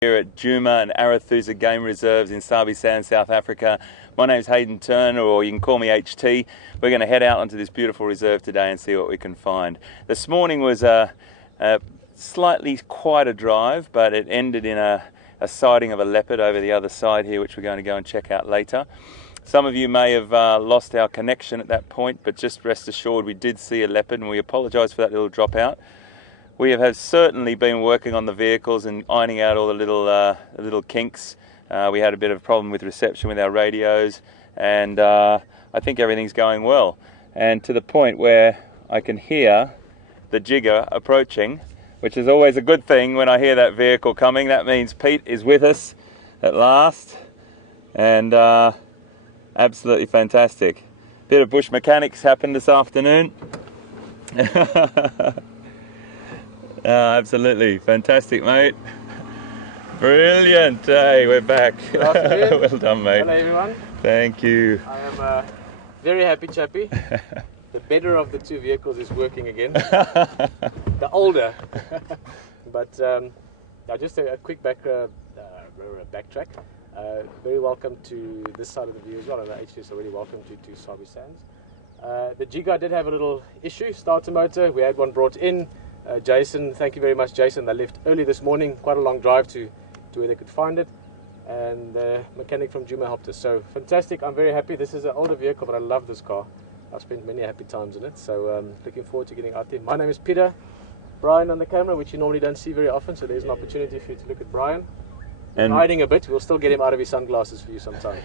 Here at Djuma and Arathusa Game Reserves in Sabi Sand, South Africa. My name's Hayden Turner, or you can call me HT. We're going to head out onto this beautiful reserve today and see what we can find. This morning was a slightly quieter drive, but it ended in a sighting of a leopard over the other side here, which we're going to go and check out later. Some of you may have lost our connection at that point, but just rest assured we did see a leopard, and we apologise for that little dropout. We have certainly been working on the vehicles and ironing out all the little kinks. We had a bit of a problem with reception with our radios, and I think everything's going well. And to the point where I can hear the jigger approaching, which is always a good thing when I hear that vehicle coming. That means Pete is with us at last, and absolutely fantastic. Bit of bush mechanics happened this afternoon. Absolutely fantastic, mate. Brilliant. Hey, we're back. Good afternoon. Well done, mate. Hello, everyone. Thank you. I am very happy, chappy. The better of the two vehicles is working again. The older. But just a quick backtrack. Very welcome to this side of the view as well. And actually, it's already welcome to Sabi Sands. The Jigga did have a little issue. Starter motor. We had one brought in. Jason, thank you very much, Jason. They left early this morning, quite a long drive to where they could find it, and the mechanic from Djuma helped us. So fantastic, I'm very happy. This is an older vehicle, but I love this car. I've spent many happy times in it, so looking forward to getting out there. My name is Peter. Brian on the camera, which you normally don't see very often, so there's an opportunity for you to look at Brian. And hiding a bit, we'll still get him out of his sunglasses for you sometime.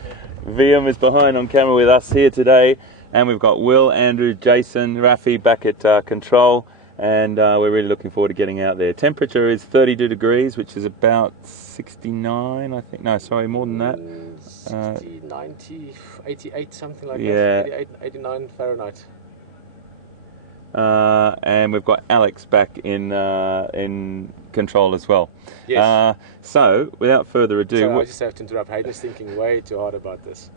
VM is behind on camera with us here today, and we've got Will, Andrew, Jason, Rafi back at control. And we're really looking forward to getting out there. Temperature is 32 degrees, which is about 69, I think. No, sorry, more than that. 60, 90, 88, something like that. 88, 89 Fahrenheit. And we've got Alex back in control as well. Yes. So, without further ado... So I just have to interrupt. Hayden's thinking way too hard about this.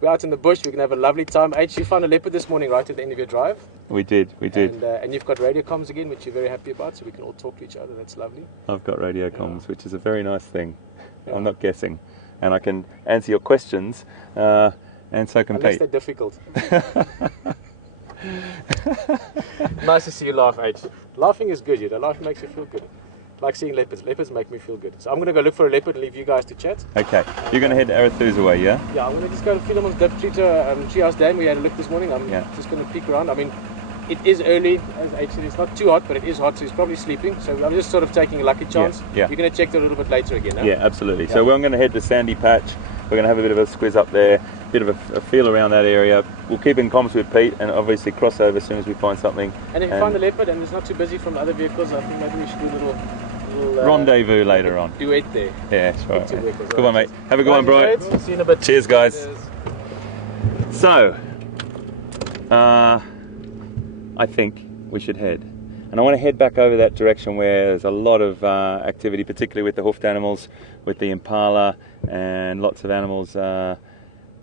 We're out in the bush, we can have a lovely time. H, you found a leopard this morning right at the end of your drive. We did. And you've got radio comms again, which you're very happy about, so we can all talk to each other. That's lovely. I've got radio comms, which is a very nice thing. Yeah. I'm not guessing. And I can answer your questions, and so can Pete. Unless they're difficult. Nice to see you laugh, H. Laughing is good, you know. Laughing makes you feel good. Like seeing leopards. Leopards make me feel good. So I'm going to go look for a leopard and leave you guys to chat. Okay. You're going to head to Arathusa way, yeah? Yeah, I'm going to just go to Philemon's Dip Treehouse Dam. We had a look this morning. I'm just going to peek around. I mean, it is early. Actually, it's not too hot, but it is hot, so he's probably sleeping. So I'm just sort of taking a lucky chance. Yeah. You're going to check that a little bit later again, huh? Yeah, absolutely. Yeah. So we're going to head to Sandy Patch. We're going to have a bit of a squiz up there, a bit of a feel around that area. We'll keep in comms with Pete and obviously cross over as soon as we find something. And if you find a leopard and it's not too busy from other vehicles, I think maybe we should do a little rendezvous later on. Duet there. Yeah, that's right. Good one, mate. Have a good one, Brian. See you in a bit. Cheers, guys. Cheers. So, I think we should head. And I want to head back over that direction where there's a lot of activity, particularly with the hoofed animals, with the impala, and lots of animals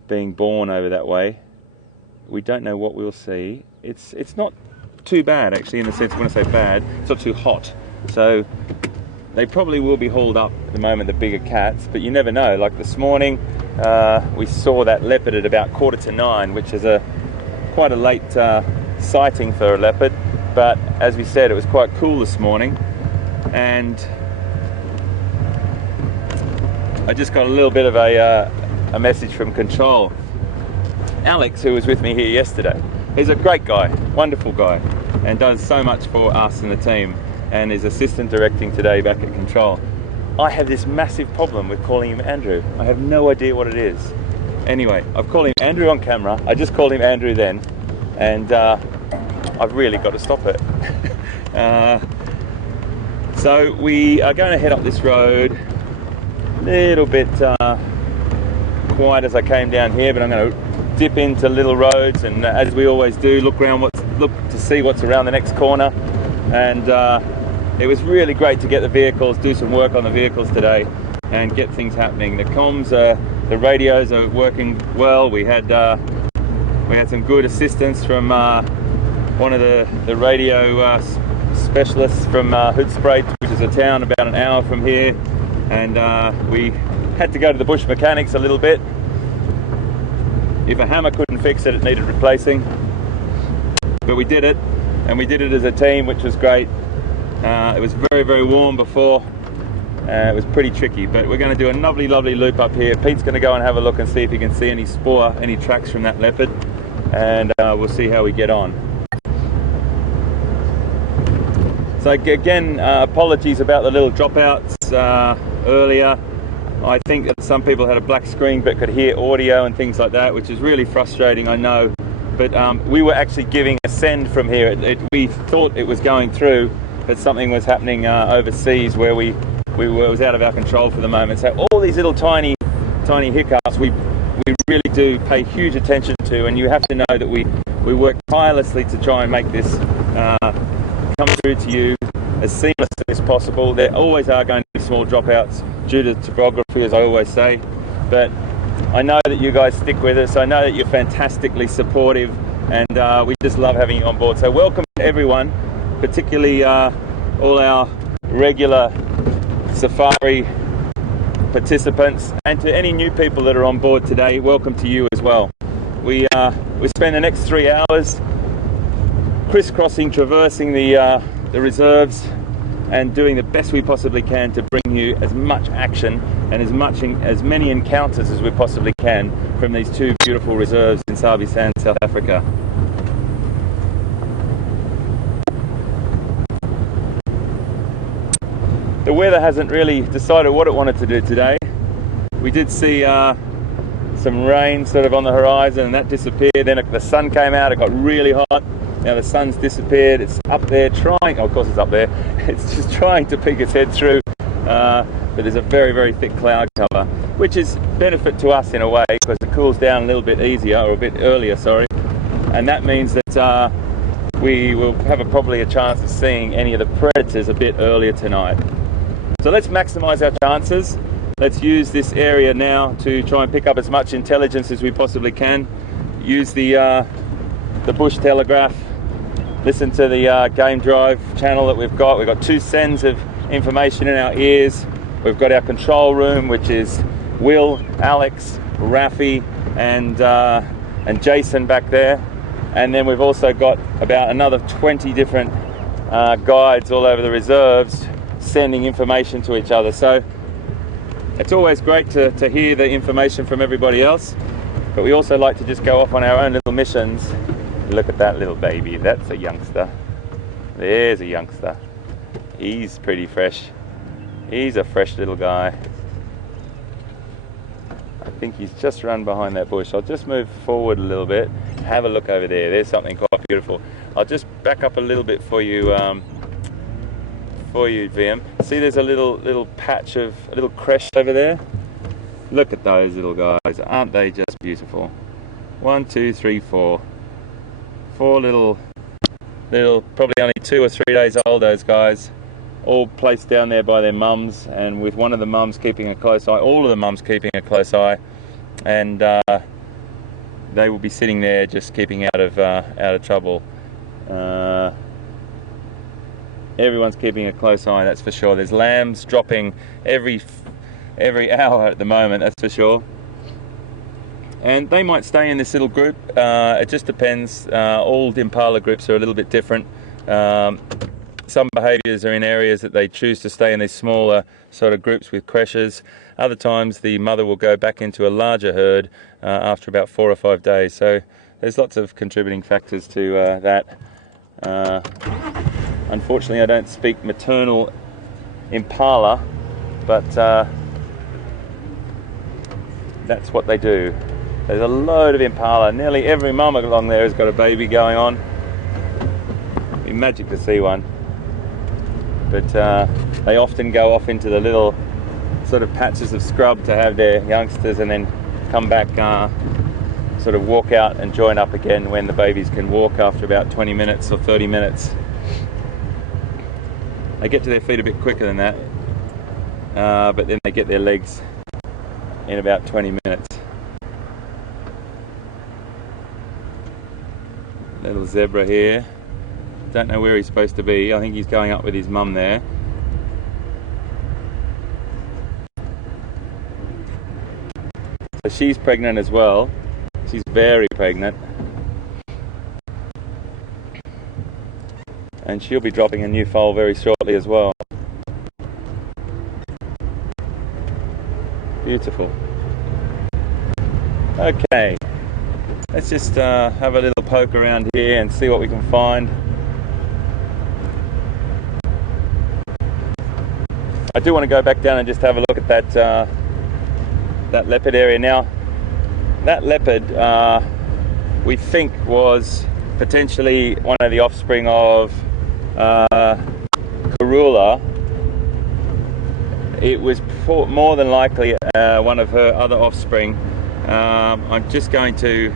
being born over that way. We don't know what we'll see. It's not too bad, actually, in the sense, when I say bad, it's not too hot. So they probably will be hauled up at the moment, the bigger cats, but you never know. Like this morning, we saw that leopard at about 8:45, which is quite a late sighting for a leopard. But as we said, it was quite cool this morning, and I just got a little bit of a message from control. Alex, who was with me here yesterday, he's a great guy, wonderful guy, and does so much for us and the team, and is assistant directing today back at control. I have this massive problem with calling him Andrew. I have no idea what it is. Anyway, I've called him Andrew on camera. I just called him Andrew then, and I've really got to stop it. So we are going to head up this road, a little bit quiet as I came down here, but I'm going to dip into little roads, and as we always do, look to see what's around the next corner. And it was really great to get the vehicles, do some work on the vehicles today, and get things happening. The comms, the radios are working well. We had some good assistance from one of the radio specialists from Hoedspruit, which is a town about an hour from here. and we had to go to the bush mechanics a little bit. If a hammer couldn't fix it, it needed replacing, but we did it, and we did it as a team, which was great. It was very, very warm before. It was pretty tricky, but we're going to do a lovely, lovely loop up here. Pete's going to go and have a look and see if he can see any spoor, any tracks from that leopard, and we'll see how we get on. So again, apologies about the little dropouts earlier. I think that some people had a black screen but could hear audio and things like that, which is really frustrating, I know. But we were actually giving a send from here. We thought it was going through, but something was happening overseas where it was out of our control for the moment. So all these little tiny hiccups we really do pay huge attention to, and you have to know that we work tirelessly to try and make this come through to you as seamlessly as possible. There always are going to be small dropouts due to topography, as I always say, but I know that you guys stick with us. I know that you're fantastically supportive, and we just love having you on board. So welcome to everyone, particularly all our regular safari participants, and to any new people that are on board today, welcome to you as well. We spend the next 3 hours crisscrossing, traversing the reserves, and doing the best we possibly can to bring you as much action and as many encounters as we possibly can from these 2 beautiful reserves in Sabi Sand, South Africa. The weather hasn't really decided what it wanted to do today. We did see some rain sort of on the horizon, and that disappeared. Then the sun came out, it got really hot. Now the sun's disappeared, it's up there trying, of course it's up there, it's just trying to peek its head through, but there's a very, very thick cloud cover, which is benefit to us in a way, because it cools down a little bit easier, or a bit earlier, sorry, and that means that we will have probably a chance of seeing any of the predators a bit earlier tonight. So let's maximize our chances. Let's use this area now to try and pick up as much intelligence as we possibly can. Use the bush telegraph. Listen to the game drive channel that we've got. We've got 2 sends of information in our ears. We've got our control room, which is Will, Alex, Rafi, and Jason back there. And then we've also got about another 20 different guides all over the reserves sending information to each other. So it's always great to hear the information from everybody else, but we also like to just go off on our own little missions. Look at that little baby, that's a youngster. There's a youngster. He's pretty fresh. He's a fresh little guy. I think he's just run behind that bush. I'll just move forward a little bit. Have a look over there. There's something quite beautiful. I'll just back up a little bit for you, VM. See, there's a little patch of a little creche over there. Look at those little guys. Aren't they just beautiful? 1, 2, 3, 4. 4 little, probably only 2 or 3 days old, those guys, all placed down there by their mums, and with one of the mums keeping a close eye, all of the mums keeping a close eye, and they will be sitting there just keeping out of trouble. Everyone's keeping a close eye, that's for sure. There's lambs dropping every hour at the moment, that's for sure. And they might stay in this little group. It just depends. All impala groups are a little bit different. Some behaviours are in areas that they choose to stay in these smaller sort of groups with creches. Other times the mother will go back into a larger herd after about 4 or 5 days. So there's lots of contributing factors to that. Unfortunately, I don't speak maternal impala, but that's what they do. There's a load of impala. Nearly every mum along there has got a baby going on. It'd be magic to see one. But they often go off into the little sort of patches of scrub to have their youngsters, and then come back, sort of walk out and join up again when the babies can walk after about 20 minutes or 30 minutes. They get to their feet a bit quicker than that, but then they get their legs in about 20 minutes. Little zebra here. Don't know where he's supposed to be. I think he's going up with his mum there. she's pregnant as well. She's very pregnant. And she'll be dropping a new foal very shortly as well. Beautiful. Okay, let's just have a little poke around here and see what we can find. I do want to go back down and just have a look at that leopard area. Now, that leopard we think was potentially one of the offspring of Karula. It was more than likely one of her other offspring. I'm just going to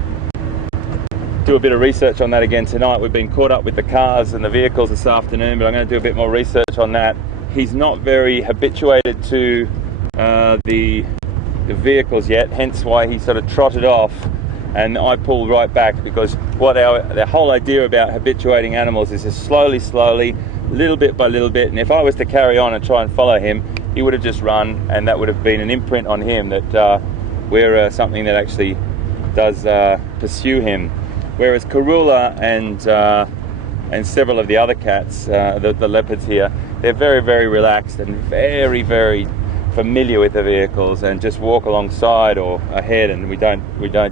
do a bit of research on that again tonight. We've been caught up with the cars and the vehicles this afternoon, but I'm going to do a bit more research on that. He's not very habituated to the vehicles yet, hence why he sort of trotted off, and I pulled right back, because the whole idea about habituating animals is just slowly, little bit by little bit. And if I was to carry on and try and follow him, he would have just run, and that would have been an imprint on him that we're something that actually does pursue him. Whereas Karula and several of the other cats, the leopards here, they're very relaxed and very familiar with the vehicles, and just walk alongside or ahead, and we don't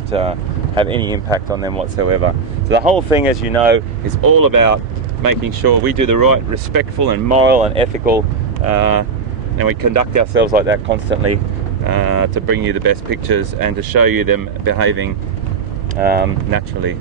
have any impact on them whatsoever. So the whole thing, as you know, is all about making sure we do the right, respectful and moral and ethical, and we conduct ourselves like that constantly to bring you the best pictures and to show you them behaving naturally.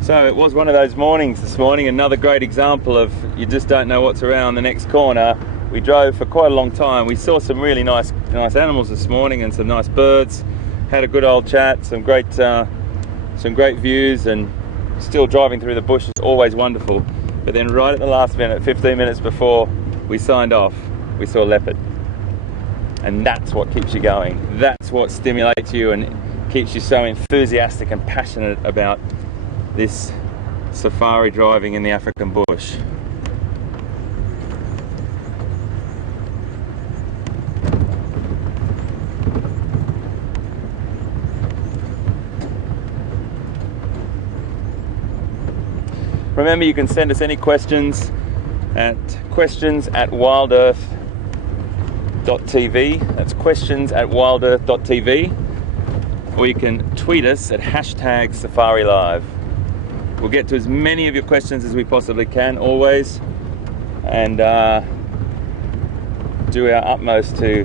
So it was one of those mornings this morning, another great example of you just don't know what's around the next corner. We drove for quite a long time. We saw some really nice animals this morning and some nice birds. Had a good old chat, some great views, and still driving through the bush is always wonderful. But then right at the last minute, 15 minutes before we signed off, we saw a leopard. And that's what keeps you going. That's what stimulates you and keeps you so enthusiastic and passionate about this safari driving in the African bush. Remember, you can send us any questions at questions@wildearth.tv. That's questions@wildearth.tv. Or you can tweet us at #SafariLive. We'll get to as many of your questions as we possibly can, always, and do our utmost to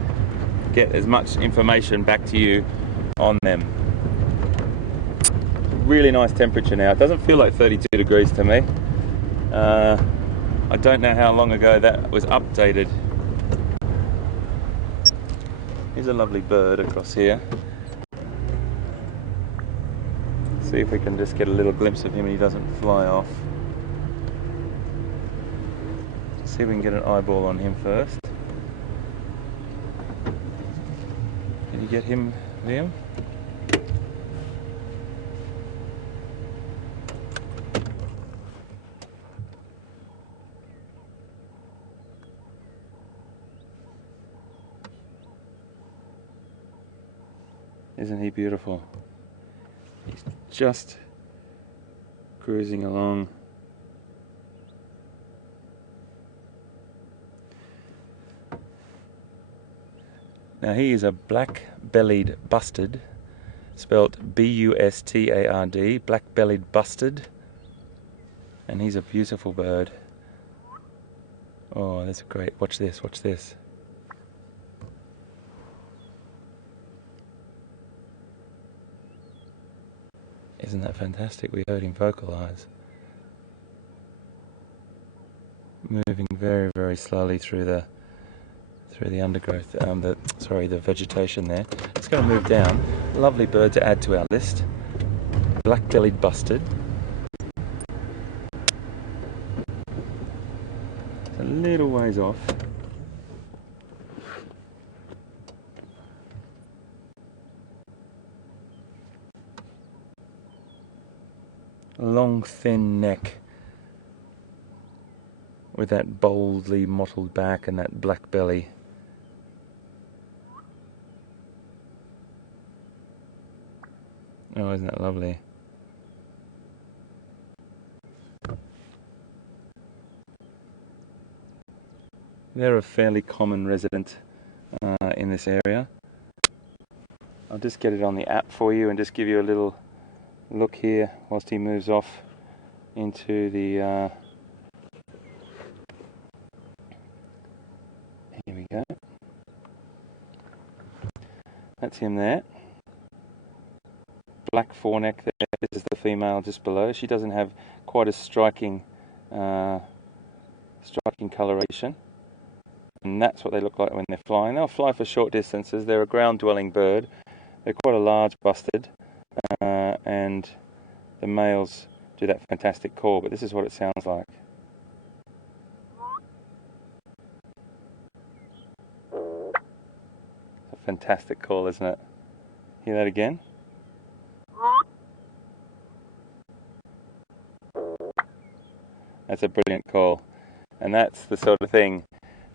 get as much information back to you on them. Really nice temperature now. It doesn't feel like 32 degrees to me. I don't know how long ago that was updated. Here's a lovely bird across here. See if we can just get a little glimpse of him and he doesn't fly off. See if we can get an eyeball on him first. Can you get him, Liam? Isn't he beautiful? He's just cruising along. Now he is a black-bellied bustard, spelt B-U-S-T-A-R-D, black-bellied bustard, and he's a beautiful bird. Oh, that's great. Watch this, watch this. Isn't that fantastic? We heard him vocalize. Moving very slowly through the undergrowth, the vegetation there. It's going to move down. Lovely bird to add to our list. Black-bellied bustard. It's a little ways off. Long, thin neck, with that boldly mottled back and that black belly. Oh, isn't that lovely? They're a fairly common resident in this area. I'll just get it on the app for you and just give you a little look here whilst he moves off into the... Here we go. That's him there. Black foreneck there. This is the female just below. She doesn't have quite a striking coloration. And that's what they look like when they're flying. They'll fly for short distances. They're a ground-dwelling bird. They're quite a large bustard, and the males do that fantastic call, but this is what it sounds like. It's a fantastic call, isn't it? Hear that again? That's a brilliant call, and that's the sort of thing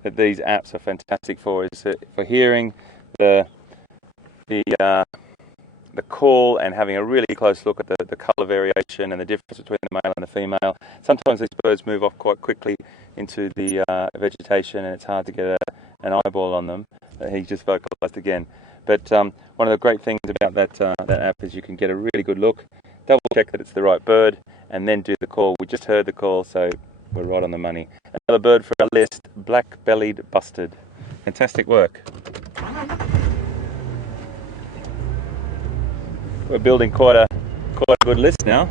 that these apps are fantastic for, is for hearing the call and having a really close look at the colour variation and the difference between the male and the female. Sometimes these birds move off quite quickly into the vegetation, and it's hard to get an eyeball on them. He just vocalised again. But one of the great things about that app is you can get a really good look, double check that it's the right bird, and then do the call. We just heard the call, so we're right on the money. Another bird for our list, black-bellied bustard. Fantastic work. We're building quite a good list now.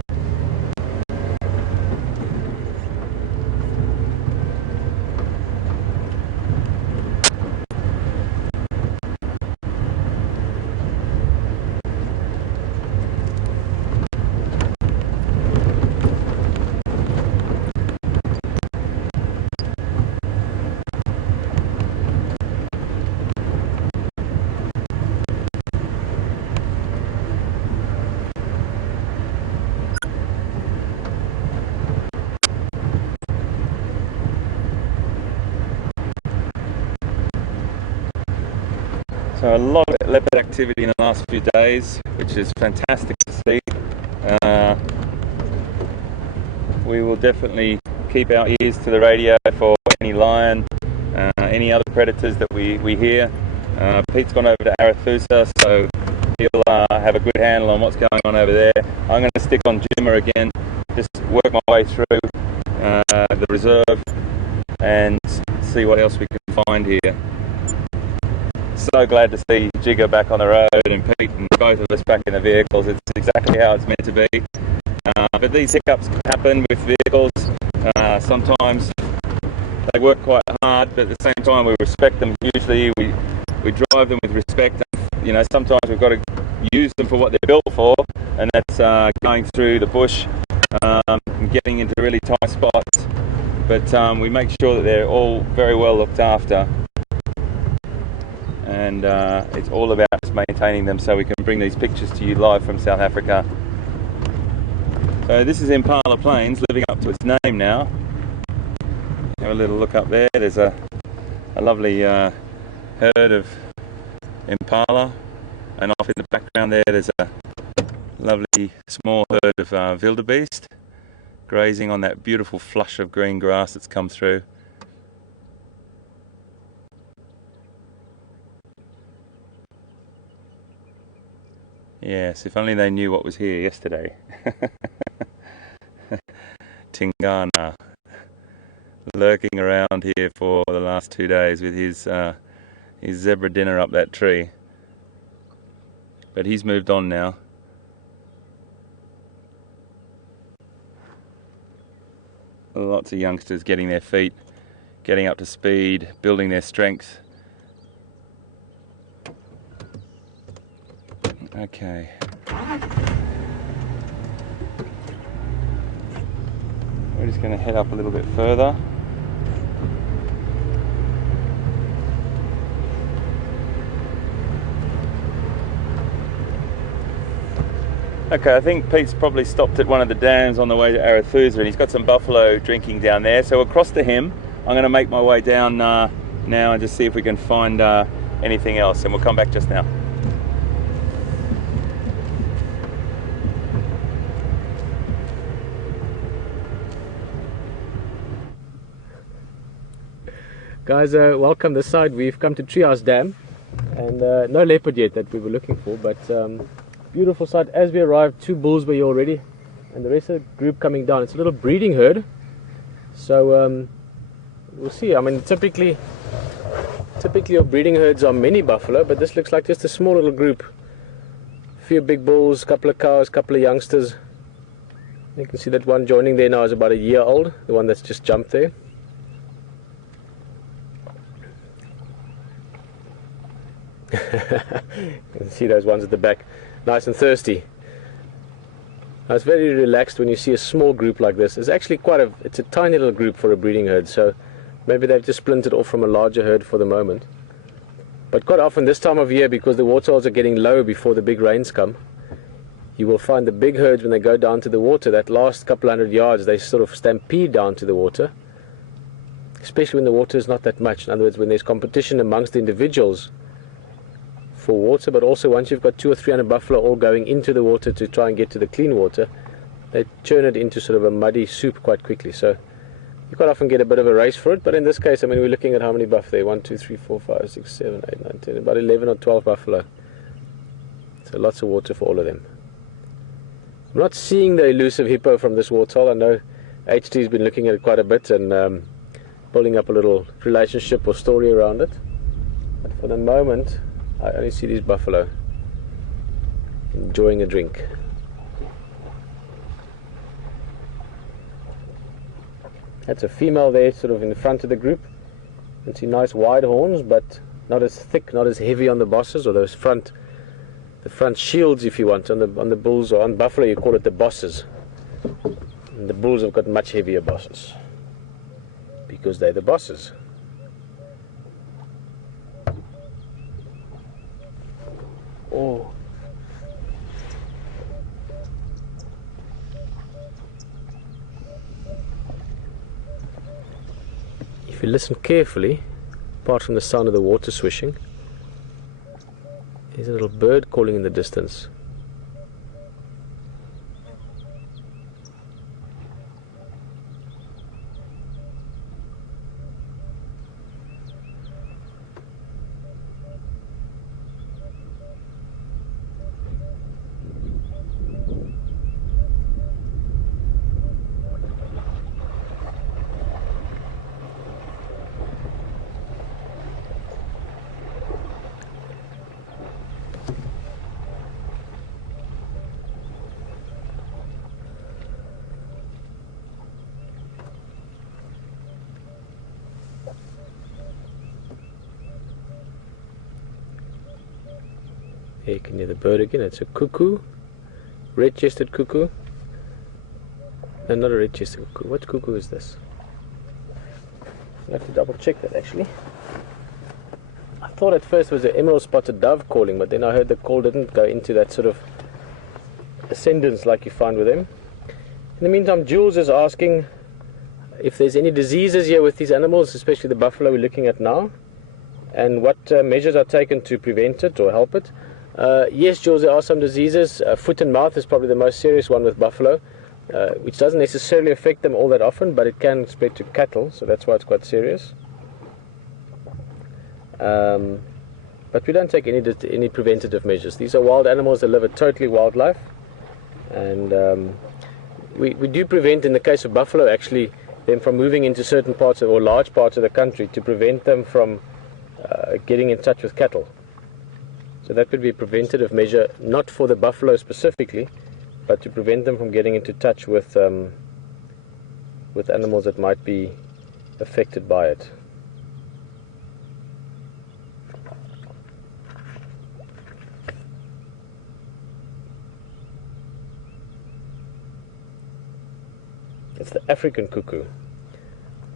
So a lot of leopard activity in the last few days, which is fantastic to see. We will definitely keep our ears to the radio for any lion, any other predators that we hear. Pete's gone over to Arathusa, so he'll have a good handle on what's going on over there. I'm going to stick on Djuma again, just work my way through the reserve and see what else we can find here. So glad to see Jigger back on the road and Pete and both of us back in the vehicles. It's exactly how it's meant to be. But these hiccups happen with vehicles. Sometimes they work quite hard, but at the same time we respect them hugely. We drive them with respect. You know, sometimes we've got to use them for what they're built for, and that's going through the bush and getting into really tight spots. But we make sure that they're all very well looked after. And it's all about just maintaining them so we can bring these pictures to you live from South Africa. So this is Impala Plains, living up to its name now. Have a little look up there. There's a lovely herd of impala, and off in the background there's a lovely small herd of wildebeest grazing on that beautiful flush of green grass that's come through. Yes, if only they knew what was here yesterday. Tingana, lurking around here for the last 2 days with his zebra dinner up that tree. But he's moved on now. Lots of youngsters getting their feet, getting up to speed, building their strength. Okay. We're just going to head up a little bit further. Okay, I think Pete's probably stopped at one of the dams on the way to Arathusa, and he's got some buffalo drinking down there. So across to him, I'm going to make my way down now and just see if we can find anything else, and we'll come back just now. Guys, welcome this side. We've come to Treehouse Dam, and no leopard yet that we were looking for, but beautiful sight. As we arrived, 2 bulls were here already, and the rest of the group coming down. It's a little breeding herd, so we'll see. I mean, typically your breeding herds are many buffalo, but this looks like just a small little group. A few big bulls, a couple of cows, a couple of youngsters. You can see that one joining there now is about a year old, the one that's just jumped there. You can see those ones at the back, nice and thirsty. Now, it's very relaxed when you see a small group like this. It's actually it's a tiny little group for a breeding herd, so maybe they've just splintered off from a larger herd for the moment. But quite often this time of year, because the waterholes are getting low before the big rains come, you will find the big herds, when they go down to the water, that last couple 100 yards, they sort of stampede down to the water, especially when the water is not that much. In other words, when there's competition amongst the individuals for water, but also once you've got 200 or 300 buffalo all going into the water to try and get to the clean water, they turn it into sort of a muddy soup quite quickly. So you quite often get a bit of a race for it, but in this case, I mean, we're looking at how many buff there? 1, 2, 3, 4, 5, 6, 7, 8, 9, 10, about 11 or 12 buffalo. So lots of water for all of them. I'm not seeing the elusive hippo from this waterhole. I know HT's been looking at it quite a bit and building up a little relationship or story around it. But for the moment, I only see these buffalo enjoying a drink. That's a female there, sort of in the front of the group. You can see nice wide horns, but not as thick, not as heavy on the bosses, or those the front shields, if you want, on the bulls, or on buffalo you call it the bosses. And the bulls have got much heavier bosses because they're the bosses. Oh. If you listen carefully, apart from the sound of the water swishing, there's a little bird calling in the distance. Here you can hear the bird again. It's a cuckoo, red-chested cuckoo. No, not a red-chested cuckoo. What cuckoo is this? I have to double check that actually. I thought at first it was an emerald spotted dove calling, but then I heard the call didn't go into that sort of ascendance like you find with them. In the meantime, Jules is asking if there's any diseases here with these animals, especially the buffalo we're looking at now, and what measures are taken to prevent it or help it. Yes, Jules, there are some diseases. Foot and mouth is probably the most serious one with buffalo, which doesn't necessarily affect them all that often, but it can spread to cattle, so that's why it's quite serious. But we don't take any preventative measures. These are wild animals that live a totally wild life, and we do prevent, in the case of buffalo, actually, them from moving into certain parts or large parts of the country to prevent them from getting in touch with cattle. So that could be a preventative measure, not for the buffalo specifically, but to prevent them from getting into touch with animals that might be affected by it. It's the African cuckoo,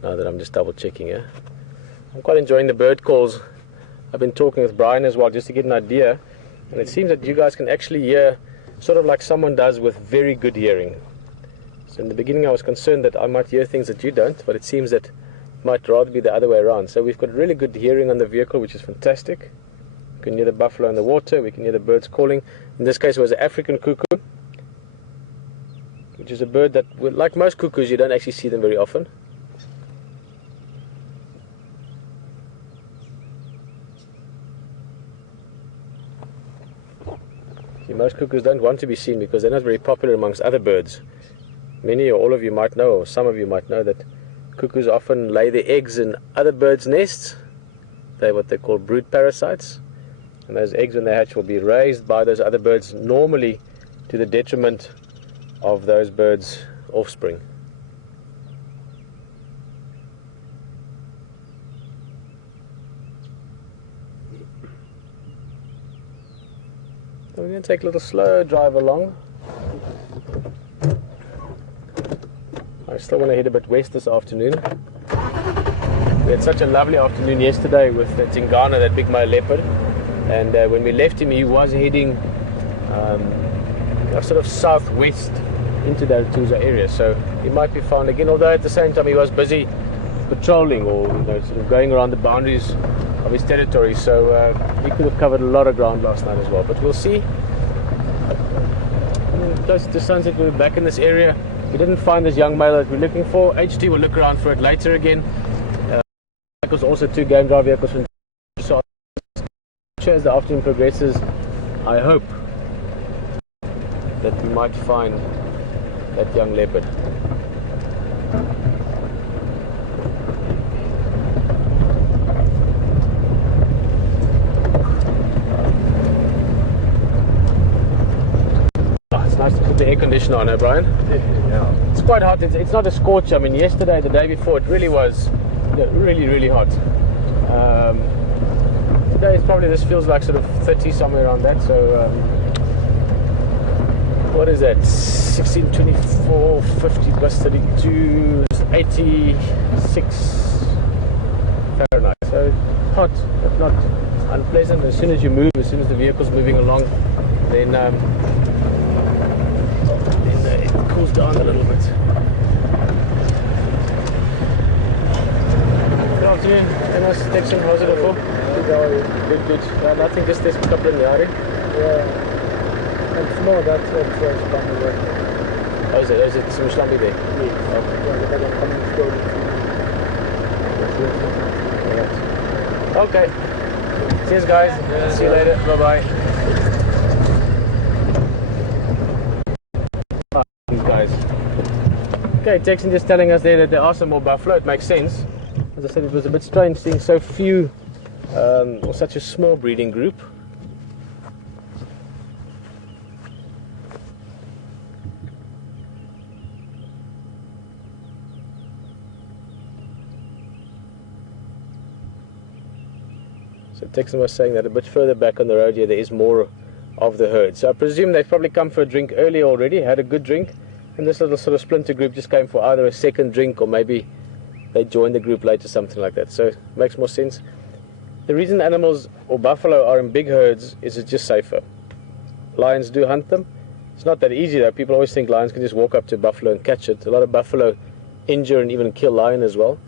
now that I'm just double checking here. I'm quite enjoying the bird calls. I've been talking with Brian as well just to get an idea, and it seems that you guys can actually hear sort of like someone does with very good hearing. So in the beginning I was concerned that I might hear things that you don't, but it seems that it might rather be the other way around. So we've got really good hearing on the vehicle, which is fantastic. We can hear the buffalo in the water, we can hear the birds calling. In this case it was an African cuckoo, which is a bird that, like most cuckoos, you don't actually see them very often. See, most cuckoos don't want to be seen because they're not very popular amongst other birds. Many or all of you might know, or some of you might know, that cuckoos often lay their eggs in other birds' nests. They're what they call brood parasites. And those eggs, when they hatch, will be raised by those other birds, normally to the detriment of those birds' offspring. So we're going to take a little slow drive along. I still want to head a bit west this afternoon. We had such a lovely afternoon yesterday with the Djuma, that big male leopard. And when we left him, he was heading sort of southwest into the Arathusa area. So he might be found again, although at the same time he was busy patrolling, or sort of going around the boundaries of his territory. So he could have covered a lot of ground last night as well. But we'll see. Close to sunset, we'll be back in this area. We didn't find this young male that we're looking for. HT will look around for it later again. Vehicles, also 2 game drive vehicles from. So as the afternoon progresses, I hope that we might find that young leopard. Oh, it's nice to put the air conditioner on, Brian? Yeah. It's quite hot. It's not a scorch. I mean, yesterday, the day before, it really was really, really hot. Today it's probably, this feels like sort of 30, somewhere around that. So what is that? 16, 24, 50 plus 32 is 86 Fahrenheit. So hot, but not unpleasant. As soon as you move, as soon as the vehicle's moving along, then it cools down a little bit. Good afternoon, Amos, Texan, how's it for? Good, good. Nothing, just this couple in the area. Yeah. And small, that's what's coming there. Oh, is it some Shlambi there? Yes. Okay. Okay. Cheers, guys. Yeah, see you later. Bye-bye. Guys. Okay, Texan just telling us there that there are some more buffalo. It makes sense. As I said, it was a bit strange seeing so few, or such a small breeding group. So Texan was saying that a bit further back on the road here, there is more of the herd. So I presume they've probably come for a drink earlier already, had a good drink, and this little sort of splinter group just came for either a second drink or maybe they joined the group later, something like that. So it makes more sense. The reason animals or buffalo are in big herds is it's just safer. Lions do hunt them. It's not that easy though. People always think lions can just walk up to a buffalo and catch it. A lot of buffalo injure and even kill lion as well.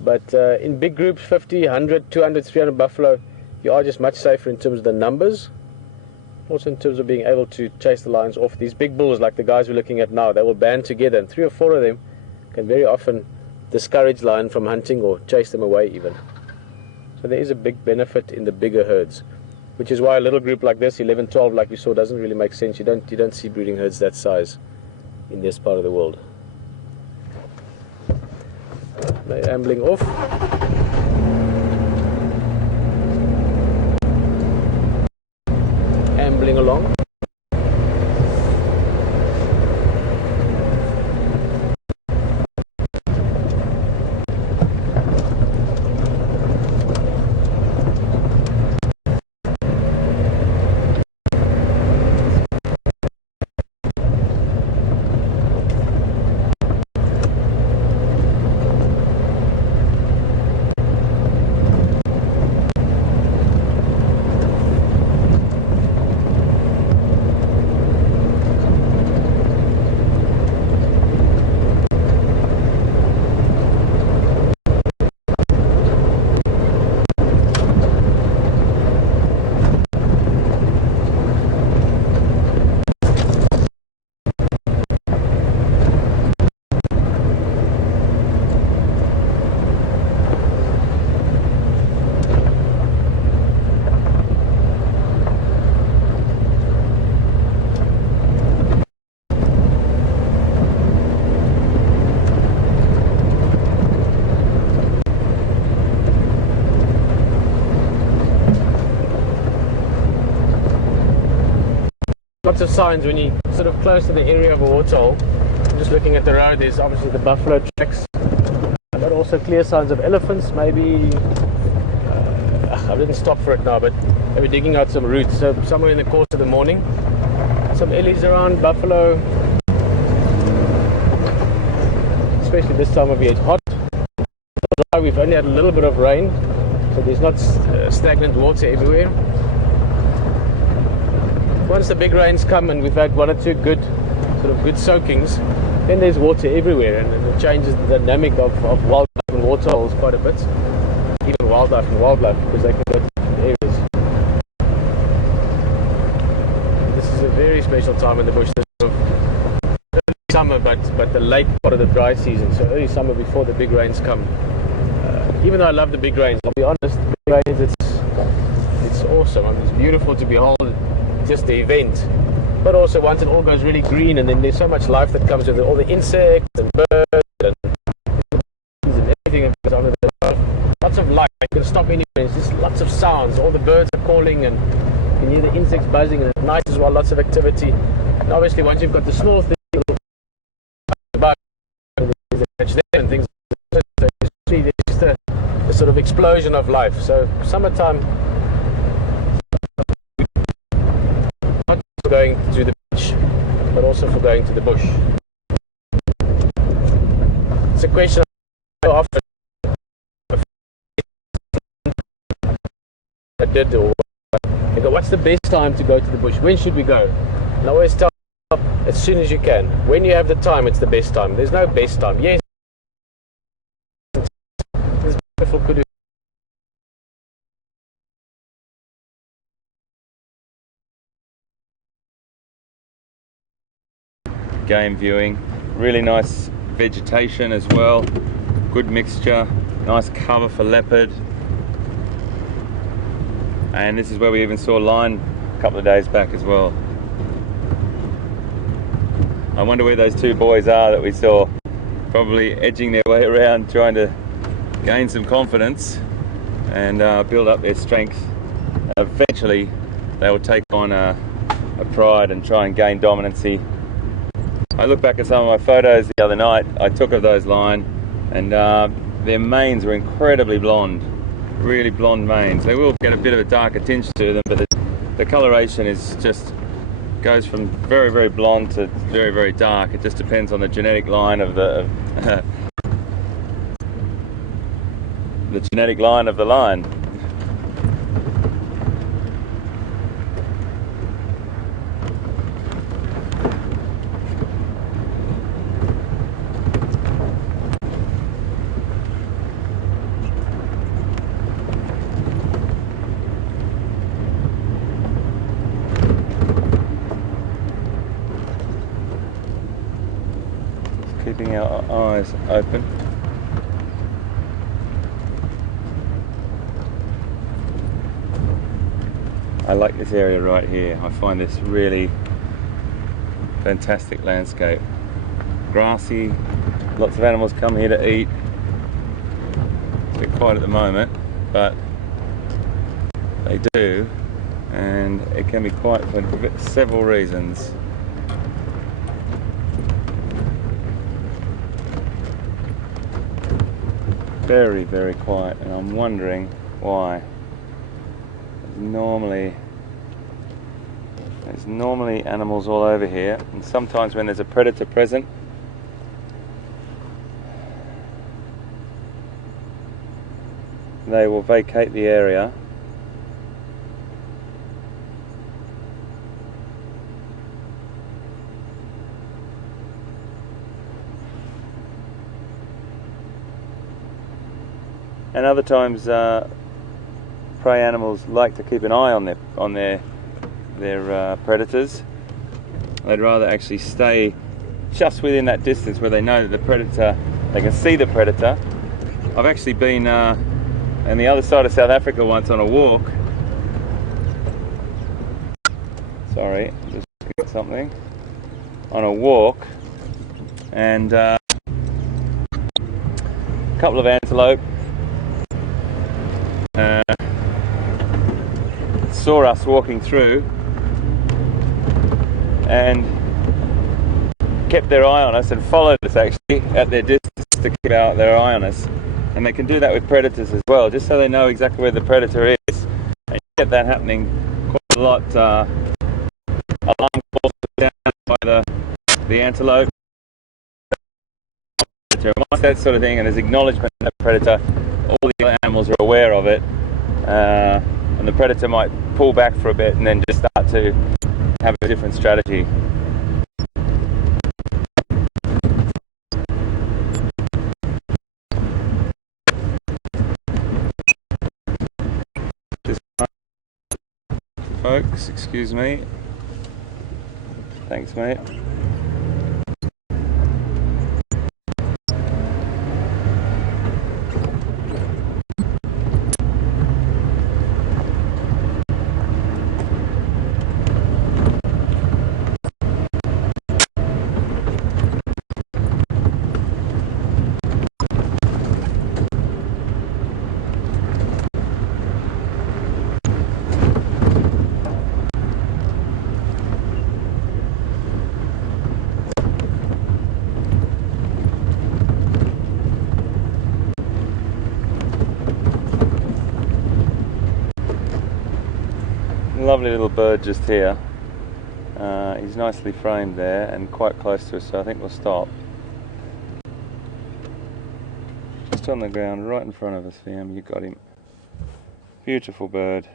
But in big groups, 50, 100, 200, 300 buffalo, you are just much safer in terms of the numbers. Also in terms of being able to chase the lions off. These big bulls, like the guys we're looking at now, they will band together, and 3 or 4 of them can very often discourage lion from hunting or chase them away even. So there is a big benefit in the bigger herds, which is why a little group like this, 11, 12, like we saw, doesn't really make sense. You don't see breeding herds that size in this part of the world. They're ambling off. Ambling along. of signs when you're sort of close to the area of a waterhole. Just looking at the road, there's obviously the buffalo tracks, but also clear signs of elephants. Maybe I didn't stop for it now, but they were digging out some roots. So somewhere in the course of the morning, some ellies around, buffalo, especially this time of year. It's hot. We've only had a little bit of rain, so there's not stagnant water everywhere. Once the big rains come and we've had one or two good soakings, then there's water everywhere, and it changes the dynamic of wildlife and waterholes quite a bit. Even wildlife and wildlife, because they can go to different areas. This is a very special time in the bush. This sort of early summer, but the late part of the dry season. So early summer before the big rains come. Even though I love the big rains, I'll be honest, the big rains, it's awesome. I mean, it's beautiful to behold, just the event. But also once it all goes really green, and then there's so much life that comes with it, all the insects and birds and everything that goes on with it. Lots of life. You can stop anywhere. It's just lots of sounds. All the birds are calling, and you can hear the insects buzzing, and at night as well, lots of activity. And obviously once you've got the small things, and things, so you see there's just a sort of explosion of life. So summertime, not for going to the beach, but also for going to the bush. It's a question of often I did, or I go, what's the best time to go to the bush? When should we go? And I always tell as soon as you can. When you have the time, it's the best time. There's no best time. Yes, it's beautiful kudu. Game viewing, really nice vegetation as well, good mixture, nice cover for leopard. And this is where we even saw lion a couple of days back as well. I wonder where those two boys are that we saw, probably edging their way around, trying to gain some confidence and build up their strength. Eventually they will take on a pride and try and gain dominancy. I look back at some of my photos the other night I took of those lion, and their manes were incredibly blonde, really blonde manes. They will get a bit of a darker tinge to them, but the coloration is just goes from very, very blonde to very, very dark. It just depends on the genetic line of the genetic line of the lion. Keeping our eyes open. I like this area right here. I find this really fantastic landscape. Grassy, lots of animals come here to eat. It's a bit quiet at the moment, but they do, and it can be quiet for several reasons. Very, very quiet, and I'm wondering why. There's normally animals all over here, and sometimes when there's a predator present, they will vacate the area. And other times prey animals like to keep an eye on their predators. They'd rather actually stay just within that distance where they know that the predator, they can see the predator. I've actually been on the other side of South Africa once on a walk. Sorry, I'm just looking at something. On a walk, and a couple of antelope saw us walking through, and kept their eye on us and followed us actually at their distance to keep their eye on us. And they can do that with predators as well, just so they know exactly where the predator is. And you get that happening quite a lot. Alarm calls down by the antelope, that sort of thing, and there's acknowledgement of the predator. All the other animals are aware of it, and the predator might pull back for a bit and then just start to have a different strategy. Folks, excuse me. Thanks, mate. Lovely little bird just here. He's nicely framed there and quite close to us, so I think we'll stop. Just on the ground right in front of us, Liam, you got him. Beautiful bird.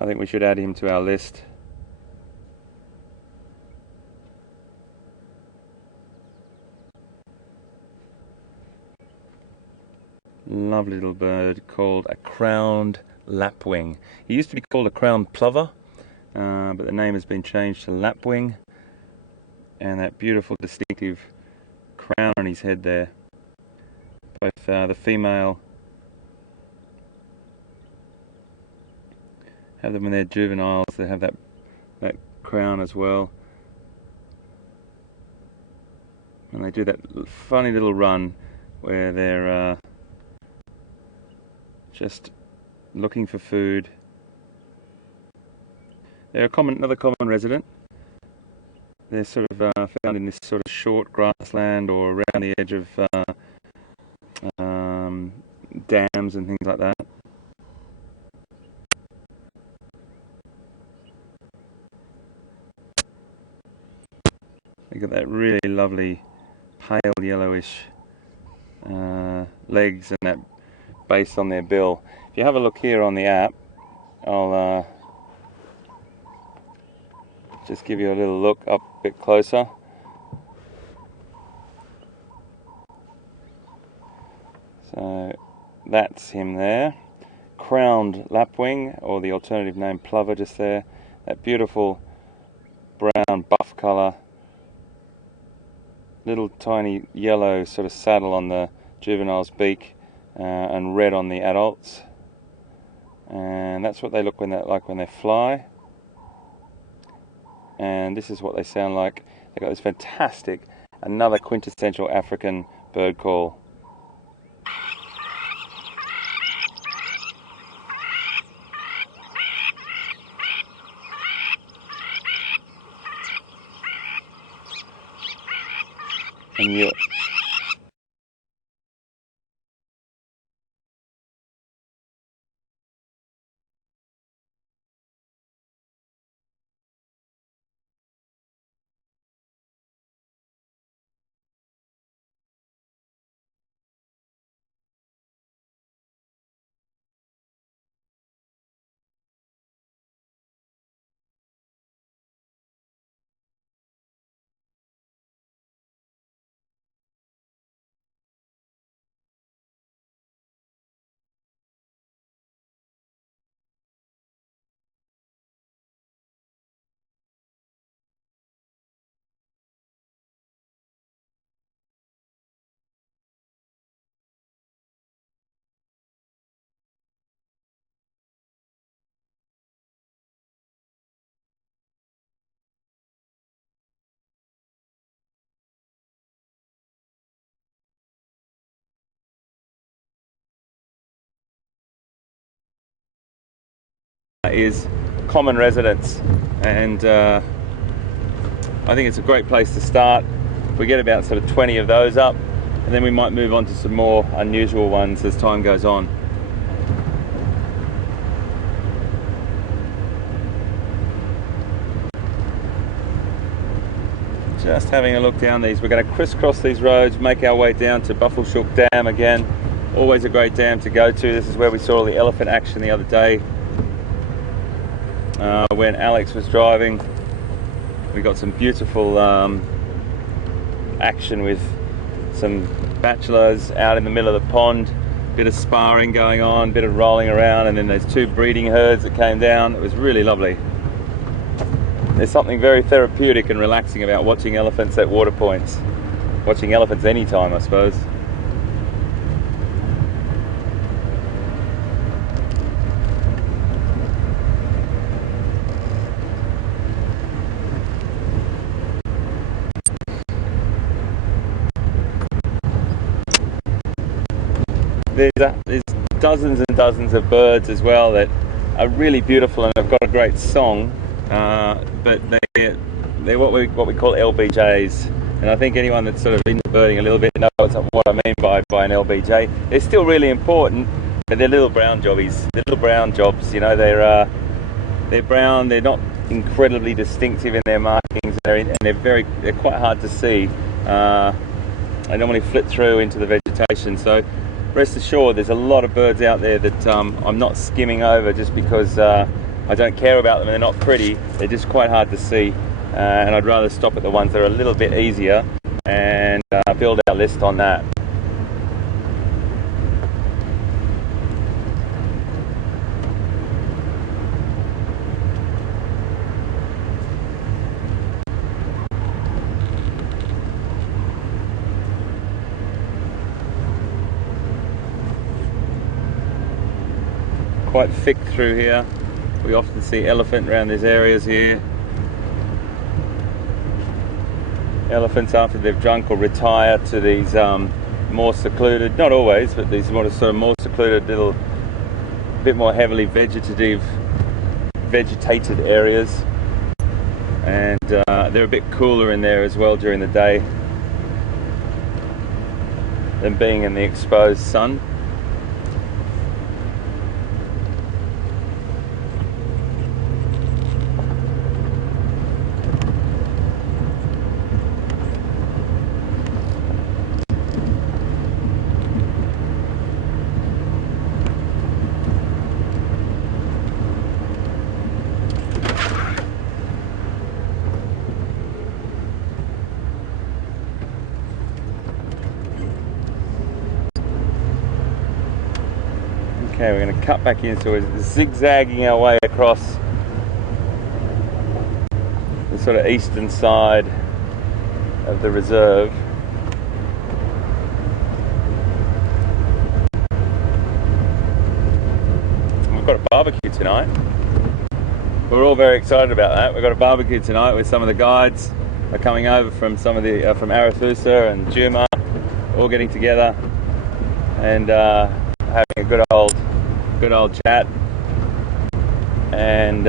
I think we should add him to our list. Lovely little bird called a crowned lapwing. He used to be called a crowned plover, but the name has been changed to lapwing, and that beautiful distinctive crown on his head there. Both the female have them when they're juveniles, they have that crown as well, and they do that funny little run where they're just looking for food. They're another common resident. They're sort of found in this sort of short grassland or around the edge of dams and things like that. They got that really lovely pale yellowish legs and that base on their bill. If you have a look here on the app, I'll just give you a little look up a bit closer. So that's him there. Crowned lapwing, or the alternative name plover, just there. That beautiful brown buff colour. Little tiny yellow sort of saddle on the juvenile's beak, and red on the adults. And that's what they look like when they fly. And this is what they sound like. They've got this fantastic, another quintessential African bird call. And you is common residents, and I think it's a great place to start. We get about sort of 20 of those up, and then we might move on to some more unusual ones as time goes on. Just having a look down these. We're going to crisscross these roads, make our way down to Buffelshoek Dam again. Always a great dam to go to. This is where we saw all the elephant action the other day. When Alex was driving, we got some beautiful action with some bachelors out in the middle of the pond. Bit of sparring going on, bit of rolling around, and then there's two breeding herds that came down. It was really lovely. There's something very therapeutic and relaxing about watching elephants at water points. Watching elephants anytime, I suppose. There's dozens and dozens of birds as well that are really beautiful and have got a great song. But they're what we call LBJs, and I think anyone that's sort of into birding a little bit knows what I mean by an LBJ. They're still really important, but they're little brown jobbies. They're little brown jobs. You know, they're brown. They're not incredibly distinctive in their markings, and they're quite hard to see. They normally flit through into the vegetation. So rest assured, there's a lot of birds out there that I'm not skimming over just because I don't care about them and they're not pretty. They're just quite hard to see, and I'd rather stop at the ones that are a little bit easier and build our list on that. Quite thick through here. We often see elephant around these areas here. Elephants, after they've drunk, will retire to these more secluded, not always, but these sort of more secluded little, bit more heavily vegetated areas. And they're a bit cooler in there as well during the day than being in the exposed sun. Okay, we're going to cut back in, so we're zigzagging our way across the sort of eastern side of the reserve. We've got a barbecue tonight. We're all very excited about that. We've got a barbecue tonight with some of the guides are coming over from some of the from Arathusa and Djuma, all getting together and having a good old chat, and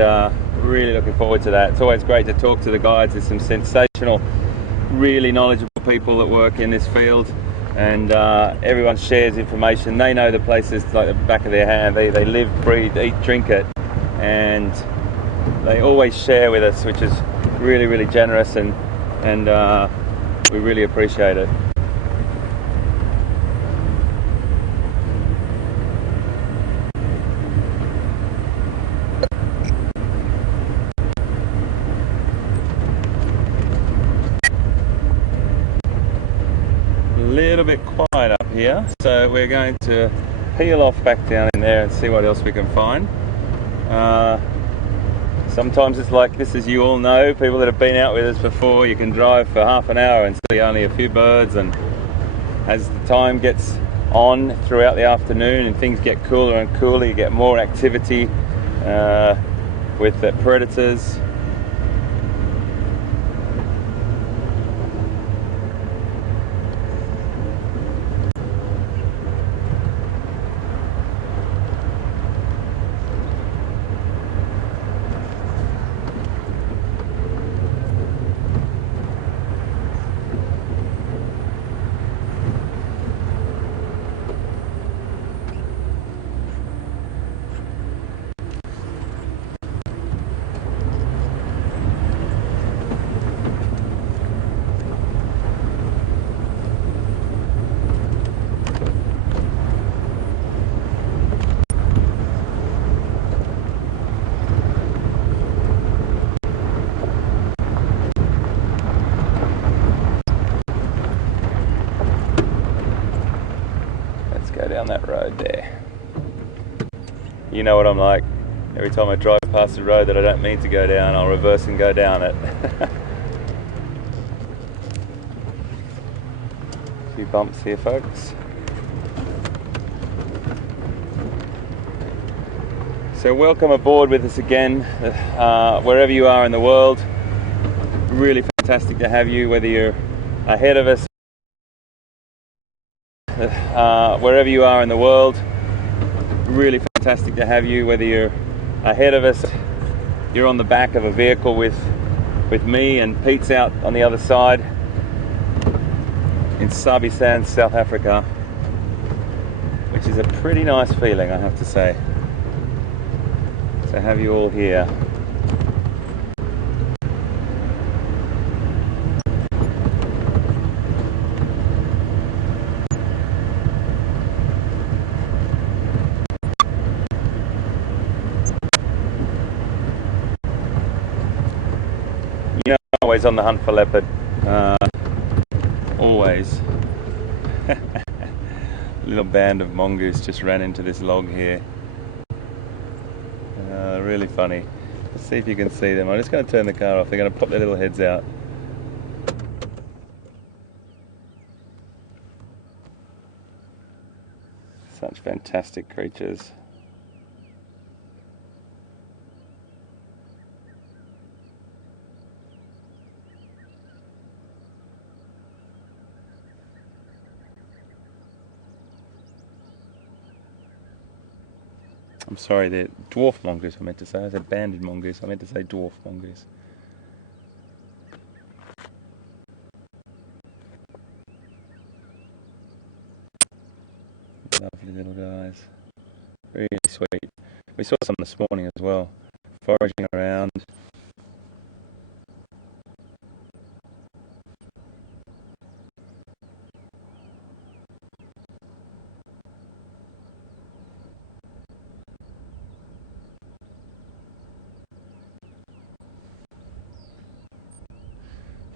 really looking forward to that. It's always great to talk to the guides. There's some sensational, really knowledgeable people that work in this field, and everyone shares information. They know the places like the back of their hand. They live, breathe, eat, drink it, and they always share with us, which is really, really generous, and we really appreciate it. Little bit quiet up here, so we're going to peel off back down in there and see what else we can find. Sometimes it's like this, as you all know, people that have been out with us before, you can drive for half an hour and see only a few birds, and as the time gets on throughout the afternoon and things get cooler and cooler, you get more activity with the predators. Yeah. You know what I'm like. Every time I drive past a road that I don't mean to go down, I'll reverse and go down it. A few bumps here, folks. So welcome aboard with us again, wherever you are in the world. Really fantastic to have you, whether you're ahead of us, wherever you are in the world. Really fantastic to have you, whether you're ahead of us, you're on the back of a vehicle with me, and Pete's out on the other side in Sabi Sands, South Africa, which is a pretty nice feeling, I have to say, to have you all here. You know, I'm always on the hunt for leopard. Always. A little band of mongoose just ran into this log here. Really funny. Let's see if you can see them. I'm just going to turn the car off. They're going to pop their little heads out. Such fantastic creatures. I'm sorry, they're dwarf mongoose, I meant to say. I said banded mongoose, I meant to say dwarf mongoose. Lovely little guys. Really sweet. We saw some this morning as well, foraging around.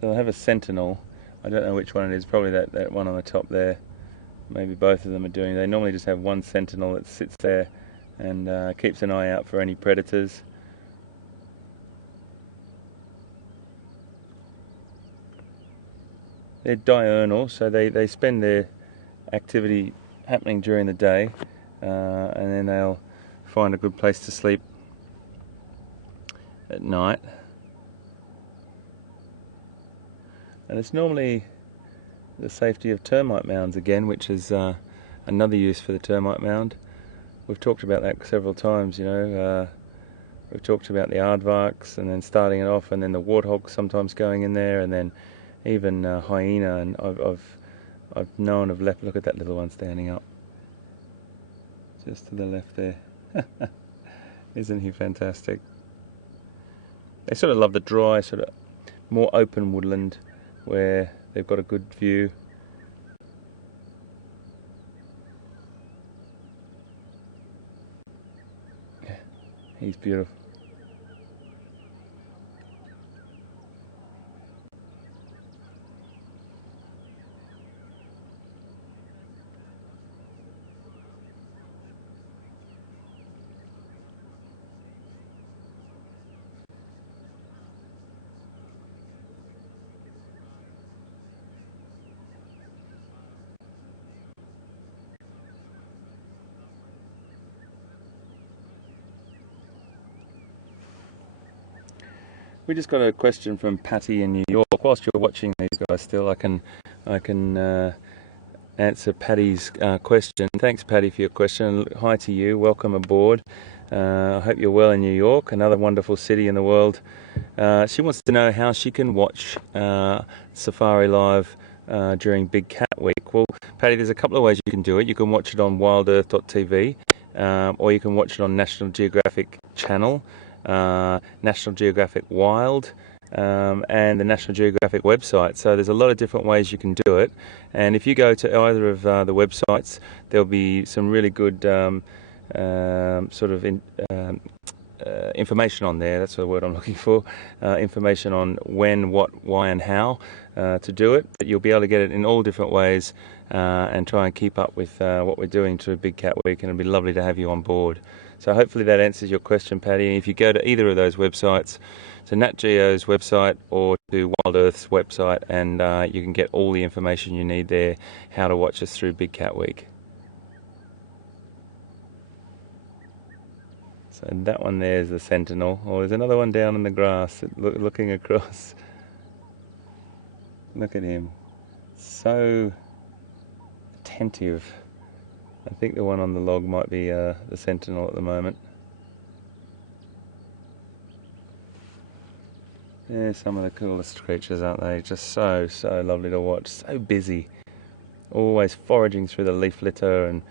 They'll have a sentinel. I don't know which one it is, probably that one on the top there. Maybe both of them are doing. They normally just have one sentinel that sits there and keeps an eye out for any predators. They're diurnal, so they spend their activity happening during the day, and then they'll find a good place to sleep at night. And it's normally the safety of termite mounds again, which is another use for the termite mound. We've talked about that several times, you know. We've talked about the aardvarks and then starting it off, and then the warthog sometimes going in there, and then even hyena. And I've known of leopard. Look at that little one standing up, just to the left there. Isn't he fantastic? They sort of love the dry, sort of more open woodland where they've got a good view. Yeah, he's beautiful. We just got a question from Patty in New York. Whilst you're watching these guys still, I can answer Patty's question. Thanks, Patty, for your question. Hi to you. Welcome aboard. I hope you're well in New York, another wonderful city in the world. She wants to know how she can watch Safari Live during Big Cat Week. Well, Patty, there's a couple of ways you can do it. You can watch it on WildEarth.tv, or you can watch it on National Geographic Channel, National Geographic Wild, and the National Geographic website. So there's a lot of different ways you can do it, and if you go to either of the websites, there'll be some really good information on there. That's the word I'm looking for. Information on when, what, why and how to do it. But you'll be able to get it in all different ways and try and keep up with what we're doing through Big Cat Week, and it'll be lovely to have you on board. So hopefully that answers your question, Paddy. If you go to either of those websites, to Nat Geo's website or to Wild Earth's website, and you can get all the information you need there, how to watch us through Big Cat Week. So that one there is the sentinel. Oh, there's another one down in the grass looking across. Look at him. So attentive. I think the one on the log might be the sentinel at the moment. Yeah, some of the coolest creatures, aren't they? Just so lovely to watch. So busy. Always foraging through the leaf litter, and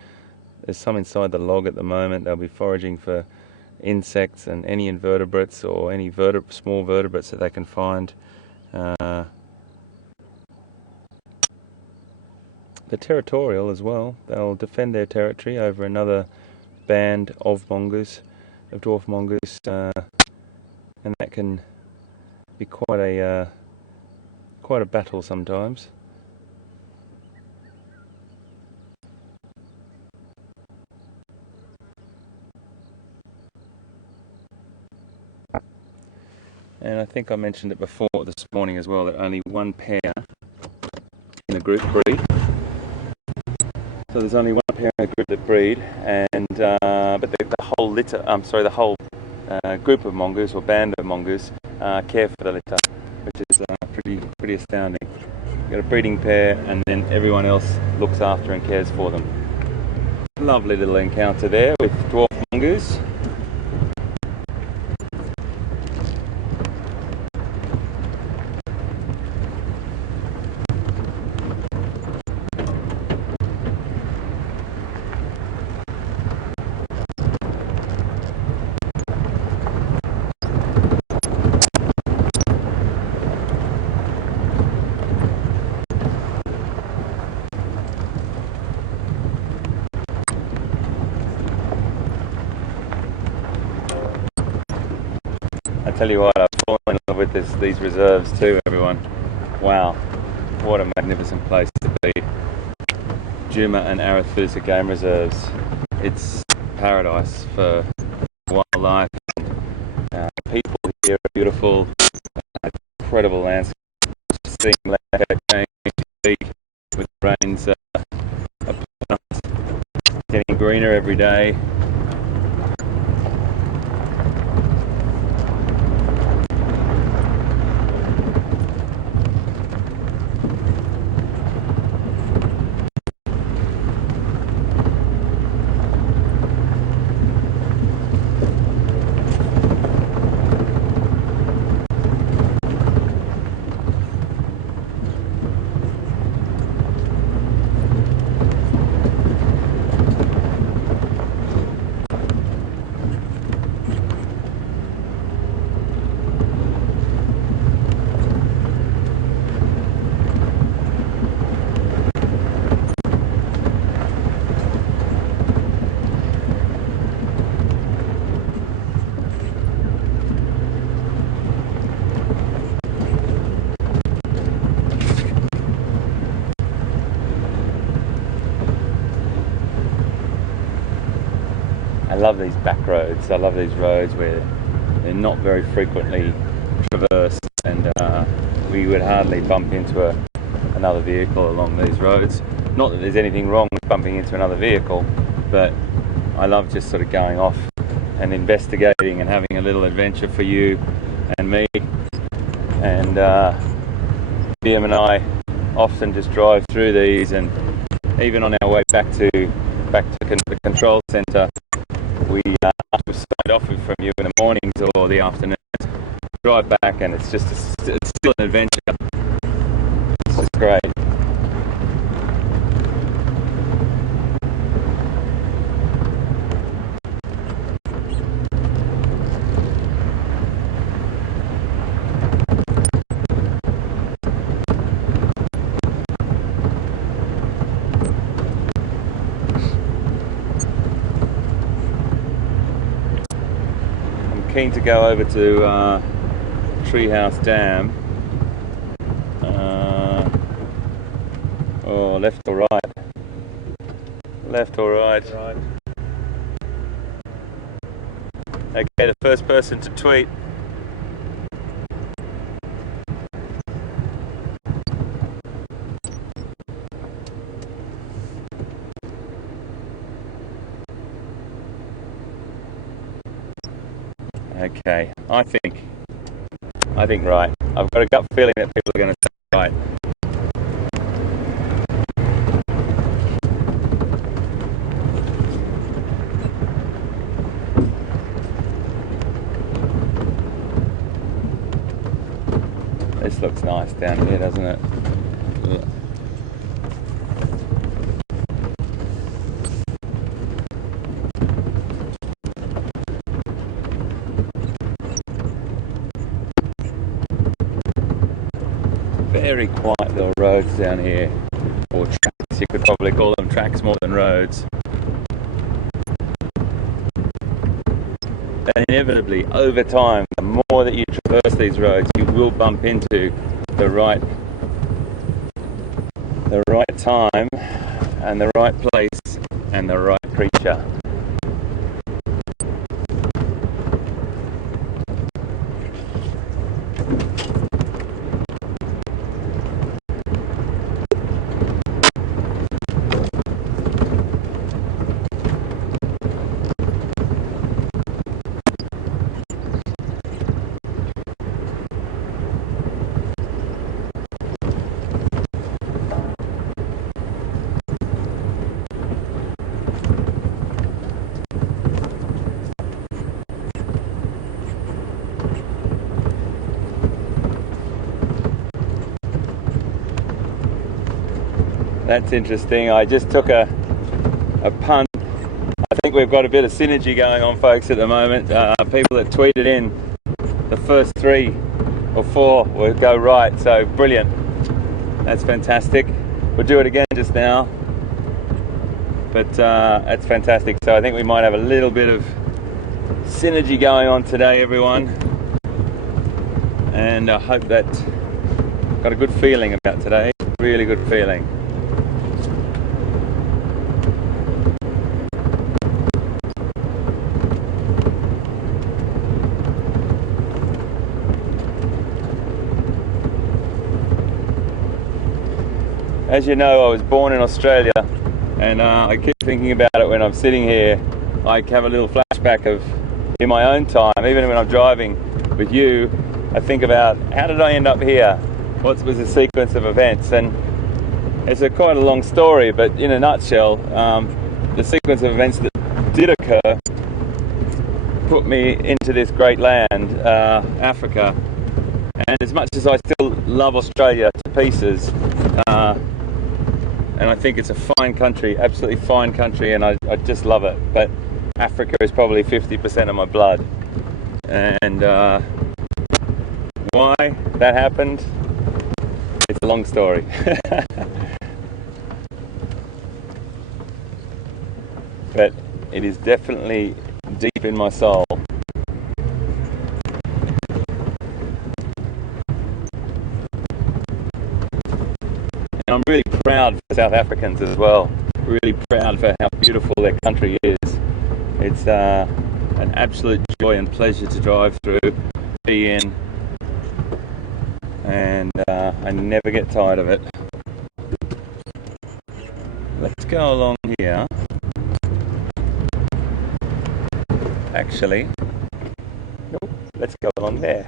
there's some inside the log at the moment. They'll be foraging for insects and any invertebrates or any small vertebrates that they can find. They're territorial as well. They'll defend their territory over another band of mongoose, of dwarf mongoose, and that can be quite a battle sometimes. And I think I mentioned it before this morning as well, that only one pair in the group breed. So there's only one pair in the group that breed, and but the whole litter, the whole group of mongoose or band of mongoose care for the litter, which is pretty astounding. You've got a breeding pair, and then everyone else looks after and cares for them. Lovely little encounter there with dwarf mongoose. I tell you what, I've fallen in love with these reserves too, everyone. Wow, what a magnificent place to be. Djuma and Arathusa game reserves. It's paradise for wildlife. People here are beautiful, incredible landscape. Seeing landscape change with rains upon us, getting greener every day. I love these back roads. I love these roads where they're not very frequently traversed, and we would hardly bump into another vehicle along these roads. Not that there's anything wrong with bumping into another vehicle, but I love just sort of going off and investigating and having a little adventure for you and me. And Liam and I often just drive through these, and even on our way back to the control centre, we start off from you in the mornings or the afternoons, drive back, and it's still an adventure. It's just great. Keen to go over to Treehouse Dam. or left or right? Left or right? Right. Okay, the first person to tweet. Okay, I think right. I've got a gut feeling that people are going to say right. This looks nice down here, doesn't it? Very quiet little roads down here, or tracks. You could probably call them tracks more than roads. And inevitably, over time, the more that you traverse these roads, you will bump into the right time, and the right place, and the right creature. That's interesting. I just took a punt. I think we've got a bit of synergy going on, folks, at the moment. People that tweeted in, the first 3 or 4 will go right, so brilliant. That's fantastic. We'll do it again just now, but that's fantastic. So I think we might have a little bit of synergy going on today, everyone, and I hope that got a good feeling about today. Really good feeling. As you know, I was born in Australia, and I keep thinking about it when I'm sitting here. I have a little flashback of, in my own time, even when I'm driving with you, I think about, how did I end up here? What was the sequence of events? And it's quite a long story, but in a nutshell, the sequence of events that did occur put me into this great land, Africa. And as much as I still love Australia to pieces, and I think it's a fine country, absolutely fine country, and I just love it. But Africa is probably 50% of my blood. And why that happened, it's a long story. But it is definitely deep in my soul. And I'm really proud for South Africans as well. Really proud for how beautiful their country is. It's an absolute joy and pleasure to drive through, be in, and I never get tired of it. Let's go along here. Actually, nope, let's go along there.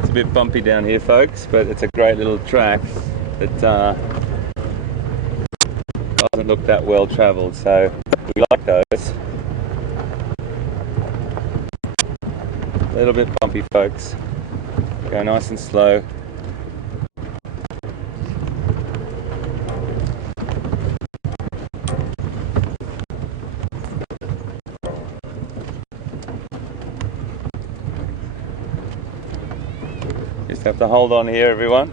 It's a bit bumpy down here, folks, but it's a great little track that doesn't look that well travelled, so we like those. A little bit bumpy, folks. Go nice and slow. Just have to hold on here, everyone.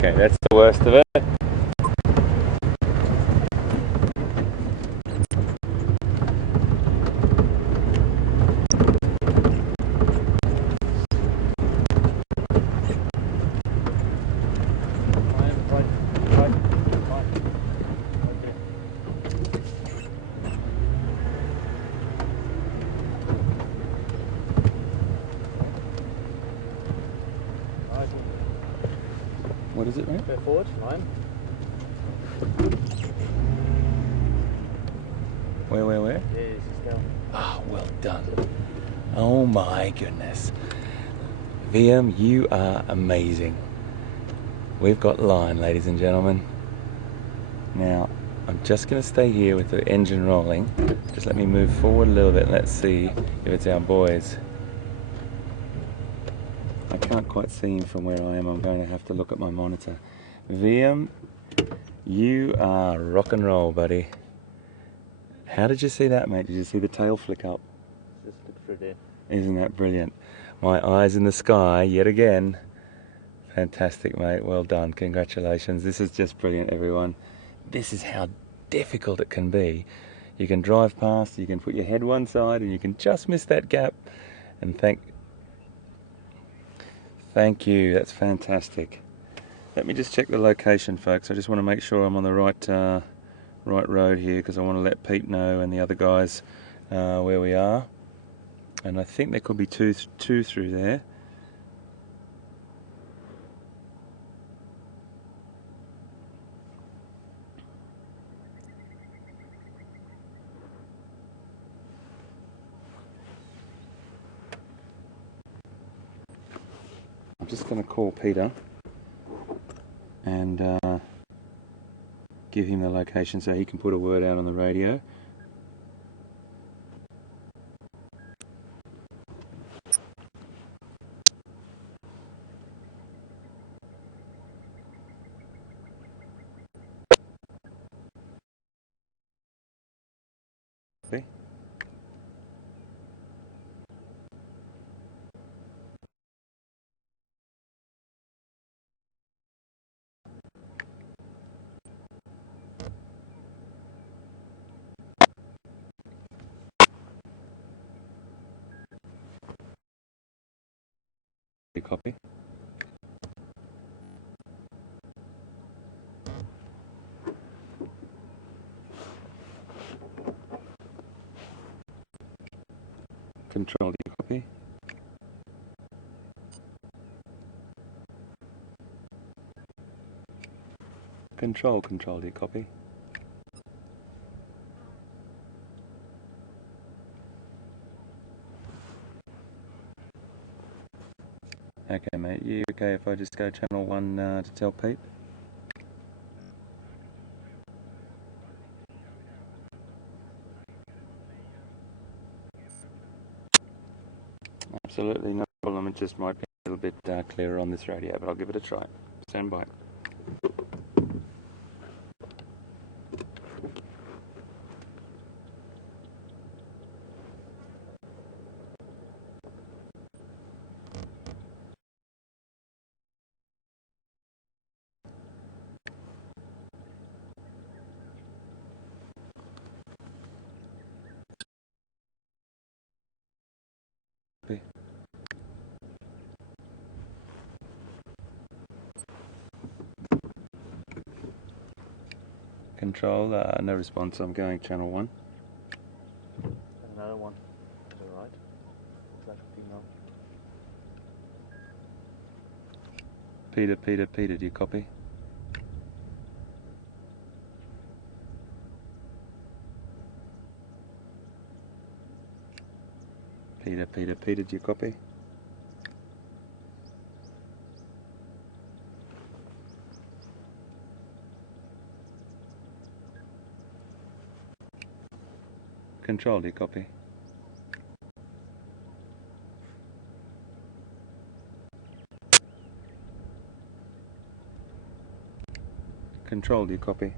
Okay, that's the worst of it. What is it, mate? Go forward, line. Where? Yes, still. Oh, well done. Oh my goodness. VM, you are amazing. We've got line, ladies and gentlemen. Now, I'm just going to stay here with the engine rolling. Just let me move forward a little bit. Let's see if it's our boys. I can't quite see him from where I am. I'm going to have to look at my monitor. VM, you are rock and roll, buddy. How did you see that, mate? Did you see the tail flick up? Just look through there. Isn't that brilliant? My eyes in the sky yet again. Fantastic, mate. Well done. Congratulations. This is just brilliant, everyone. This is how difficult it can be. You can drive past, you can put your head one side, and you can just miss that gap. And thank you. That's fantastic. Let me just check the location, folks. I just want to make sure I'm on the right road here, because I want to let Pete know and the other guys where we are. And I think there could be two through there. I'm just going to call Peter and give him the location so he can put a word out on the radio. Okay. Copy. Control, do you copy? Control, do you copy? Okay, mate. You okay if I just go channel 1 to tell Pete? Absolutely no problem. It just might be a little bit clearer on this radio, but I'll give it a try. Stand by. Copy. Control, no response. I'm going channel 1. Another one. To the right. Looks like a female. Peter, do you copy? Peter, do you copy? Control, do you copy? Control, do you copy?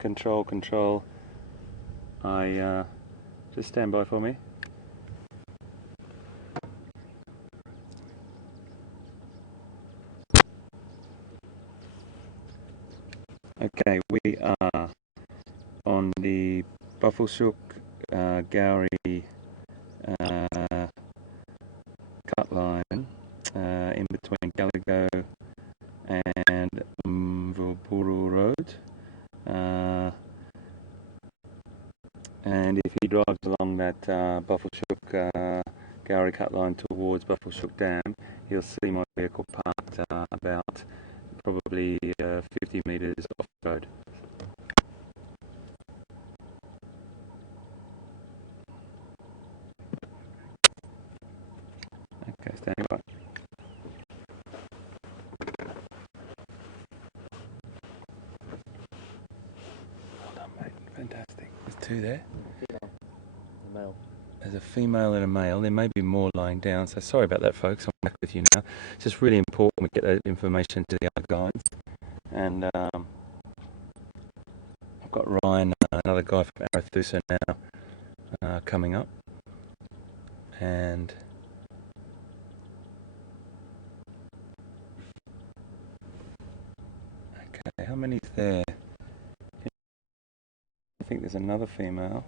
Control, control. Just stand by for me. Okay, we are on the Buffelshoek Gowrie cut line in between Gallego and Mvuburu Road. And if he drives along that Buffelshoek Gowrie cut line towards Buffelshoek Dam, he'll see my vehicle parked about probably 50 metres off the road. Okay, standing by. Well done, mate. Fantastic. There's two there. A male. There's a female and a male. There may be more lying down, so sorry about that, folks. I'm back with you now. It's just really important we get that information to the other guides. And I've got Ryan, another guy from Arathusa now, coming up. And okay, how many's there? I think there's another female.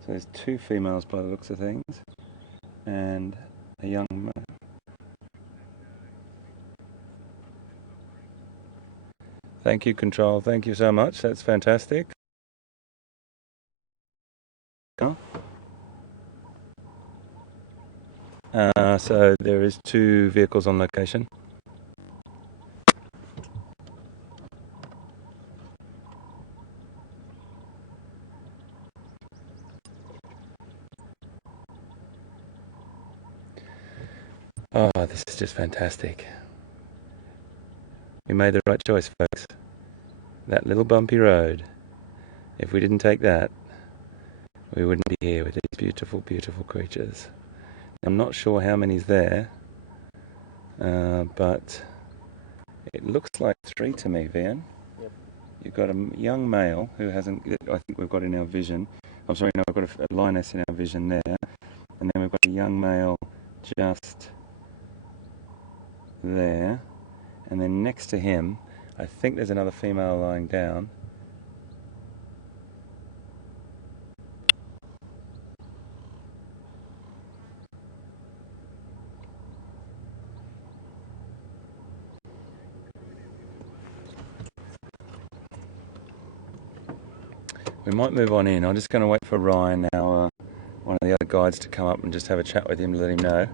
So there's two females by the looks of things, and a young male. Thank you, Control. Thank you so much. That's fantastic. So there is two vehicles on location. Oh, this is just fantastic. We made the right choice, folks. That little bumpy road. If we didn't take that, we wouldn't be here with these beautiful, beautiful creatures. I'm not sure how many's there, but it looks like 3 to me, Vian. Yep. You've got a young male who hasn't, I think we've got in our vision. I'm sorry, no, we've got a lioness in our vision there. And then we've got a young male just there. And then next to him, I think there's another female lying down. We might move on in. I'm just going to wait for Ryan, our one of the other guides, to come up and just have a chat with him to let him know.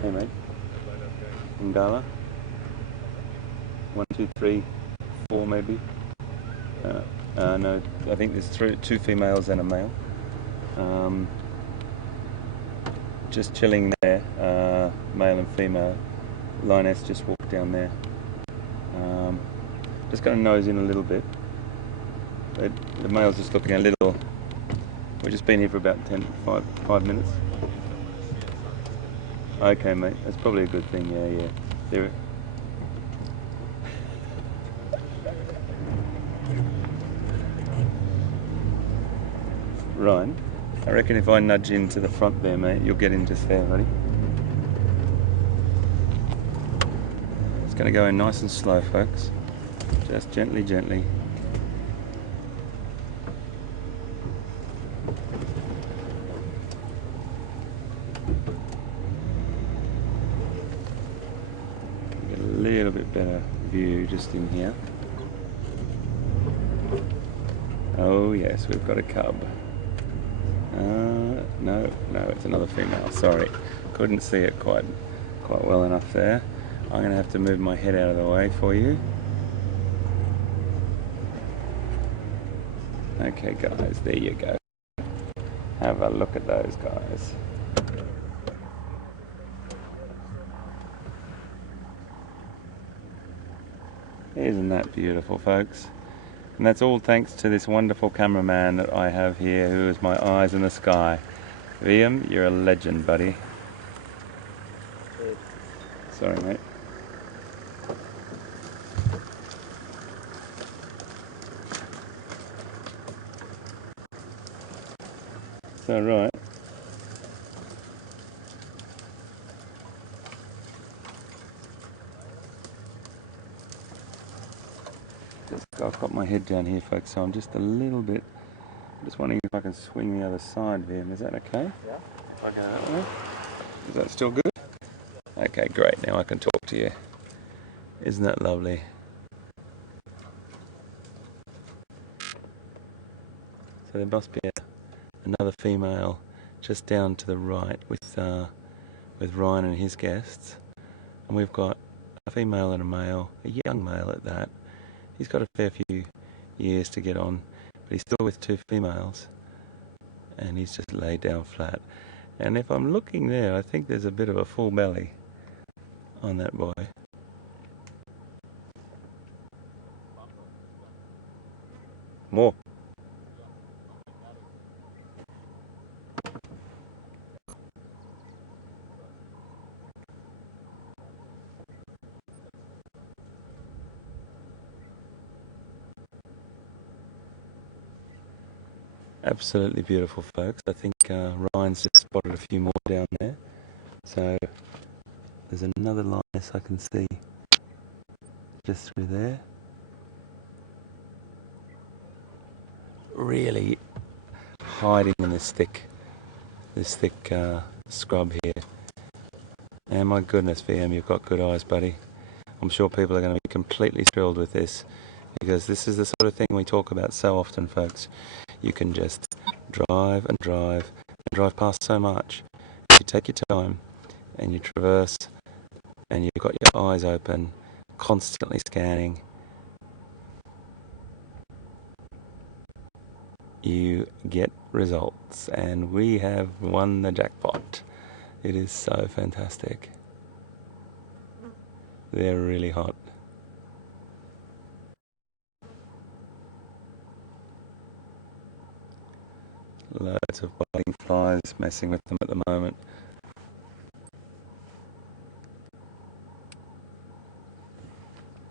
Hey mate. Ngala. 1, 2, 3, 4 maybe. No, I think there's 2 females and a male. Just chilling there, male and female. Lioness just walked down there. Just going to nose in a little bit. The male's just looking a little. We've just been here for about 5 minutes. Okay, mate, that's probably a good thing. Yeah. There. Ryan, I reckon if I nudge into the front there, mate, you'll get in just there, ready? It's going to go in nice and slow, folks. Just gently, gently. Get a little bit better view just in here. Oh yes, we've got a cub. No, it's another female. Sorry, couldn't see it quite well enough there. I'm going to have to move my head out of the way for you. Okay, guys, there you go. Have a look at those guys. Isn't that beautiful, folks? And that's all thanks to this wonderful cameraman that I have here, who is my eyes in the sky. Liam, you're a legend, buddy. Sorry, mate. Is that right? I've got my head down here, folks, so I'm just a little bit... I'm just wondering if I can swing the other side, Liam. Is that okay? Yeah. If I go that way. Is that still good? Okay, great. Now I can talk to you. Isn't that lovely? So there must be another female just down to the right with Ryan and his guests, and we've got a female and a male, a young male at that. He's got a fair few years to get on, but he's still with two females, and he's just laid down flat. And if I'm looking there, I think there's a bit of a full belly on that boy. More. Absolutely beautiful, folks. I think Ryan's just spotted a few more down there. So there's another lioness I can see just through there. Really hiding in this thick scrub here. And my goodness, VM, you've got good eyes, buddy. I'm sure people are going to be completely thrilled with this, because this is the sort of thing we talk about so often, folks. You can just drive and drive and drive past so much. You take your time and you traverse, and you've got your eyes open, constantly scanning. You get results, and we have won the jackpot. It is so fantastic. They're really hot. Loads of biting flies messing with them at the moment.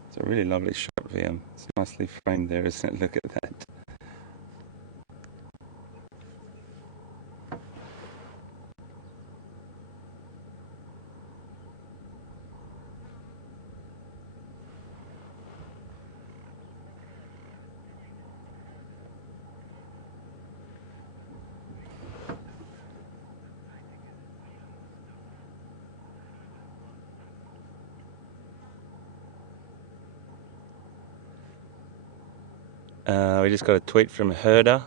It's a really lovely shot, VM. It's nicely framed there, isn't it? Look at that. We just got a tweet from Herda,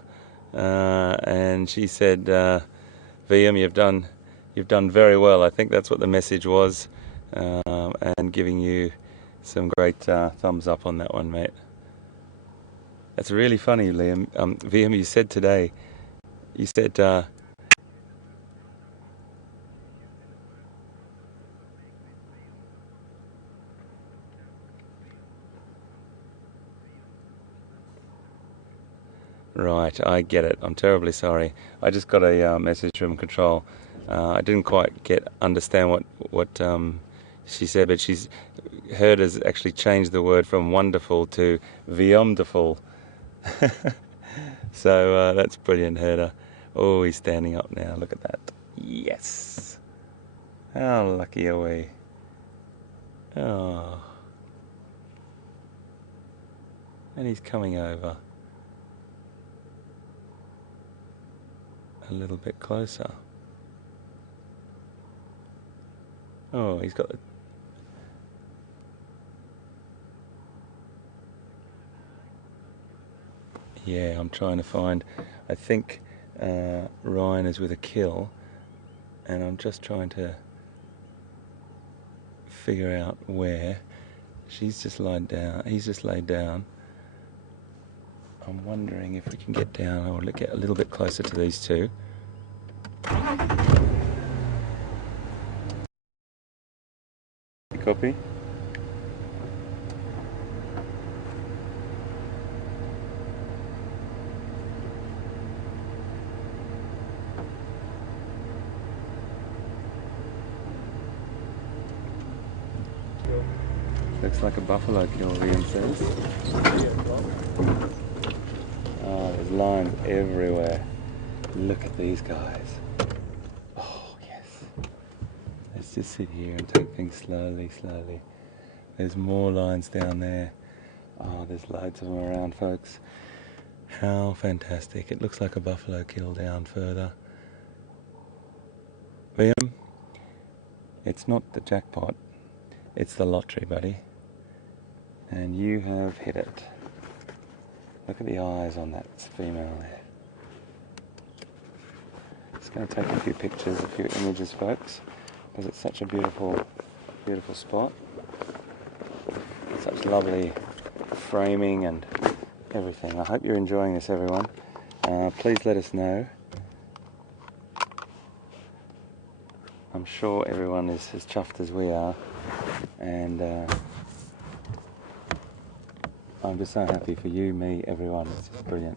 and she said, "VM, you've done very well." I think that's what the message was, and giving you some great thumbs up on that one, mate. That's really funny, Liam. VM, you said today, you said. Right, I get it. I'm terribly sorry. I just got a message from control. I didn't quite understand what she said, but she's heard has actually changed the word from wonderful to beyondful. So that's brilliant, Herder. Oh, he's standing up now. Look at that. Yes. How lucky are we? Oh. And he's coming over a little bit closer. Oh, he's got the... Yeah, I'm trying to find... I think Ryan is with a kill, and I'm just trying to figure out where. She's just laid down. He's just laid down. I'm wondering if we can get down or get a little bit closer to these two. Copy. Looks like a buffalo kill, Liam says. Oh, there's lions everywhere. Look at these guys. Oh, yes. Let's just sit here and take things slowly, slowly. There's more lions down there. Oh, there's loads of them around, folks. How fantastic. It looks like a buffalo kill down further. Liam, it's not the jackpot, it's the lottery, buddy. And you have hit it. Look at the eyes on that female there. Just going to take a few pictures, a few images, folks, because it's such a beautiful, beautiful spot. Such lovely framing and everything. I hope you're enjoying this, everyone. Please let us know. I'm sure everyone is as chuffed as we are, and I'm just so happy for you, me, everyone. It's just brilliant.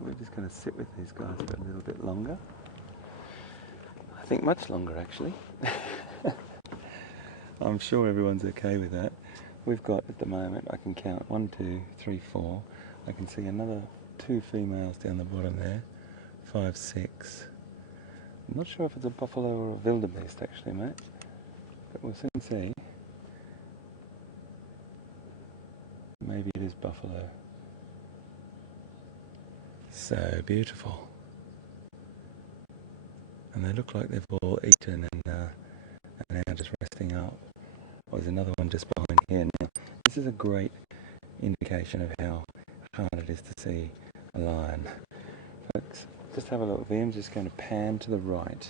We're just going to sit with these guys for a little bit longer. I think much longer, actually. I'm sure everyone's okay with that. We've got, at the moment, I can count 1, 2, 3, 4. I can see another 2 females down the bottom there. 5, 6. I'm not sure if it's a buffalo or a wildebeest, actually, mate. But we'll soon see. Maybe it is buffalo. So beautiful. And they look like they've all eaten and are now just resting up. Oh, there's another one just behind here now. This is a great indication of how hard it is to see a lion. Folks, just have a look. Liam's just going to pan to the right.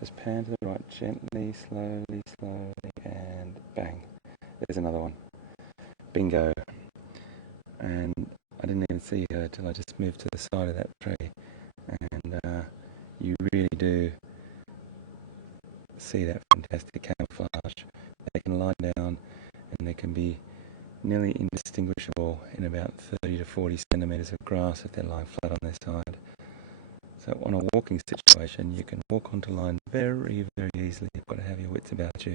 Just pan to the right, gently, slowly, slowly, and bang. There's another one. Bingo. And I didn't even see her till I just moved to the side of that tree. And you really do see that fantastic camouflage. They can lie down and they can be nearly indistinguishable in about 30 to 40 centimetres of grass if they're lying flat on their side. So on a walking situation, you can walk onto line very, very easily. You've got to have your wits about you.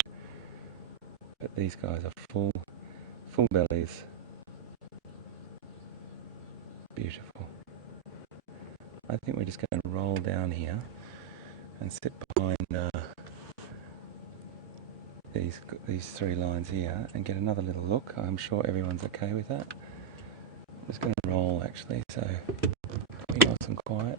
But these guys are full bellies. Beautiful. I think we're just going to roll down here and sit behind these 3 lines here and get another little look. I'm sure everyone's okay with that. I'm just going to roll, actually, so be nice and quiet.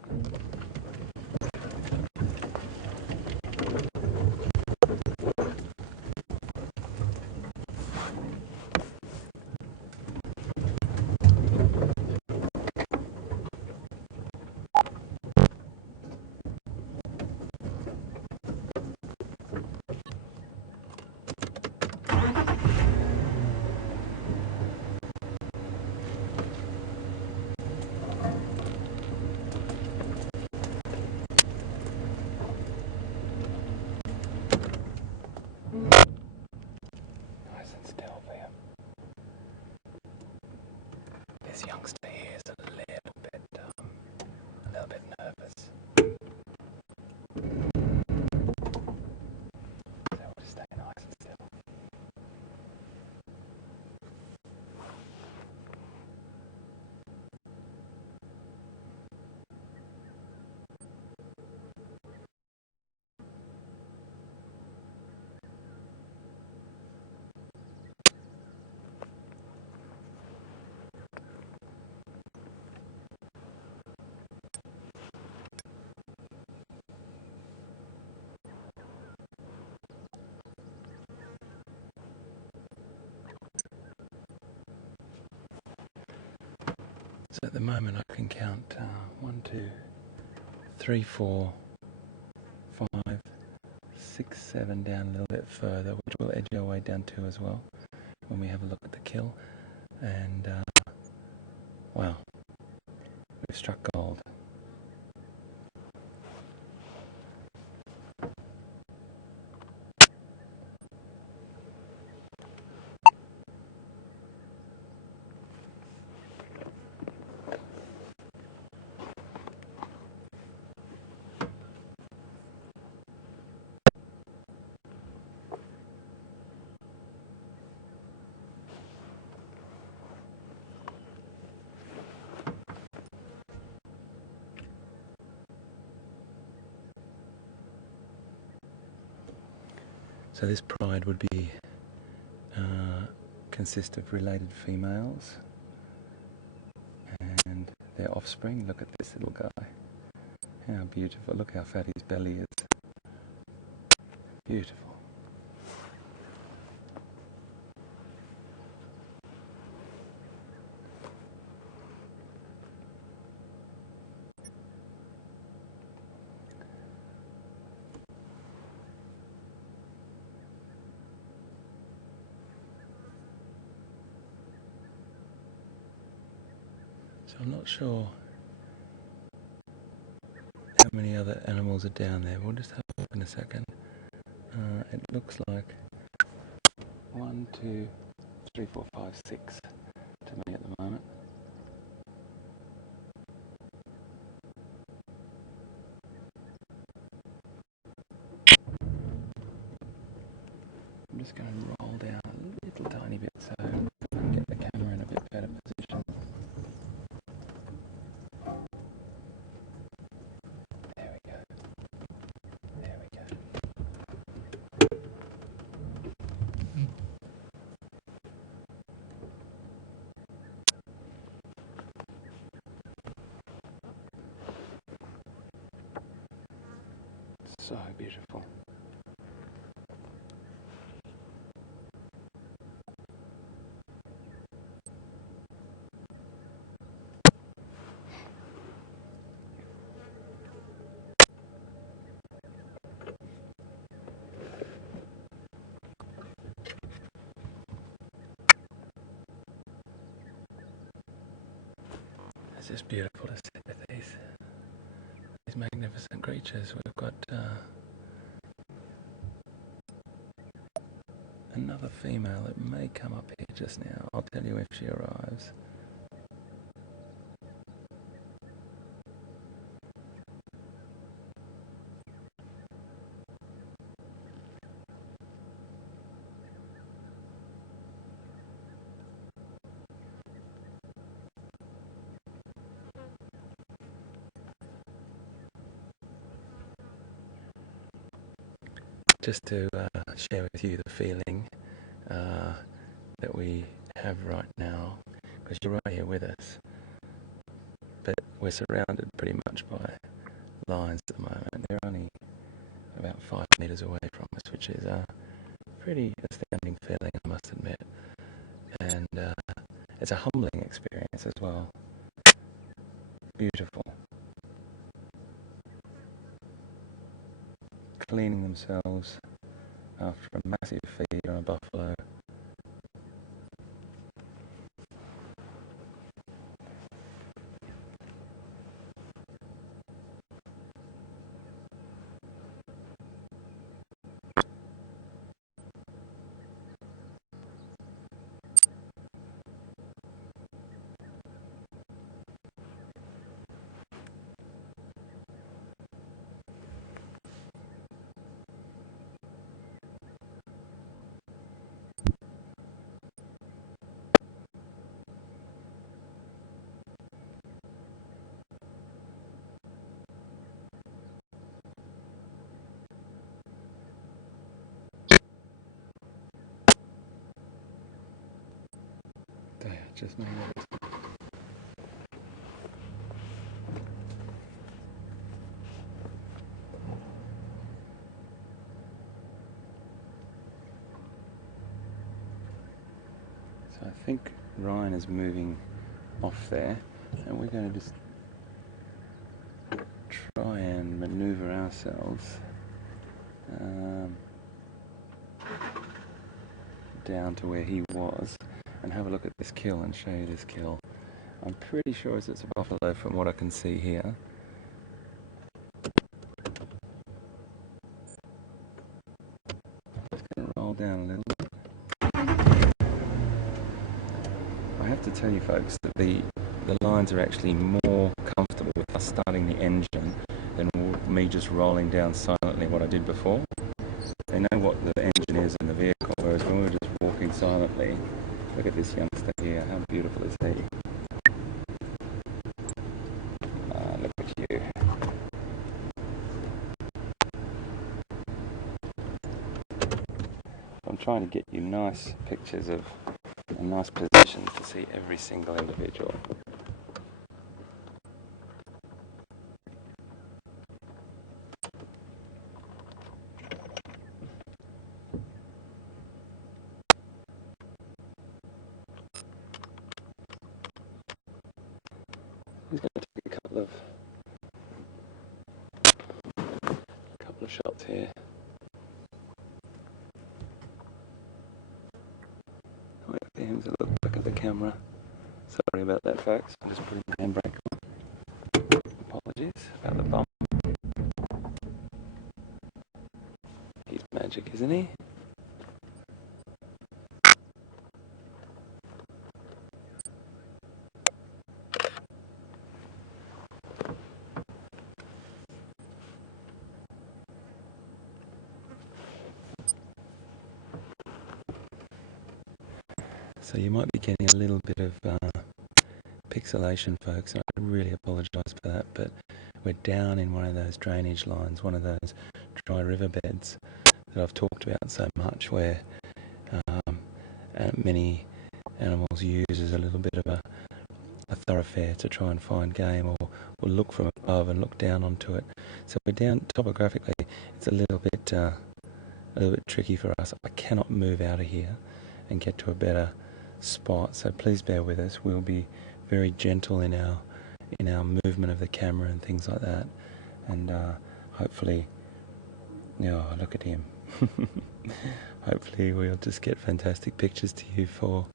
Nice and still for you. This youngster here is a little bit nervous. So we'll just stay nice and still. So at the moment I can count 1, 2, 3, 4, 5, 6, 7 down a little bit further, which we'll edge our way down to as well when we have a look at the kill. And wow, we've struck gold. So this pride would be consist of related females and their offspring. Look at this little guy. How beautiful. Look how fat his belly is. Beautiful. So I'm not sure how many other animals are down there. We'll just have a look in a second. It looks like 1, 2, 3, 4, 5, 6 to me at the moment. I'm just going to roll down a little tiny bit so I can get the camera in a bit better position. There we go. There we go. So beautiful. It's just beautiful to sit with these magnificent creatures. We've got another female that may come up here just now. I'll tell you if she arrives. Just to share with you the feeling that we have right now, because you're right here with us, but we're surrounded pretty much by lions at the moment. They're only about 5 meters away from us, which is a pretty astounding feeling, I must admit, and it's a humbling experience as well. Beautiful. Cleaning themselves after a massive feed on a buffalo. They just know it. So I think Ryan is moving off there, and we're going to just try and maneuver ourselves down to where he was and have a look at this kill and show you this kill. I'm pretty sure it's a buffalo from what I can see here. Just going to roll down a little bit. I have to tell you folks that the lines are actually more comfortable with us starting the engine than me just rolling down silently what I did before. They know what the engine is in the vehicle, whereas when we were just walking silently, look at this youngster here, how beautiful is he? Look at you. I'm trying to get you nice pictures of a nice position to see every single individual. He's going to take a couple of shots here. Wait for him to look back at the camera. Sorry about that, folks. I'm just putting the handbrake on. Apologies about the bump. He's magic, isn't he? So you might be getting a little bit of pixelation, folks, and I really apologise for that, but we're down in one of those drainage lines, one of those dry riverbeds that I've talked about so much, where many animals use as a little bit of a thoroughfare to try and find game, or look from above and look down onto it. So we're down topographically. It's a little bit tricky for us. I cannot move out of here and get to a better spot, so please bear with us. We'll be very gentle in our movement of the camera and things like that, and hopefully, look at him. Hopefully we'll just get fantastic pictures to you for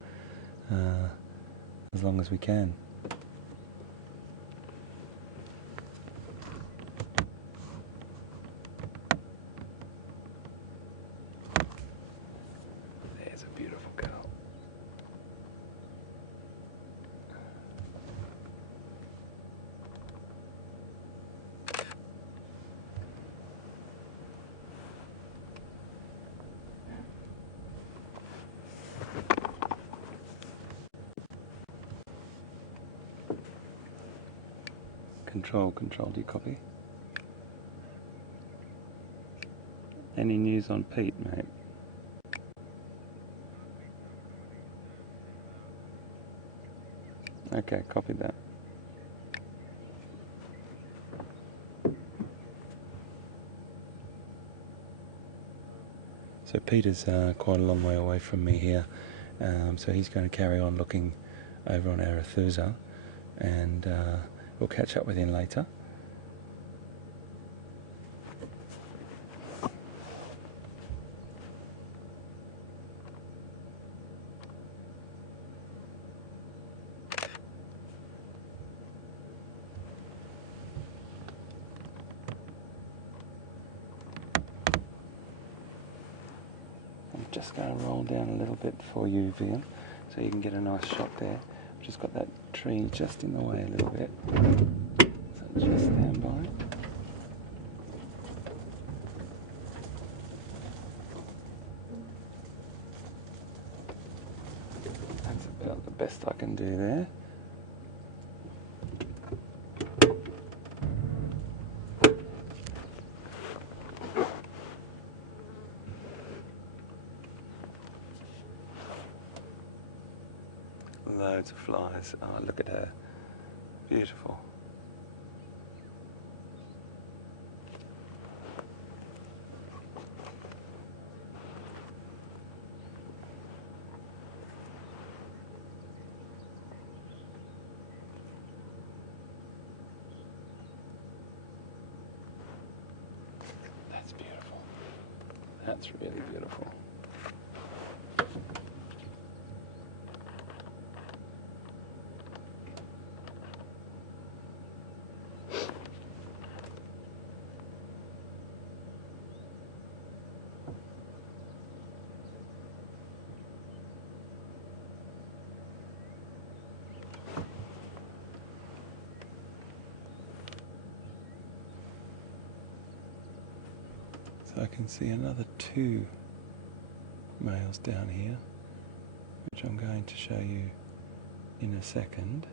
as long as we can. There's a beautiful girl. Control, do you copy? Any news on Pete, mate? Okay, copy that. So Peter's quite a long way away from me here, so he's going to carry on looking over on Arathusa, and we'll catch up with him later. I'm just going to roll down a little bit for you, Vian, so you can get a nice shot there. I've just got that tree just in the way a little bit, so just stand by. That's about the best I can do there. Loads of flies. Oh, look at her. Beautiful. That's beautiful. That's really beautiful. So I can see another 2 males down here, which I'm going to show you in a second.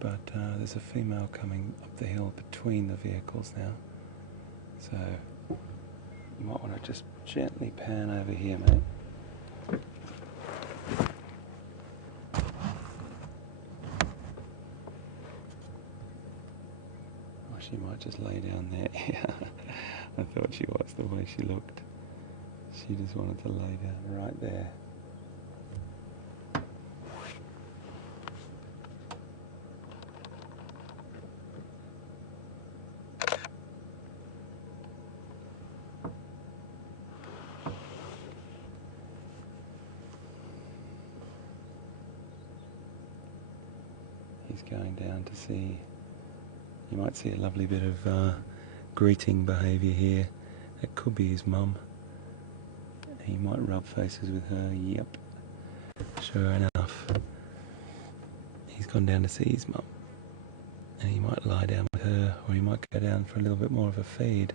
But there's a female coming up the hill between the vehicles now. So you might want to just gently pan over here, mate. Oh, she might just lay down there. Yeah, I thought she was, the way she looked. She just wanted to lay down right there. He's going down to see, you might see a lovely bit of greeting behaviour here. That could be his mum. He might rub faces with her, yep. Sure enough. He's gone down to see his mum. And he might lie down with her, or he might go down for a little bit more of a feed.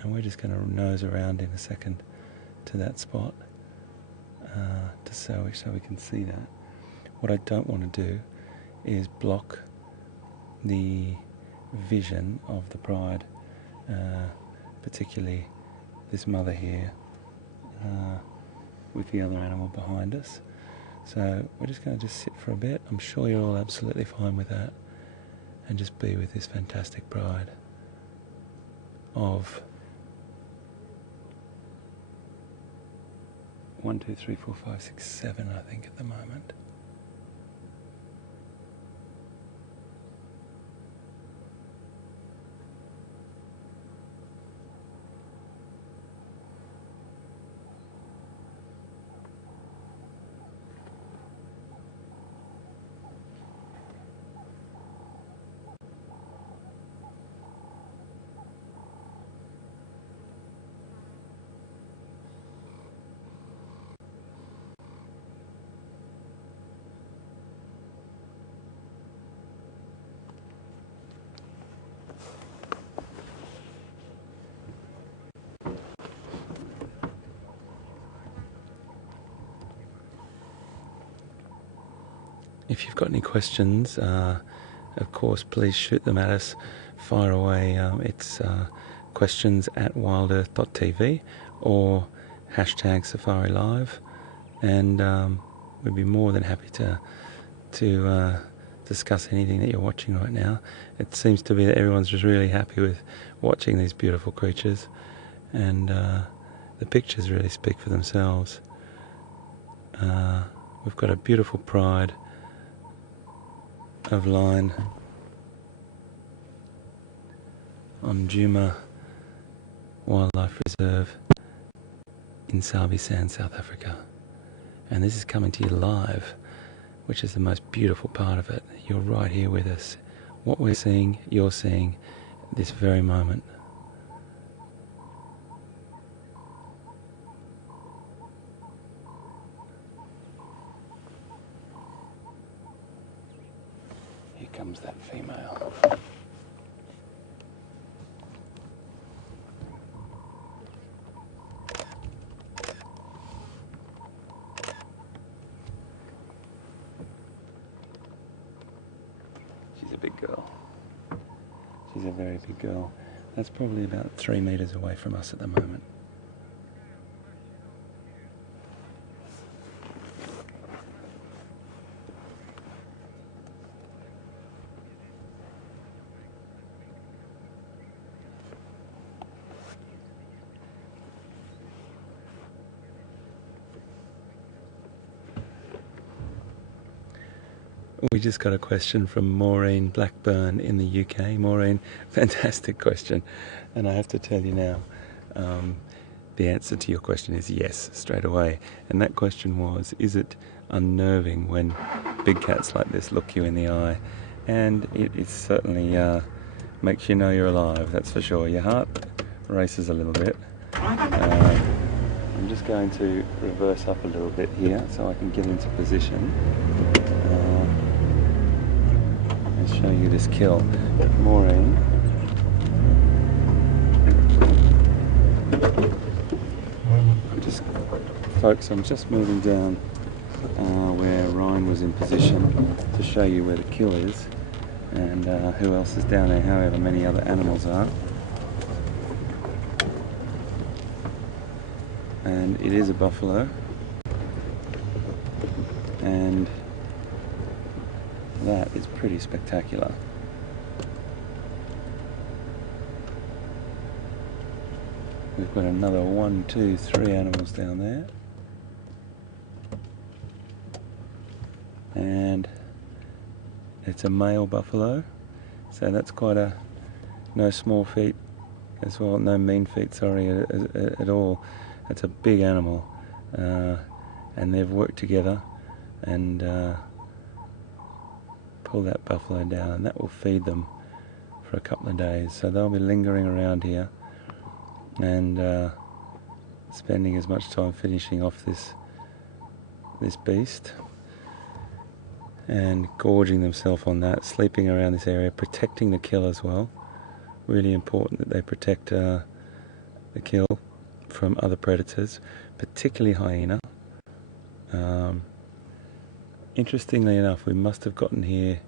And we're just going to nose around in a second to that spot, so we can see that. What I don't want to do is block the vision of the pride, particularly this mother here with the other animal behind us. So we're just going to sit for a bit. I'm sure you're all absolutely fine with that, and just be with this fantastic pride of 1, 2, 3, 4, 5, 6, 7, I think at the moment. If you've got any questions, of course, please shoot them at us. Fire away. It's questions@wildearth.tv or #SafariLive, and we'd be more than happy to discuss anything that you're watching right now. It seems to be that everyone's just really happy with watching these beautiful creatures, and the pictures really speak for themselves. We've got a beautiful pride of line on Djuma Wildlife Reserve in Sabi Sand, South Africa, and this is coming to you live, which is the most beautiful part of it. You're right here with us. What we're seeing, you're seeing this very moment. Here comes that female. She's a big girl. She's a very big girl. That's probably about 3 meters away from us at the moment. We just got a question from Maureen Blackburn in the UK. Maureen, fantastic question. And I have to tell you now, the answer to your question is yes, straight away. And that question was, is it unnerving when big cats like this look you in the eye? And it certainly makes you know you're alive, that's for sure. Your heart races a little bit. I'm just going to reverse up a little bit here so I can get into position. Show you this kill. Maureen Folks, I'm just moving down where Ryan was in position to show you where the kill is and who else is down there, however many other animals are. And it is a buffalo, and that is pretty spectacular. We've got another 1, 2, 3 animals down there. And it's a male buffalo, so that's quite a no small feat as well, no mean feat, sorry, at all. It's a big animal, and they've worked together and pull that buffalo down, and that will feed them for a couple of days. So they'll be lingering around here and spending as much time finishing off this beast and gorging themselves on that, sleeping around this area, protecting the kill as well. Really important that they protect the kill from other predators, particularly hyena. Interestingly enough, we must have gotten here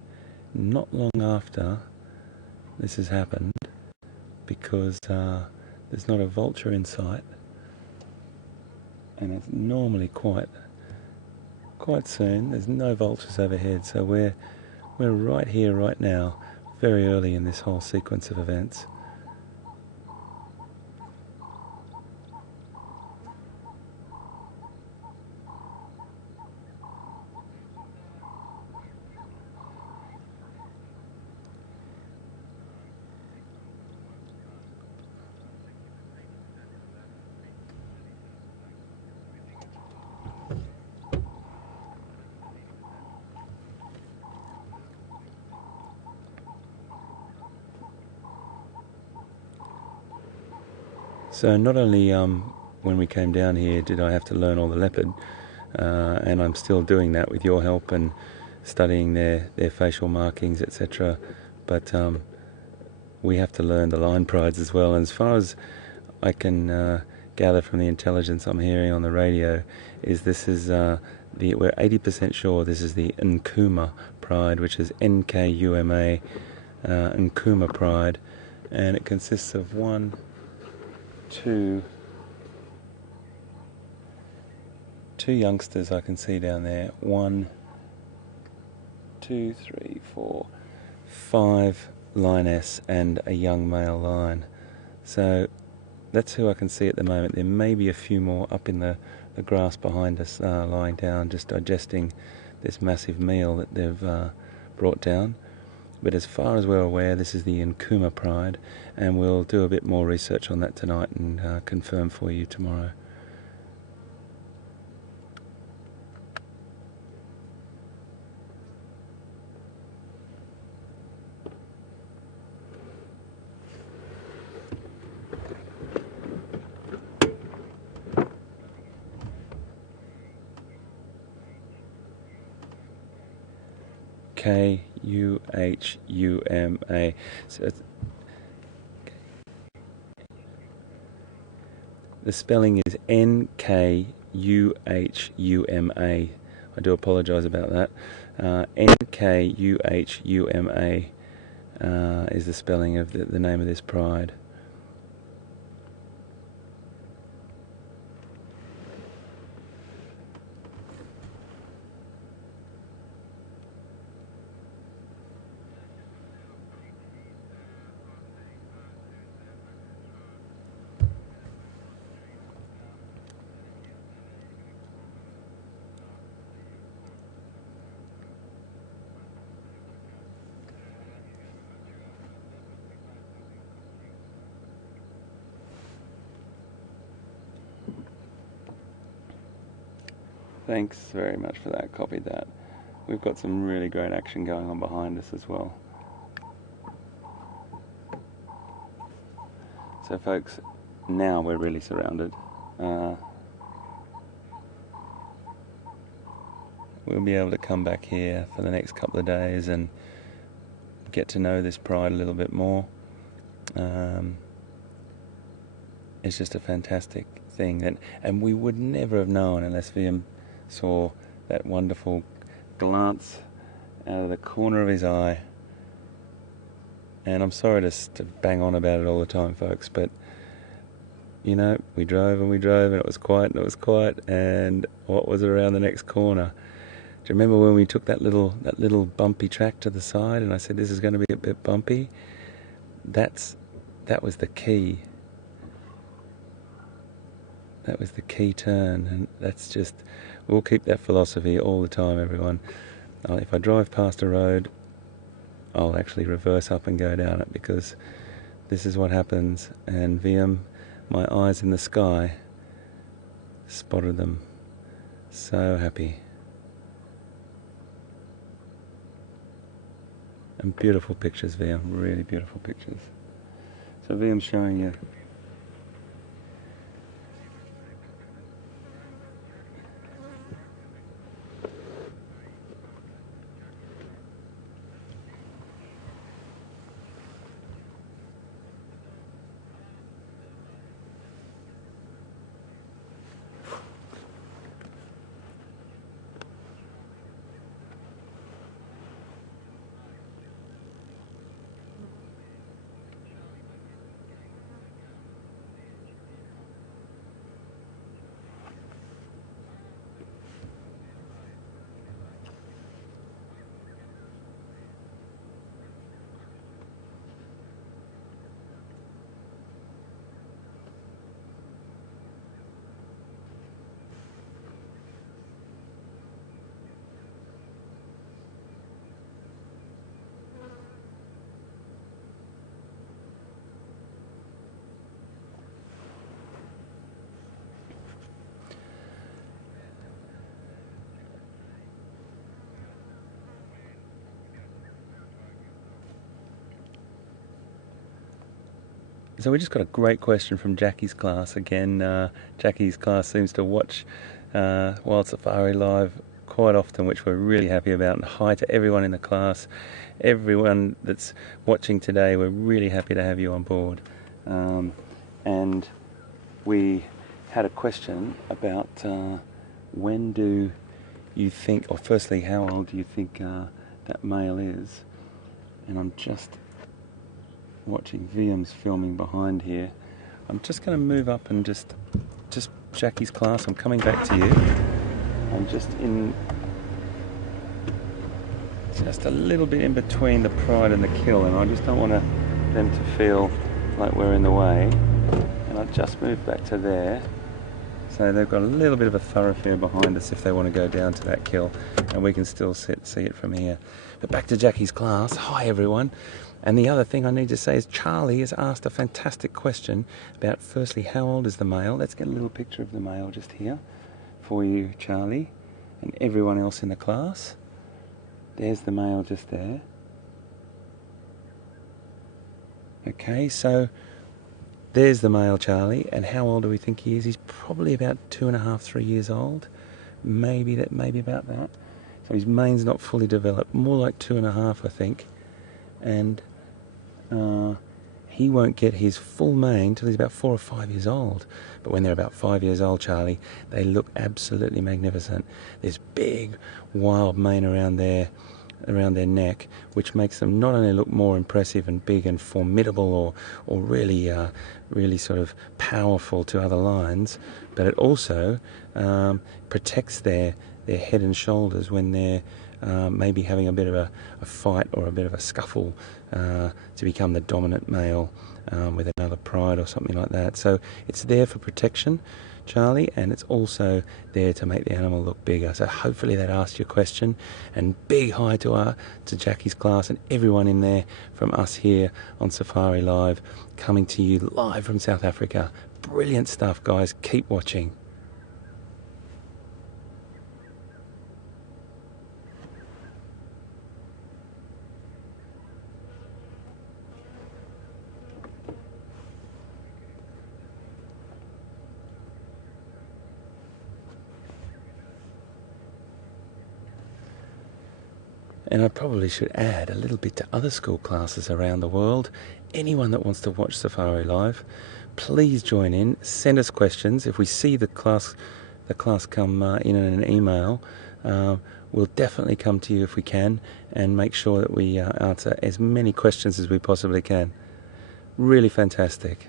not long after this has happened, because there's not a vulture in sight, and it's normally quite soon. There's no vultures overhead, so we're right here, right now, very early in this whole sequence of events. So not only when we came down here did I have to learn all the leopard, and I'm still doing that with your help and studying their facial markings, etc. But we have to learn the line prides as well. And as far as I can gather from the intelligence I'm hearing on the radio, is this is we're 80% sure this is the Nkuma pride, which is Nkuma, Nkuma pride, and it consists of 1, 2 youngsters I can see down there. 1, 2, 3, 4, 5 lioness and a young male lion. So that's who I can see at the moment. There may be a few more up in the grass behind us, lying down, just digesting this massive meal that they've brought down. But as far as we're aware, this is the Nkuma pride, and we'll do a bit more research on that tonight and confirm for you tomorrow. Kuhuma. So the spelling is Nkuhuma. I do apologise about that. Nkuhuma is the spelling of the name of this pride. Thanks very much for that, copied that. We've got some really great action going on behind us as well. So folks, now we're really surrounded. We'll be able to come back here for the next couple of days and get to know this pride a little bit more. It's just a fantastic thing, and we would never have known unless Liam saw that wonderful glance out of the corner of his eye. And I'm sorry to bang on about it all the time, folks, but you know, we drove and it was quiet and it was quiet, and what was around the next corner? Do you remember when we took that little bumpy track to the side, and I said this is going to be a bit bumpy? That was the key. That was the key turn, and that's just, we'll keep that philosophy all the time, everyone. If I drive past a road, I'll actually reverse up and go down it, because this is what happens. And VM, my eyes in the sky, spotted them. So happy. And beautiful pictures, VM, really beautiful pictures. So VM's showing you. So we just got a great question from Jackie's class again. Jackie's class seems to watch Wild Safari Live quite often, which we're really happy about. And hi to everyone in the class, everyone that's watching today. We're really happy to have you on board. And we had a question about when do you think, or firstly, how old do you think that male is? And I'm just watching VM's filming behind here. I'm just going to move up and just Jackie's class, I'm coming back to you. I'm just a little bit in between the pride and the kill, and I just don't want them to feel like we're in the way. And I just moved back to there. So they've got a little bit of a thoroughfare behind us if they want to go down to that kill, and we can still see it from here. But back to Jackie's class. Hi everyone. And the other thing I need to say is Charlie has asked a fantastic question about, firstly, how old is the male? Let's get a little picture of the male just here for you, Charlie, and everyone else in the class. There's the male just there. Okay, so there's the male, Charlie, and how old do we think he is? He's probably about 2.5, 3 years old, maybe about that. So his mane's not fully developed, more like 2.5, I think, and he won't get his full mane till he's about 4 or 5 years old. But when they're about 5 years old, Charlie, they look absolutely magnificent. There's big, wild mane around their neck, which makes them not only look more impressive and big and formidable, or really sort of powerful to other lions, but it also protects their head and shoulders when they're maybe having a bit of a fight or a bit of a scuffle to become the dominant male with another pride or something like that. So it's there for protection, Charlie, and it's also there to make the animal look bigger. So hopefully that asked your question. And big hi to Jackie's class and everyone in there from us here on Safari Live, coming to you live from South Africa. Brilliant stuff, guys. Keep watching. And I probably should add a little bit to other school classes around the world. Anyone that wants to watch Safari Live, Please join in, send us questions. If we see the class come in an email, we'll definitely come to you if we can and make sure that we answer as many questions as we possibly can. Really fantastic.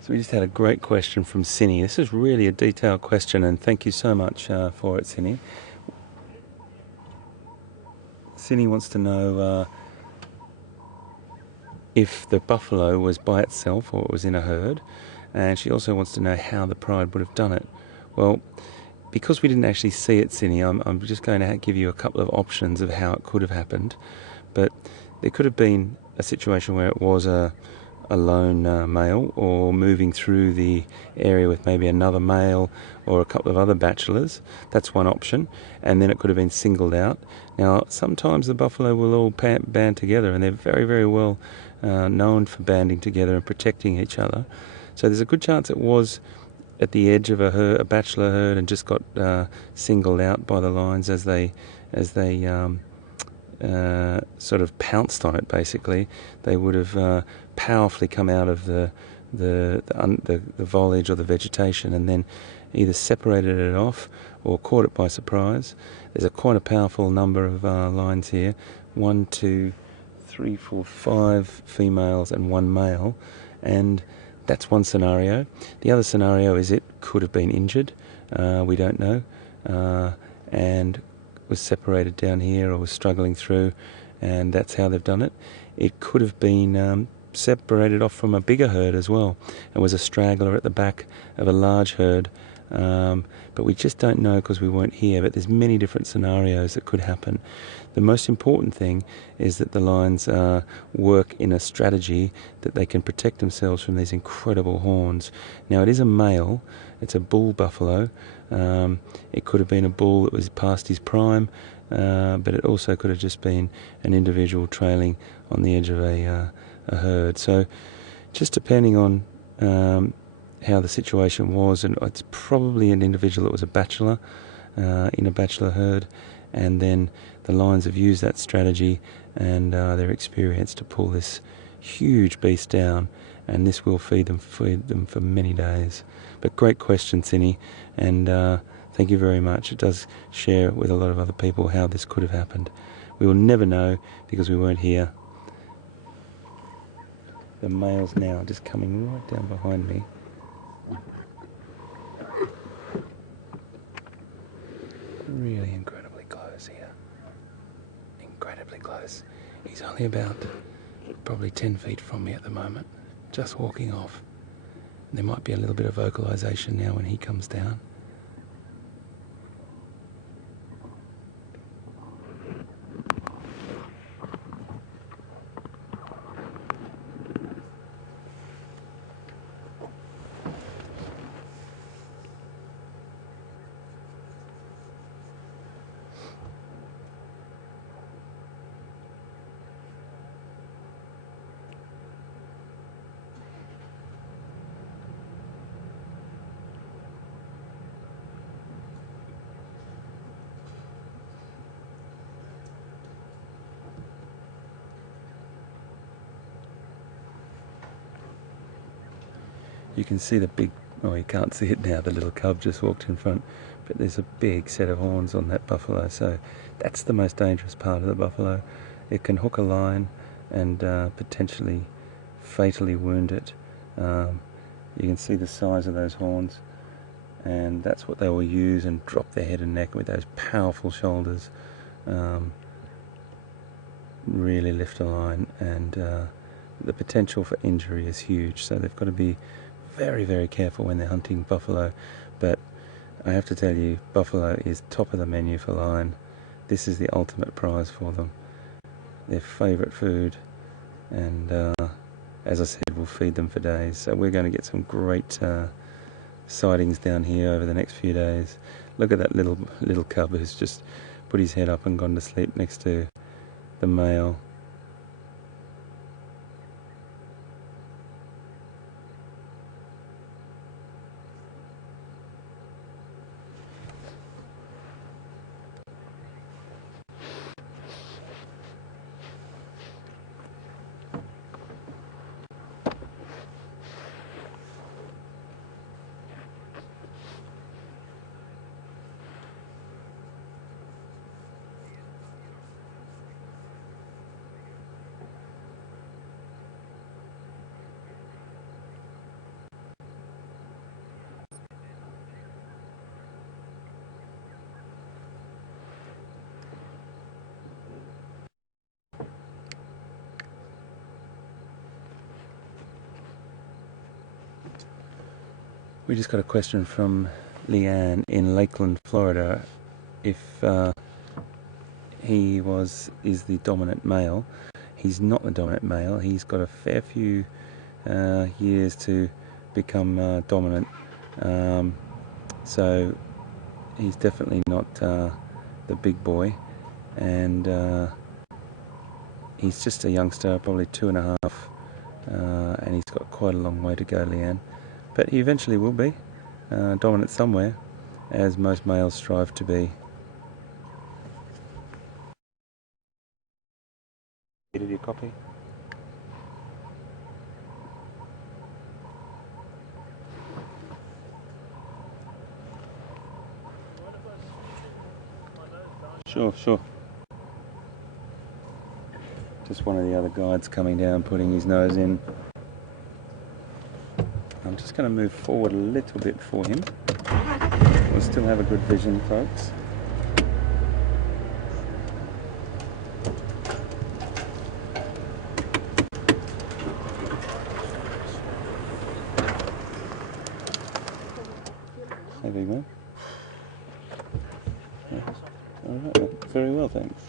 So we just had a great question from Cindy. This is really a detailed question, and thank you so much for it, Cindy. Cindy wants to know if the buffalo was by itself or it was in a herd, and she also wants to know how the pride would have done it. Well, because we didn't actually see it, Cindy, I'm just going to give you a couple of options of how it could have happened. But there could have been a situation where it was a lone male, or moving through the area with maybe another male or a couple of other bachelors. That's one option, and then it could have been singled out. Now, sometimes the buffalo will all band together, and they're very, very well known for banding together and protecting each other. So there's a good chance it was at the edge of a bachelor herd and just got singled out by the lions as they sort of pounced on it. Basically, they would have powerfully come out of the foliage or the vegetation, and then either separated it off or caught it by surprise. There's quite a powerful number of lions here: 1, 2, 3, 4, 5 females and 1 male, and that's one scenario. The other scenario is it could have been injured. We don't know, and was separated down here or was struggling through, and that's how they've done it. It could have been separated off from a bigger herd as well and was a straggler at the back of a large herd, but we just don't know because we weren't here. But there's many different scenarios that could happen. The most important thing is that the lions work in a strategy that they can protect themselves from these incredible horns. Now, it is a male, it's a bull buffalo. It could have been a bull that was past his prime, but it also could have just been an individual trailing on the edge of a herd. So just depending on how the situation was, and it's probably an individual that was a bachelor in a bachelor herd, and then the lions have used that strategy and their experience to pull this huge beast down, and this will feed them for many days. But great question, Cindy, and thank you very much. It does share with a lot of other people how this could have happened. We will never know because we weren't here. The male's now just coming right down behind me. Really incredibly close here. Incredibly close. He's only about probably 10 feet from me at the moment, just walking off. There might be a little bit of vocalization now when he comes down. You can see the big, oh, you can't see it now, the little cub just walked in front, but there's a big set of horns on that buffalo, so that's the most dangerous part of the buffalo. It can hook a lion and potentially fatally wound it. You can see the size of those horns, and that's what they will use and drop their head and neck with those powerful shoulders. really lift a line, and the potential for injury is huge, so they've got to be very, very careful when they're hunting buffalo. But I have to tell you, buffalo is top of the menu for line. This is the ultimate prize for them. Their favourite food, and as I said, we'll feed them for days. So we're going to get some great sightings down here over the next few days. Look at that little cub who's just put his head up and gone to sleep next to the male. We just got a question from Leanne in Lakeland, Florida, if he is the dominant male. He's not the dominant male. He's got a fair few years to become dominant, so he's definitely not the big boy, and he's just a youngster, probably 2.5, and he's got quite a long way to go, Leanne. But he eventually will be dominant somewhere, as most males strive to be. Did you copy? Sure. Just one of the other guides coming down, putting his nose in. I'm just going to move forward a little bit for him. We'll still have a good vision, folks. Hey, big man. Yeah. All right, very well, thanks.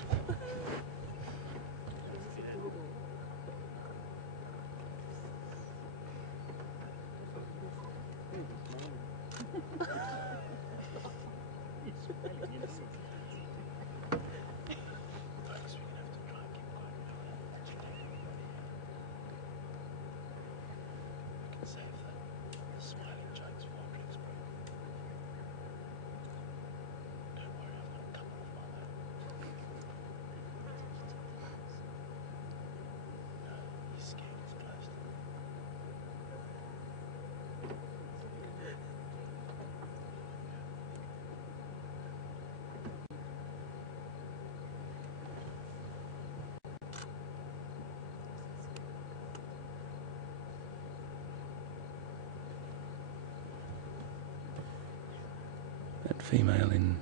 That female in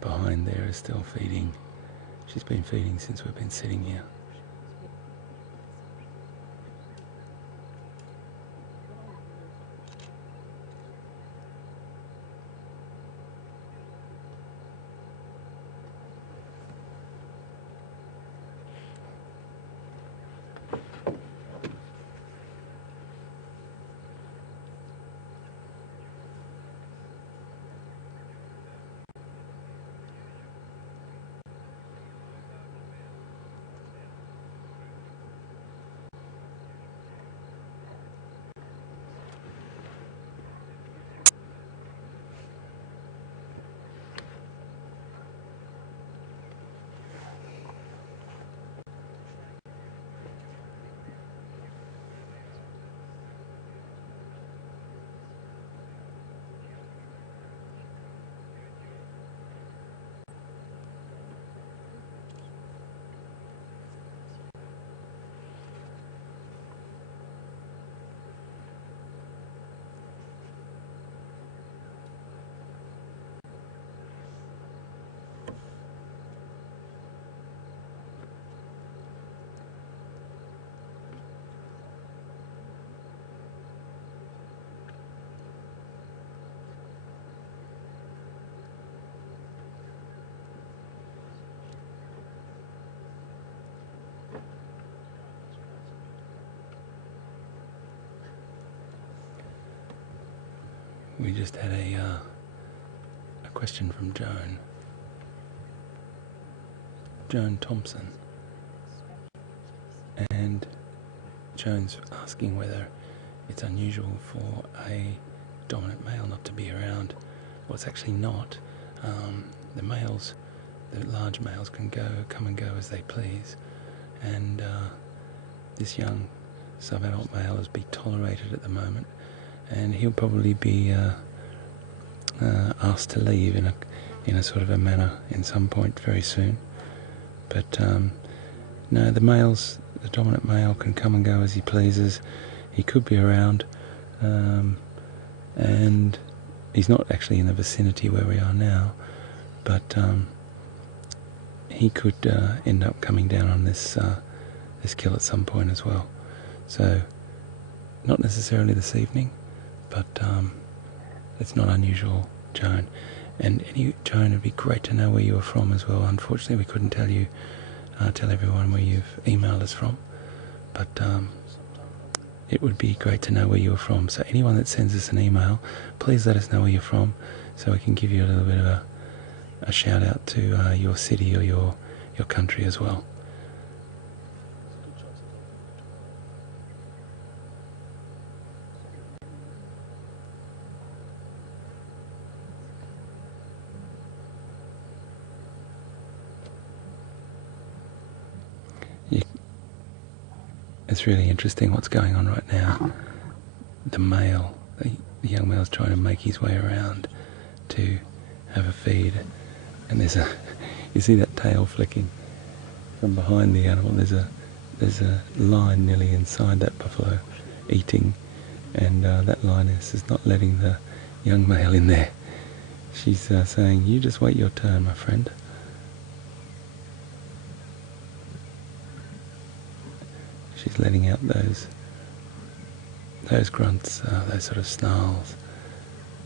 behind there is still feeding. She's been feeding since we've been sitting here. We just had a question from Joan Thompson, and Joan's asking whether it's unusual for a dominant male not to be around. Well, it's actually not. The large males can come and go as they please, and this young sub-adult male is being tolerated at the moment, and he'll probably be asked to leave in a sort of a manner in some point very soon. But no, the dominant male can come and go as he pleases. He could be around, and he's not actually in the vicinity where we are now, but he could end up coming down on this kill at some point as well. So not necessarily this evening, but it's not unusual, Joan. And Joan, it'd be great to know where you were from as well. Unfortunately, we couldn't tell everyone where you've emailed us from, but it would be great to know where you were from. So anyone that sends us an email, please let us know where you're from, so we can give you a little bit of a shout out to your city or your country as well. It's really interesting what's going on right now. The young male's trying to make his way around to have a feed, and you see that tail flicking from behind the animal. There's a line nearly inside that buffalo eating, and that lioness is not letting the young male in there. She's saying, "You just wait your turn, my friend." She's letting out those grunts, those sort of snarls,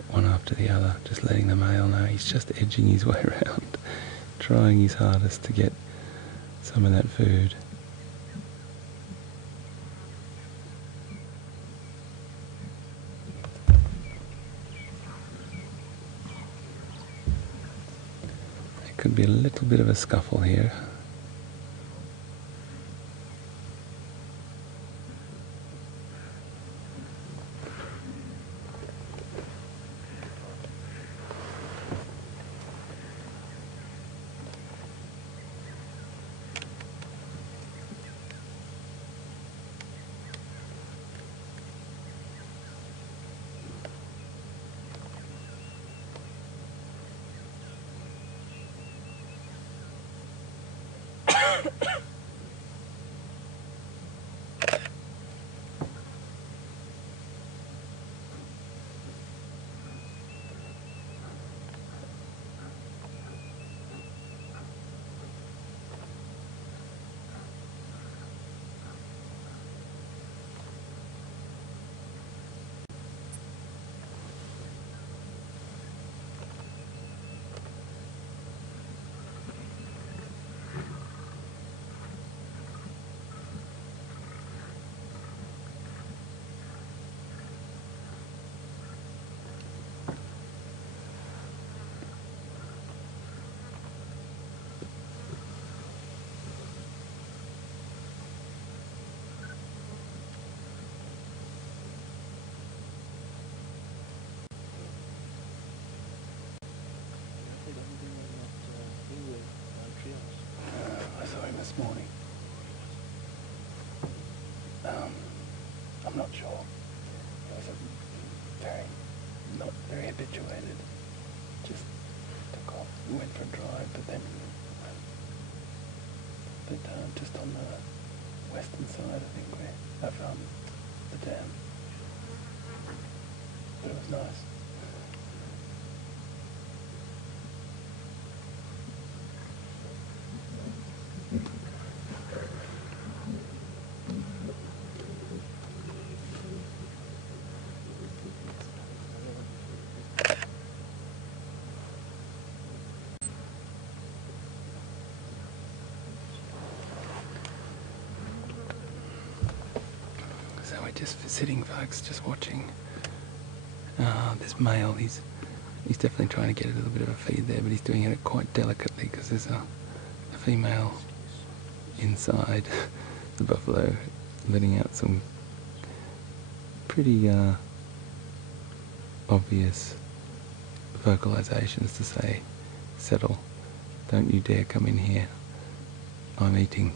one after the other, just letting the male know he's just edging his way around, trying his hardest to get some of that food. There could be a little bit of a scuffle here. This morning. I'm not sure. He was not very habituated. Just took off and went for a drive, but then just on the western side, I think, of the dam. But it was nice. So we're just sitting, folks, just watching This male, he's definitely trying to get a little bit of a feed there, but he's doing it quite delicately because there's a female inside the buffalo, letting out some pretty obvious vocalizations to say, settle, don't you dare come in here, I'm eating.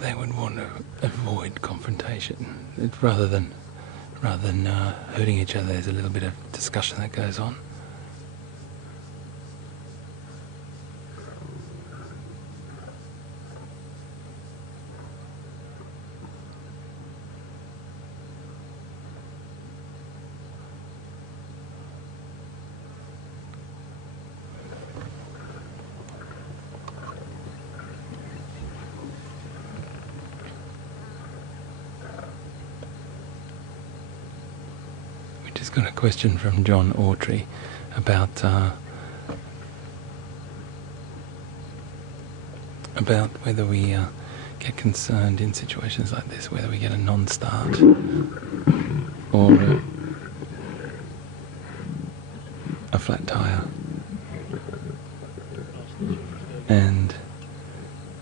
They would want to avoid confrontation. Rather than hurting each other, there's a little bit of discussion that goes on. Just got a question from John Autry about whether we get concerned in situations like this, whether we get a non-start or a flat tyre. And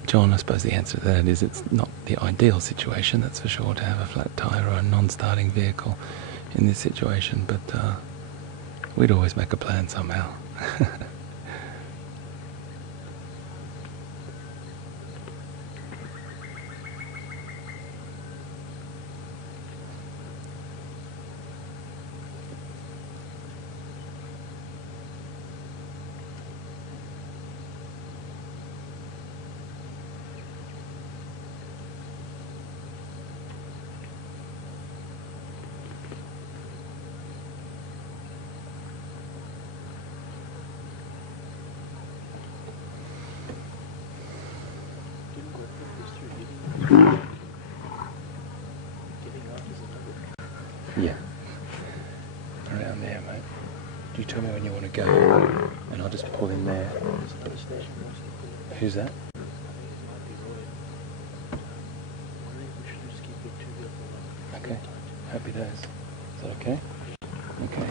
John, I suppose the answer to that is it's not the ideal situation, that's for sure, to have a flat tyre or a non-starting vehicle in this situation, but we'd always make a plan somehow. Yeah. Around there, mate. You tell me when you want to go, and I'll just pull in there. Who's that? Okay. Happy days. Is that okay? Okay.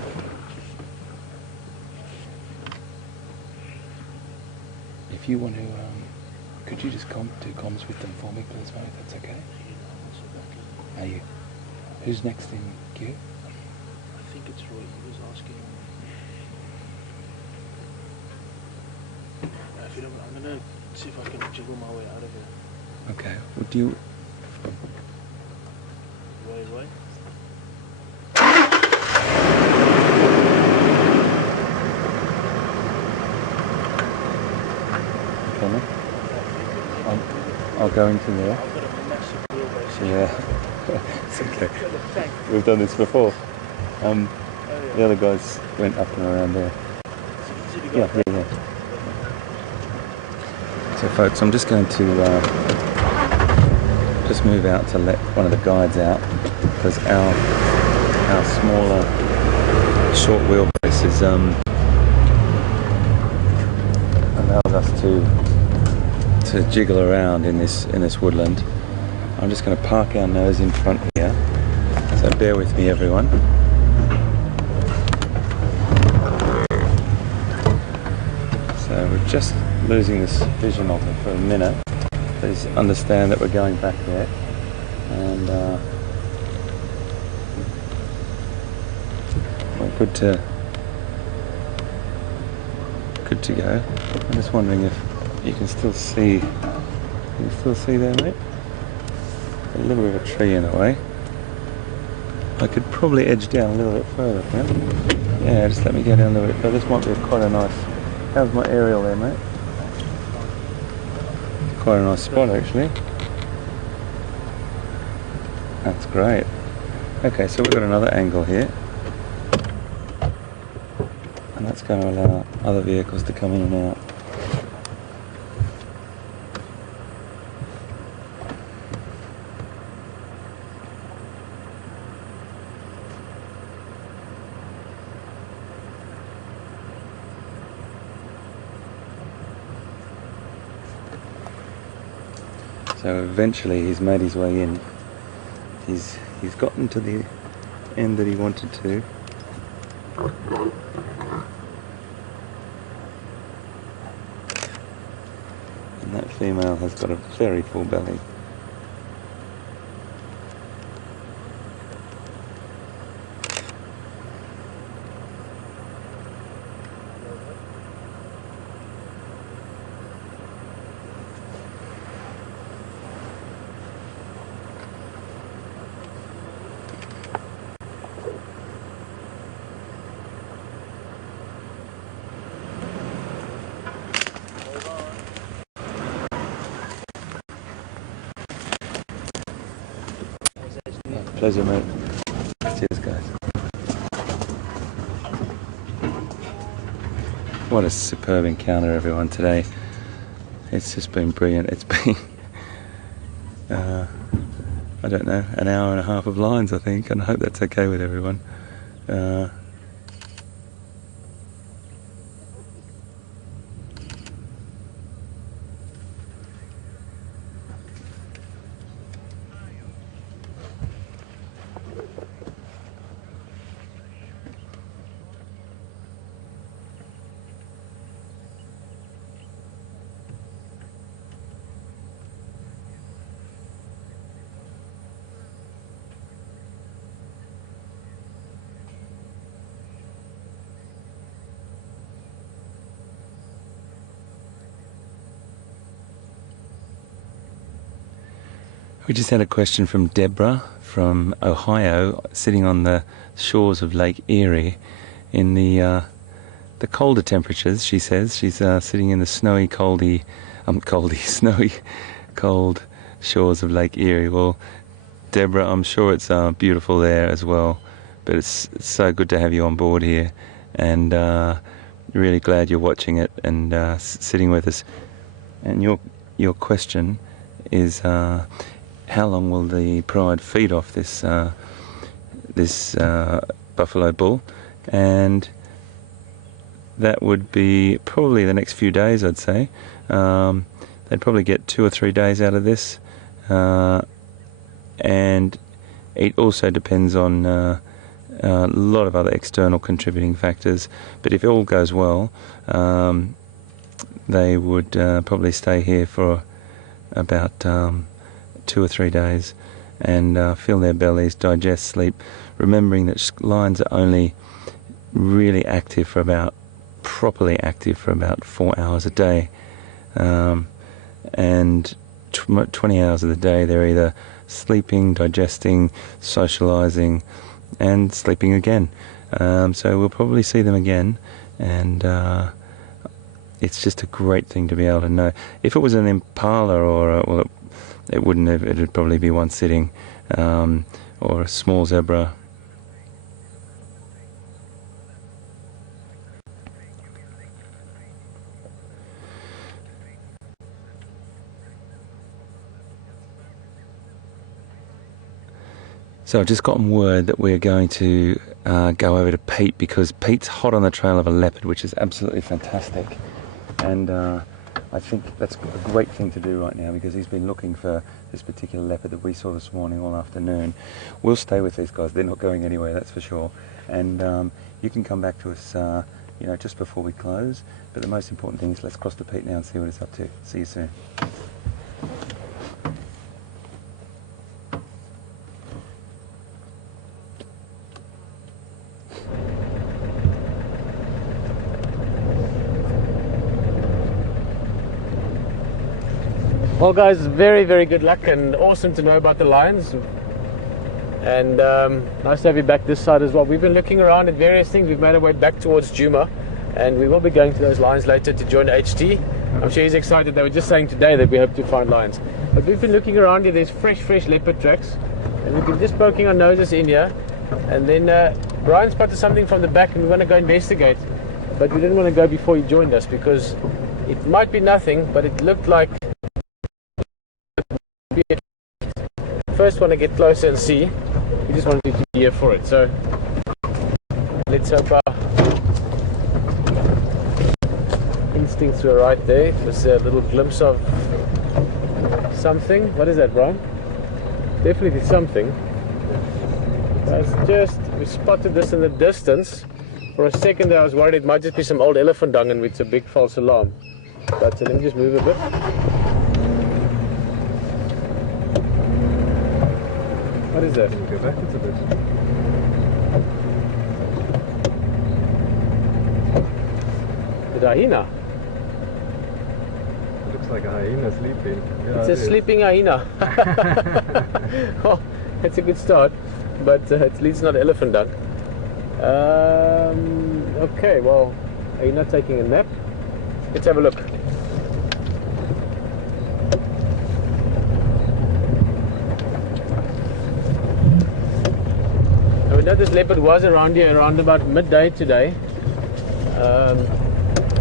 If you want to Could you just do comms with them for me, please, mate, if that's okay? Are you? Who's next in queue? I think it's Roy. He was asking. If you don't, I'm gonna see if I can jiggle my way out of here. Okay. Well, do you? Roy. Okay. I'll go into there. I've got a massive wheelbase. Yeah. It's okay. We've done this before. The other guys went up and around there. Yeah. So folks, I'm just going to just move out to let one of the guides out, because our smaller short wheelbase is allows us to jiggle around in this woodland. I'm just going to park our nose in front here, so bear with me, everyone. So we're just losing this vision of it for a minute. Please understand that we're going back there, and we're good to go. I'm just wondering if you can still see. Can you still see there, mate? A little bit of a tree in the way. I could probably edge down a little bit further. Yeah, just let me go down a little bit further. This might be quite a nice. How's my aerial there, mate? Quite a nice spot, actually. That's great. Okay, so we've got another angle here, and that's going to allow other vehicles to come in and out. So eventually he's made his way in. He's gotten to the end that he wanted to. And that female has got a very full belly. Pleasure, mate. Cheers, guys. What a superb encounter, everyone, today. It's just been brilliant. It's been, I don't know, an hour and a half of lines, I think, and I hope that's okay with everyone. We just had a question from Deborah from Ohio, sitting on the shores of Lake Erie in the colder temperatures. She says she's sitting in the snowy, cold shores of Lake Erie. Well, Deborah, I'm sure it's beautiful there as well, but it's so good to have you on board here, and really glad you're watching it and sitting with us. And your question is, how long will the pride feed off this buffalo bull? And that would be probably the next few days, I'd say. They'd probably get 2 or 3 days out of this, and it also depends on a lot of other external contributing factors. But if all goes well, they would probably stay here for about 2 or 3 days and fill their bellies, digest, sleep, remembering that lions are only really active for about, properly active for about 4 hours a day, and 20 hours of the day they're either sleeping, digesting, socializing and sleeping again. So we'll probably see them again, and it's just a great thing to be able to know. If it was an impala or well, it wouldn't have, it would probably be one sitting, or a small zebra. So I've just gotten word that we're going to go over to Pete, because Pete's hot on the trail of a leopard, which is absolutely fantastic. And I think that's a great thing to do right now, because he's been looking for this particular leopard that we saw this morning all afternoon. We'll stay with these guys, they're not going anywhere, that's for sure. And you can come back to us you know, just before we close. But the most important thing is let's cross to Pete now and see what he's up to. See you soon. Well guys, very, very good luck and awesome to know about the lions, and nice to have you back this side as well. We've been looking around at various things. We've made our way back towards Djuma, and we will be going to those lions later to join HT. I'm sure he's excited. They were just saying today that we hope to find lions, but we've been looking around here. There's fresh leopard tracks, and we've been just poking our noses in here, and then Brian spotted something from the back and we want to go investigate, but we didn't want to go before he joined us because it might be nothing, but it looked like first want to get closer and see. We just wanted to be here for it, so let's hope our instincts were right there. It was a little glimpse of something. What is that, Brian? Definitely something. We spotted this in the distance. For a second I was worried it might just be some old elephant dung and it's a big false alarm, but let me just move a bit. What is that? Go backwards a bit. The hyena. It looks like a hyena sleeping. Yeah, It's a sleeping hyena. Oh, that's a good start, but at least not elephant dung. Okay, well, hyena taking a nap. Let's have a look. We know this leopard was around here around about midday today.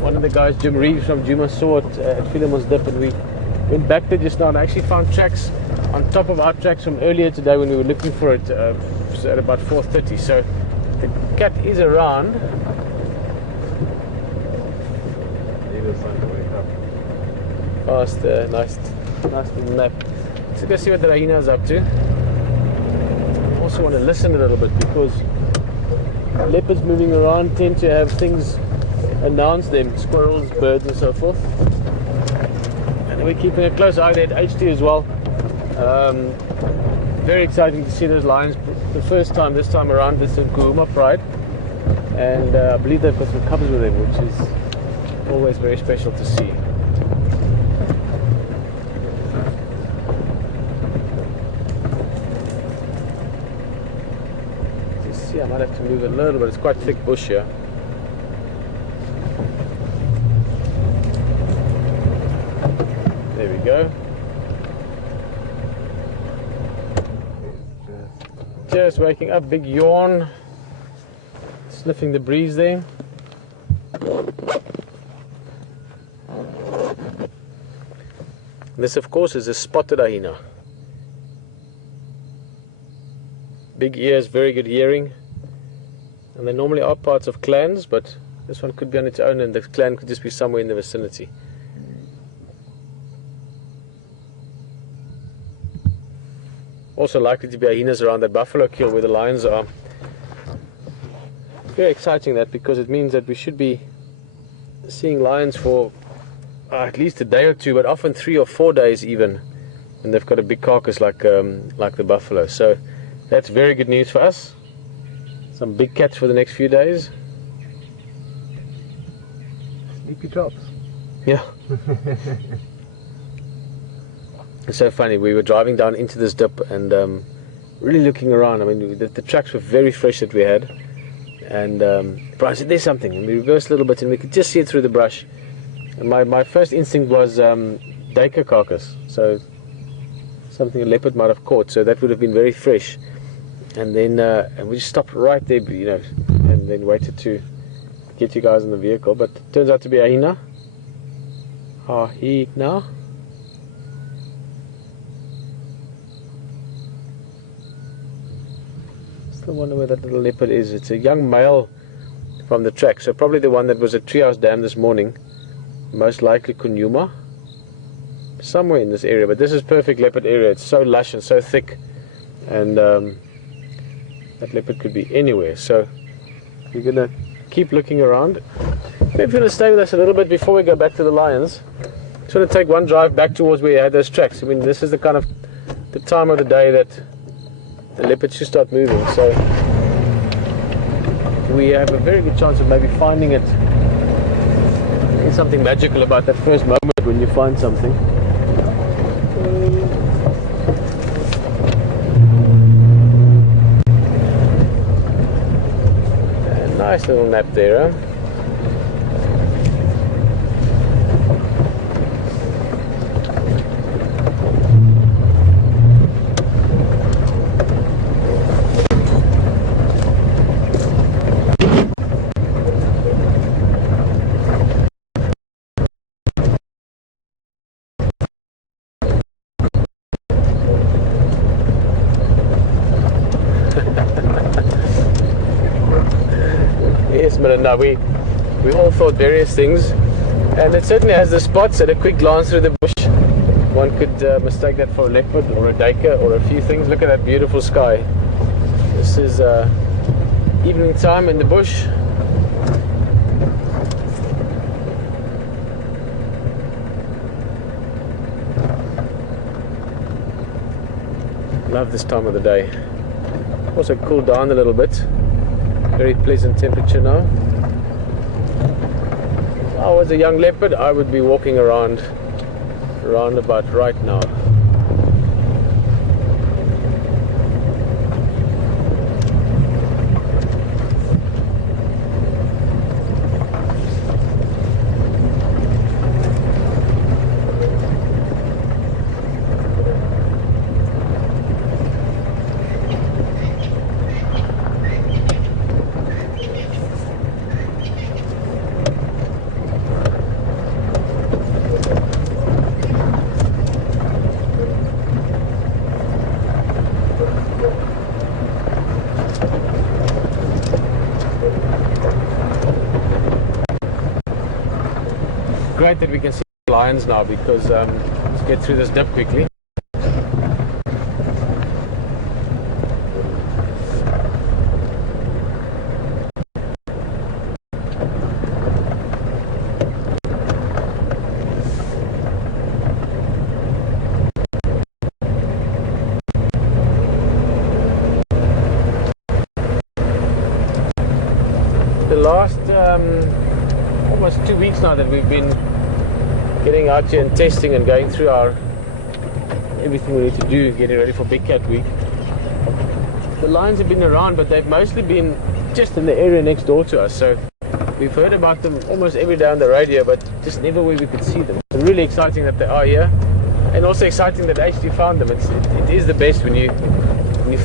One of the guys, Jim Reeves from Djuma, saw it at Philemon's Dip, and we went back there just now and actually found tracks on top of our tracks from earlier today when we were looking for it at about 4:30. So the cat is around. Hyena's starting to wake up. Fast, nice little nap. Let's go see what the hyena is up to. I also want to listen a little bit, because leopards moving around tend to have things announce them, squirrels, birds and so forth. And we're keeping a close eye there at HT as well. Very exciting to see those lions the first time this time around. This is Djuma Pride, and I believe they've got some cubs with them, which is always very special to see. I might have to move a little bit. It's quite thick bush here. There we go. Just waking up, big yawn, sniffing the breeze there. This, of course, is a spotted hyena. Big ears, very good hearing. And they normally are parts of clans, but this one could be on its own, and the clan could just be somewhere in the vicinity. Also likely to be hyenas around that buffalo kill where the lions are. Very exciting, that, because it means that we should be seeing lions for at least a day or two, but often 3 or 4 days even, and they've got a big carcass like the buffalo. So that's very good news for us. Some big cats for the next few days. Sleepy drops. Yeah. It's so funny. We were driving down into this dip and really looking around. I mean, the tracks were very fresh that we had. And Brian said, "There's something." And we reversed a little bit and we could just see it through the brush. And my first instinct was duiker carcass. So something a leopard might have caught. So that would have been very fresh. And then and we just stopped right there, you know, and then waited to get you guys in the vehicle. But it turns out to be a hyena. Hyena. Still wonder where that little leopard is. It's a young male from the track, so probably the one that was at Treehouse Dam this morning. Most likely Djuma, somewhere in this area. But this is perfect leopard area. It's so lush and so thick, and that leopard could be anywhere. So we're gonna keep looking around. Maybe you're gonna stay with us a little bit before we go back to the lions. Just want to take one drive back towards where you had those tracks. I mean, this is the kind of the time of the day that the leopards should start moving. So we have a very good chance of maybe finding it. There's something magical about that first moment when you find something. Nice little nap there, huh? No, we all thought various things, and it certainly has the spots. At a quick glance through the bush, one could mistake that for a leopard or a duiker or a few things. Look at that beautiful sky. This is evening time in the bush. Love this time of the day. Also cooled down a little bit. Very pleasant temperature now. If I was a young leopard, I would be walking around about right now. Great that we can see lions now, because let's get through this dip quickly. The last almost 2 weeks now that we've been getting out here and testing and going through everything we need to do, getting ready for Big Cat Week. The lions have been around, but they've mostly been just in the area next door to us. So we've heard about them almost every day on the radio, but just never where we could see them. It's really exciting that they are here, and also exciting that HT found them. It is the best when you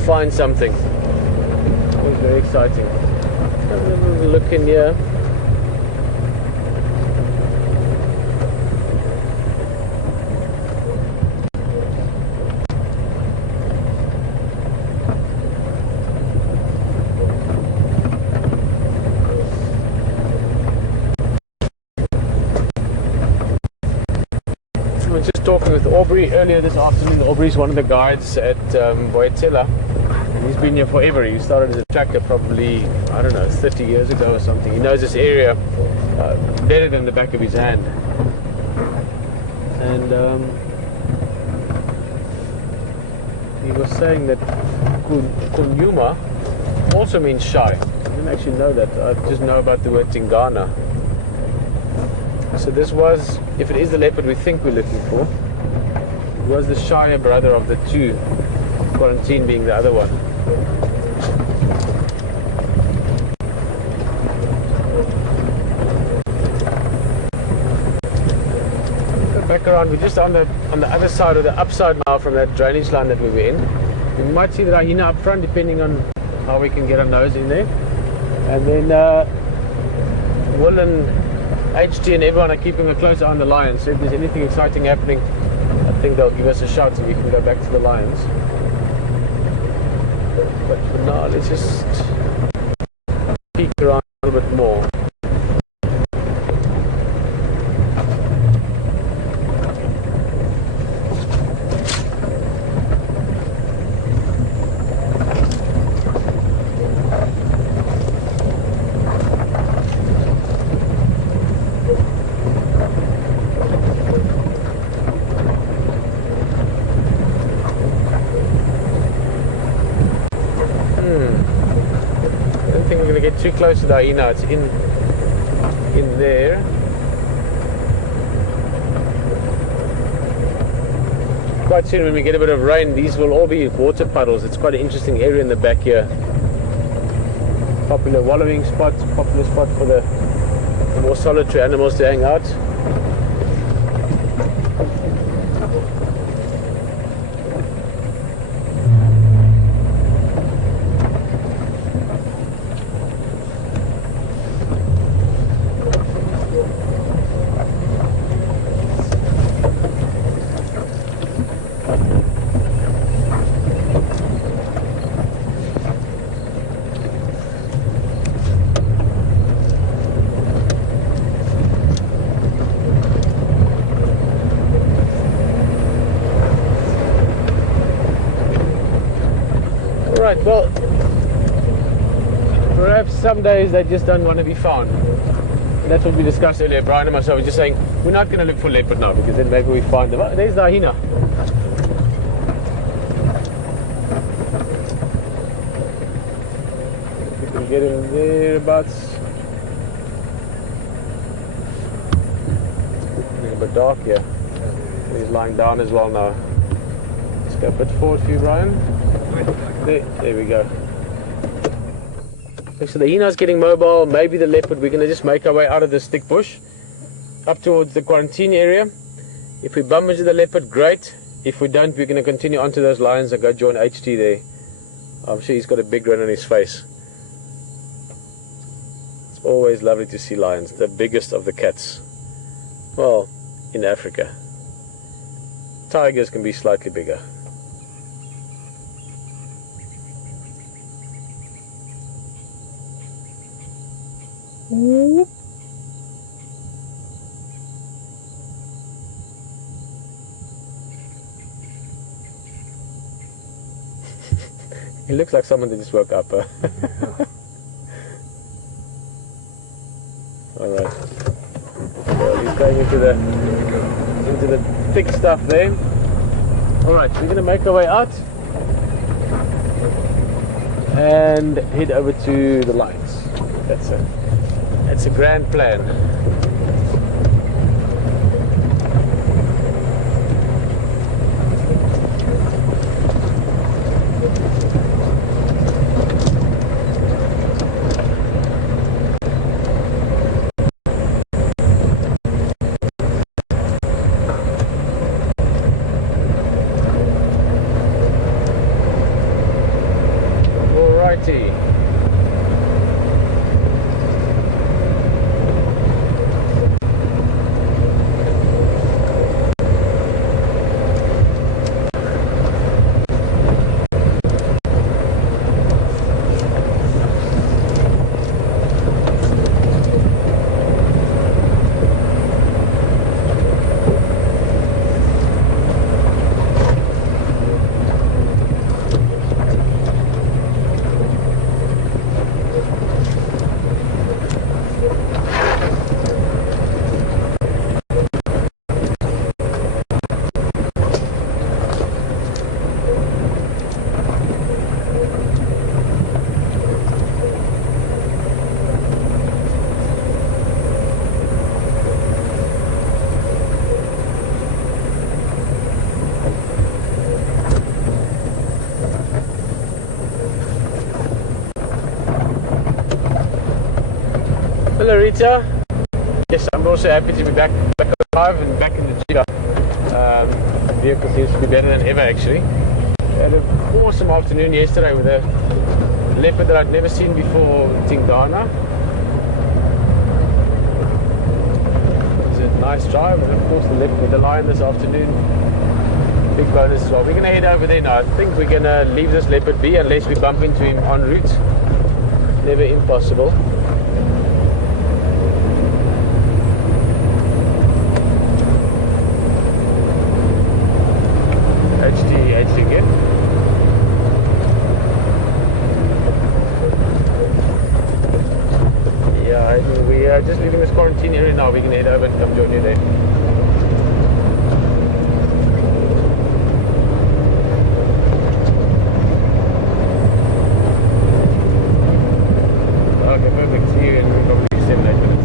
find something. It was very exciting. Have a little look in here. Talking with Aubrey earlier this afternoon. Aubrey's one of the guides at Boyatela. He's been here forever. He started as a tracker probably, I don't know, 30 years ago or something. He knows this area better than the back of his hand. and he was saying that Djuma also means shy. I didn't actually know that. I just know about the word Tingana. So this was, if it is the leopard we think we're looking for, it was the shyer brother of the two, quarantine being the other one. Back around, we're just on the other side, or the upside now from that drainage line that we were in. You might see the hyena up front, depending on how we can get our nose in there. And then Will and HT and everyone are keeping a close eye on the lions. So if there's anything exciting happening, I think they'll give us a shout and we can go back to the lions. But for now, let's just peek around a little bit more. Too close to the hyena, it's in there. Quite soon when we get a bit of rain, these will all be water puddles. It's quite an interesting area in the back here. Popular wallowing spot, popular spot for the more solitary animals to hang out. Right, well, perhaps some days they just don't want to be found. And that's what we discussed earlier. Brian and myself were just saying, we're not going to look for leopard now, because then maybe we find them. Oh, there's the hyena. If we can get him thereabouts. It's a bit dark here. He's lying down as well now. Let's go a bit forward for you, Brian. There we go. Okay, so the hyena's getting mobile, maybe the leopard. We're going to just make our way out of this thick bush up towards the quarantine area. If we bump into the leopard, great. If we don't, we're going to continue onto those lions and go join HT there. I'm sure he's got a big grin on his face. It's always lovely to see lions, the biggest of the cats. Well, in Africa. Tigers can be slightly bigger. It looks like someone that just woke up. All right. So he's going into the thick stuff there. All right, we're going to make our way out and head over to the lions. That's a grand plan. Alrighty. Hello Rita. Yes, I'm also happy to be back alive and back in the Djuma. The vehicle seems to be better than ever actually. We had an awesome afternoon yesterday with a leopard that I'd never seen before, Tingana. It was a nice drive, and of course the leopard with the lion this afternoon. Big bonus as well. We're going to head over there now. I think we're going to leave this leopard be unless we bump into him en route. Never impossible. HD again. Yeah, we are just leaving this quarantine area now. We can head over and come join you there. Okay, perfect. See you in probably 7-8 minutes.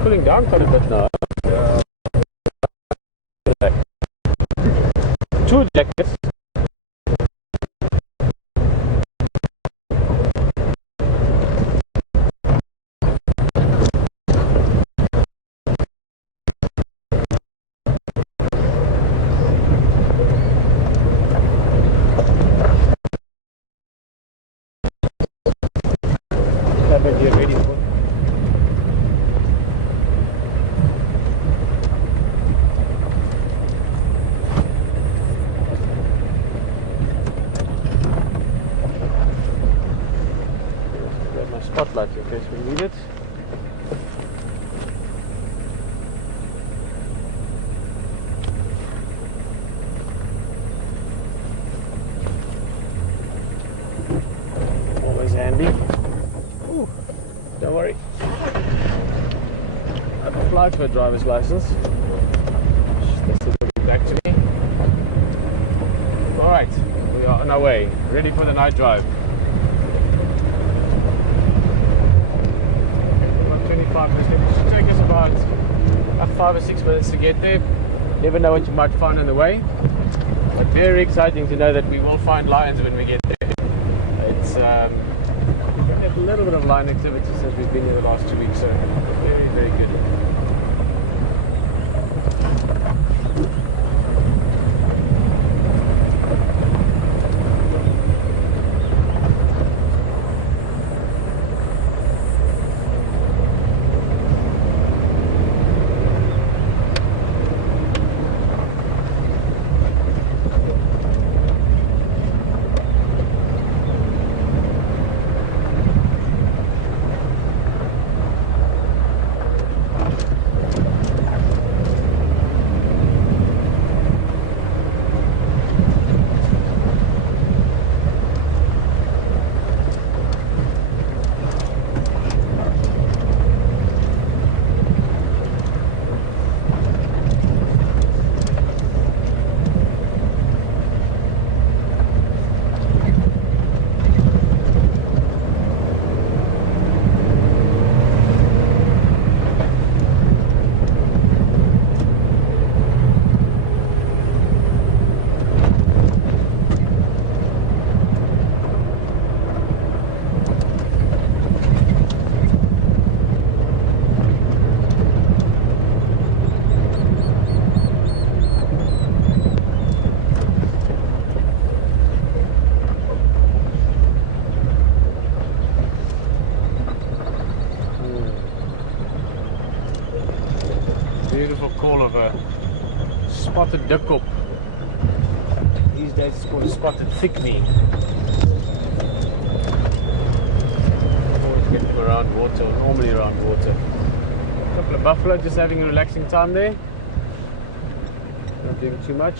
Cooling down quite a bit now. Two jackets. That might be ready for. Spotlight in case we need it. Always handy. Ooh, don't worry. I've applied for a driver's license. That's looking back to me. Alright, we are on our way. Ready for the night drive. 25 minutes. It should take us about 5 or 6 minutes to get there. Never know what you might find on the way. But very exciting to know that we will find lions when we get there. It's we've had a little bit of lion activity since we've been here the last 2 weeks, so very, very good. Beautiful call of a spotted duckkop. These days it's called a spotted thickney. Always get them around water, or normally around water. A couple of buffalo just having a relaxing time there. Not doing too much.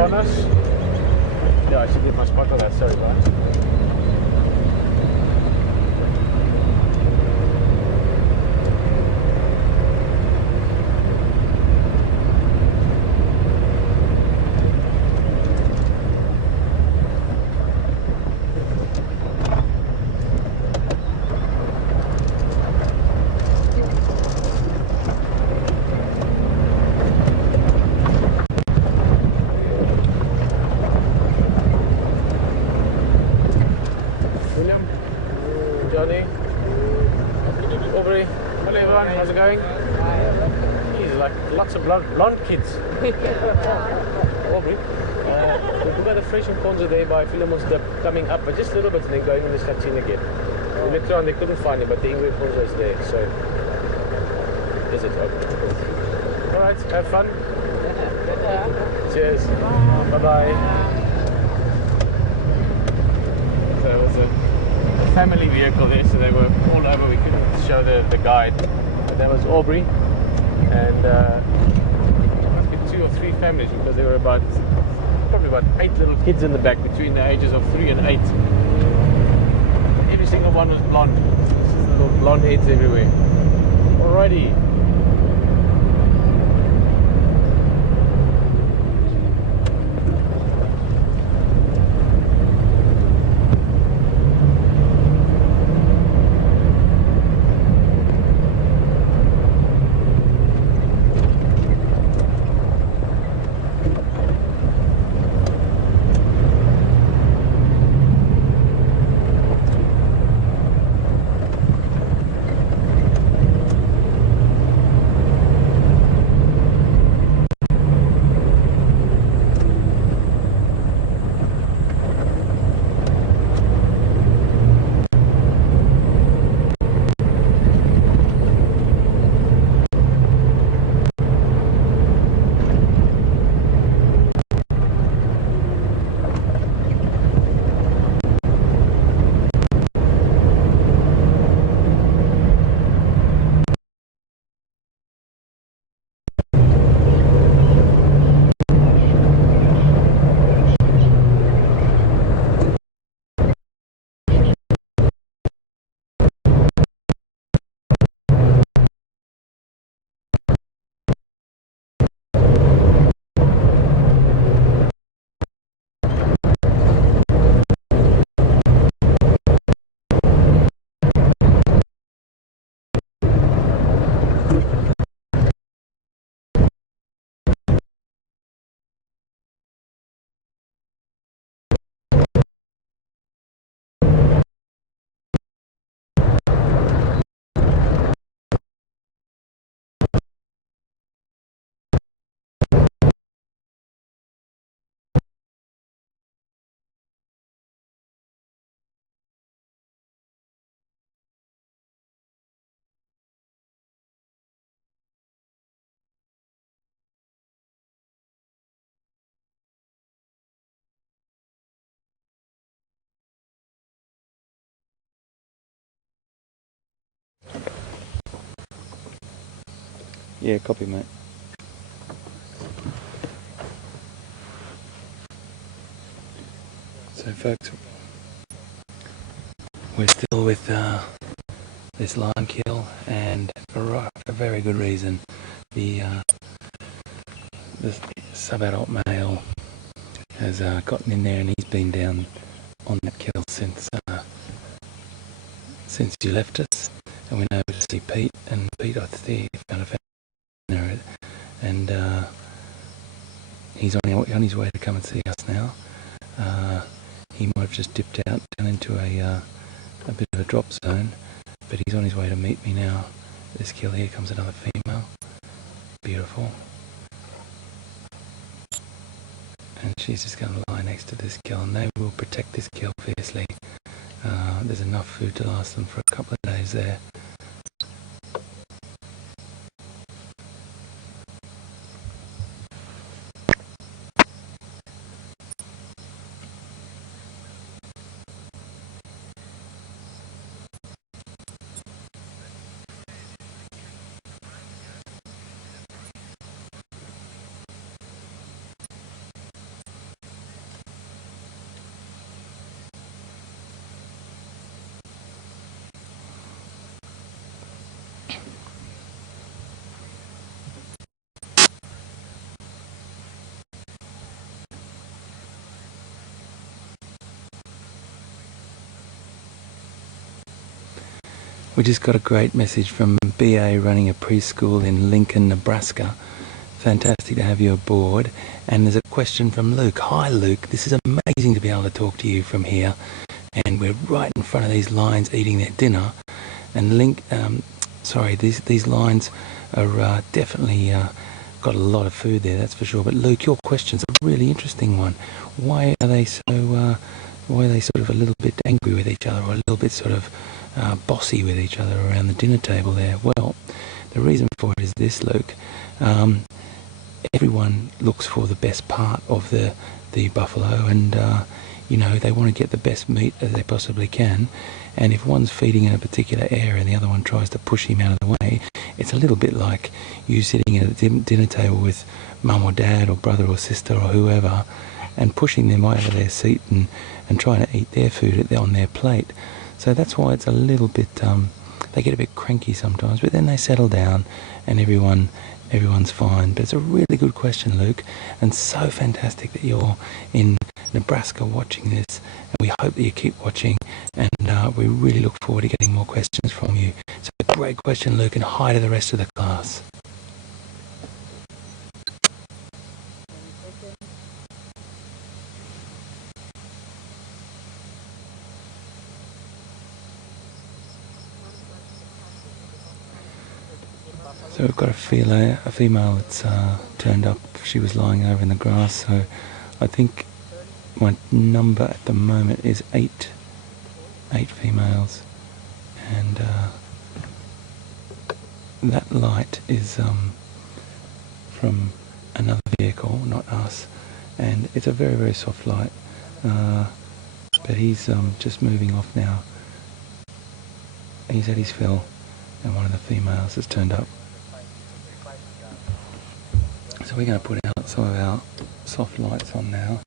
upon us. Yeah, I should get my spot on that, sorry guys. Johnny, Aubrey, hello everyone, how's it going? He's like lots of blonde kids. Aubrey, we've got the fresh and corns are there by Philemon's dip coming up, but just a little bit and then going in the Schatine again. We looked around, they couldn't find it, but the Ingrid Ponzo is there, so is it? Okay. Alright, have fun. Cheers. Bye bye. So it was a family vehicle there, so they were all over. We couldn't show the guide, but that was Aubrey, and must be 2 or 3 families because there were probably about 8 little kids in the back between the ages of 3 and 8. Every single one was blonde. This is little blonde heads everywhere. Alrighty. Yeah, copy, mate. So, folks, we're still with this lime kill, and for a very good reason. The sub-adult male has gotten in there, and he's been down on that kill since you left us, and we know to see Pete, and Pete I think found a family, and he's on his way to come and see us now. He might have just dipped out down into a bit of a drop zone, but he's on his way to meet me now. This kill here comes another female, beautiful, and she's just going to lie next to this kill, and they will protect this kill fiercely. There's enough food to last them for a couple of days there. We just got a great message from BA running a preschool in Lincoln, Nebraska. Fantastic to have you aboard. And there's a question from Luke. Hi Luke, this is amazing to be able to talk to you from here. And we're right in front of these lions eating their dinner. And these lions are definitely got a lot of food there, that's for sure. But Luke, your question's a really interesting one. Why are they sort of a little bit angry with each other, or a little bit sort of bossy with each other around the dinner table there? Well, the reason for it is this, Luke. Everyone looks for the best part of the buffalo, and you know, they want to get the best meat that they possibly can. And if one's feeding in a particular area and the other one tries to push him out of the way, it's a little bit like you sitting at a dinner table with mum or dad or brother or sister or whoever, and pushing them out of their seat and trying to eat their food on their plate. So that's why it's a little bit, they get a bit cranky sometimes, but then they settle down and everyone's fine. But it's a really good question, Luke, and so fantastic that you're in Nebraska watching this, and we hope that you keep watching, and we really look forward to getting more questions from you. So great question, Luke, and hi to the rest of the class. So we've got a female that's turned up. She was lying over in the grass, so I think my number at the moment is eight females, and that light is from another vehicle, not us, and it's a very, very soft light, but he's just moving off now. He's had his fill, and one of the females has turned up. So we're going to put out some of our soft lights on now.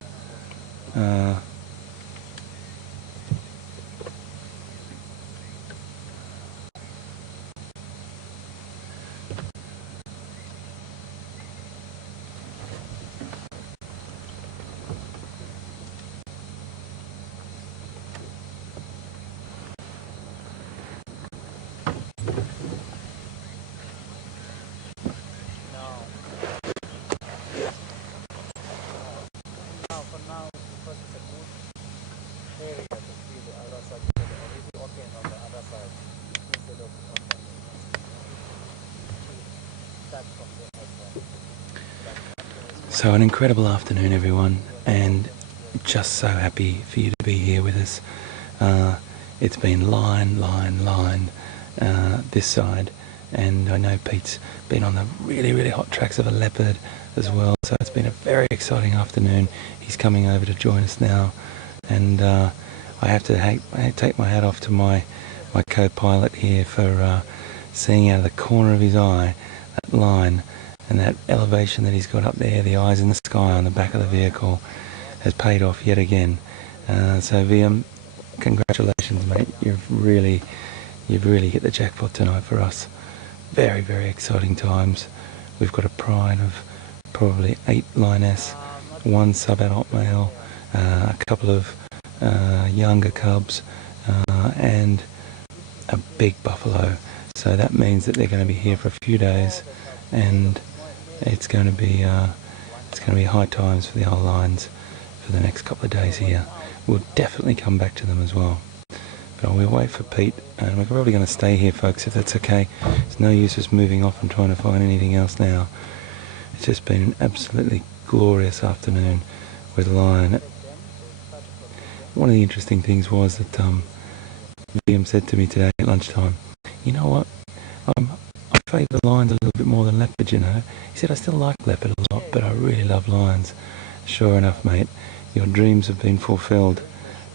So an incredible afternoon, everyone, and just so happy for you to be here with us. It's been line this side, and I know Pete's been on the really, really hot tracks of a leopard as well, so it's been a very exciting afternoon. He's coming over to join us now, and I have to take my hat off to my co-pilot here for seeing out of the corner of his eye that line. And that elevation that he's got up there, the eyes in the sky on the back of the vehicle, has paid off yet again. So VM, congratulations, mate. You've really hit the jackpot tonight for us. Very, very exciting times. We've got a pride of probably 8 lioness, 1 sub-adult male, a couple of younger cubs, and a big buffalo. So that means that they're going to be here for a few days, and it's going to be high times for the old lions for the next couple of days here. We'll definitely come back to them as well. But we'll wait for Pete, and we're probably going to stay here, folks, if that's okay. It's no use us moving off and trying to find anything else now. It's just been an absolutely glorious afternoon with Lion. One of the interesting things was that Liam said to me today at lunchtime, you know what, I favour lions a little bit more than leopards, you know. He said, I still like leopard a lot, but I really love lions. Sure enough, mate, your dreams have been fulfilled,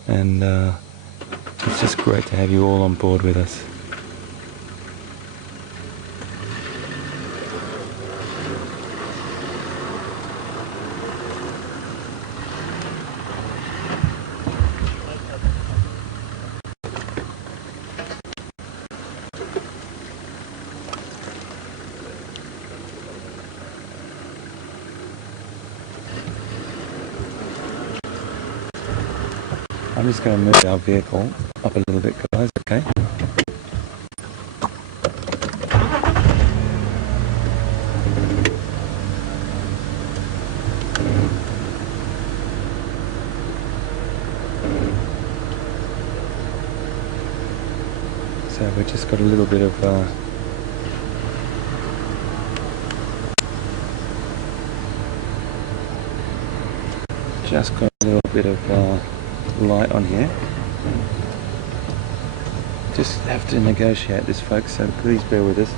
and it's just great to have you all on board with us. I'm just going to move our vehicle up a little bit, guys, okay? Yeah, we've just got a little bit of light on here. Just have to negotiate this, folks, so please bear with us.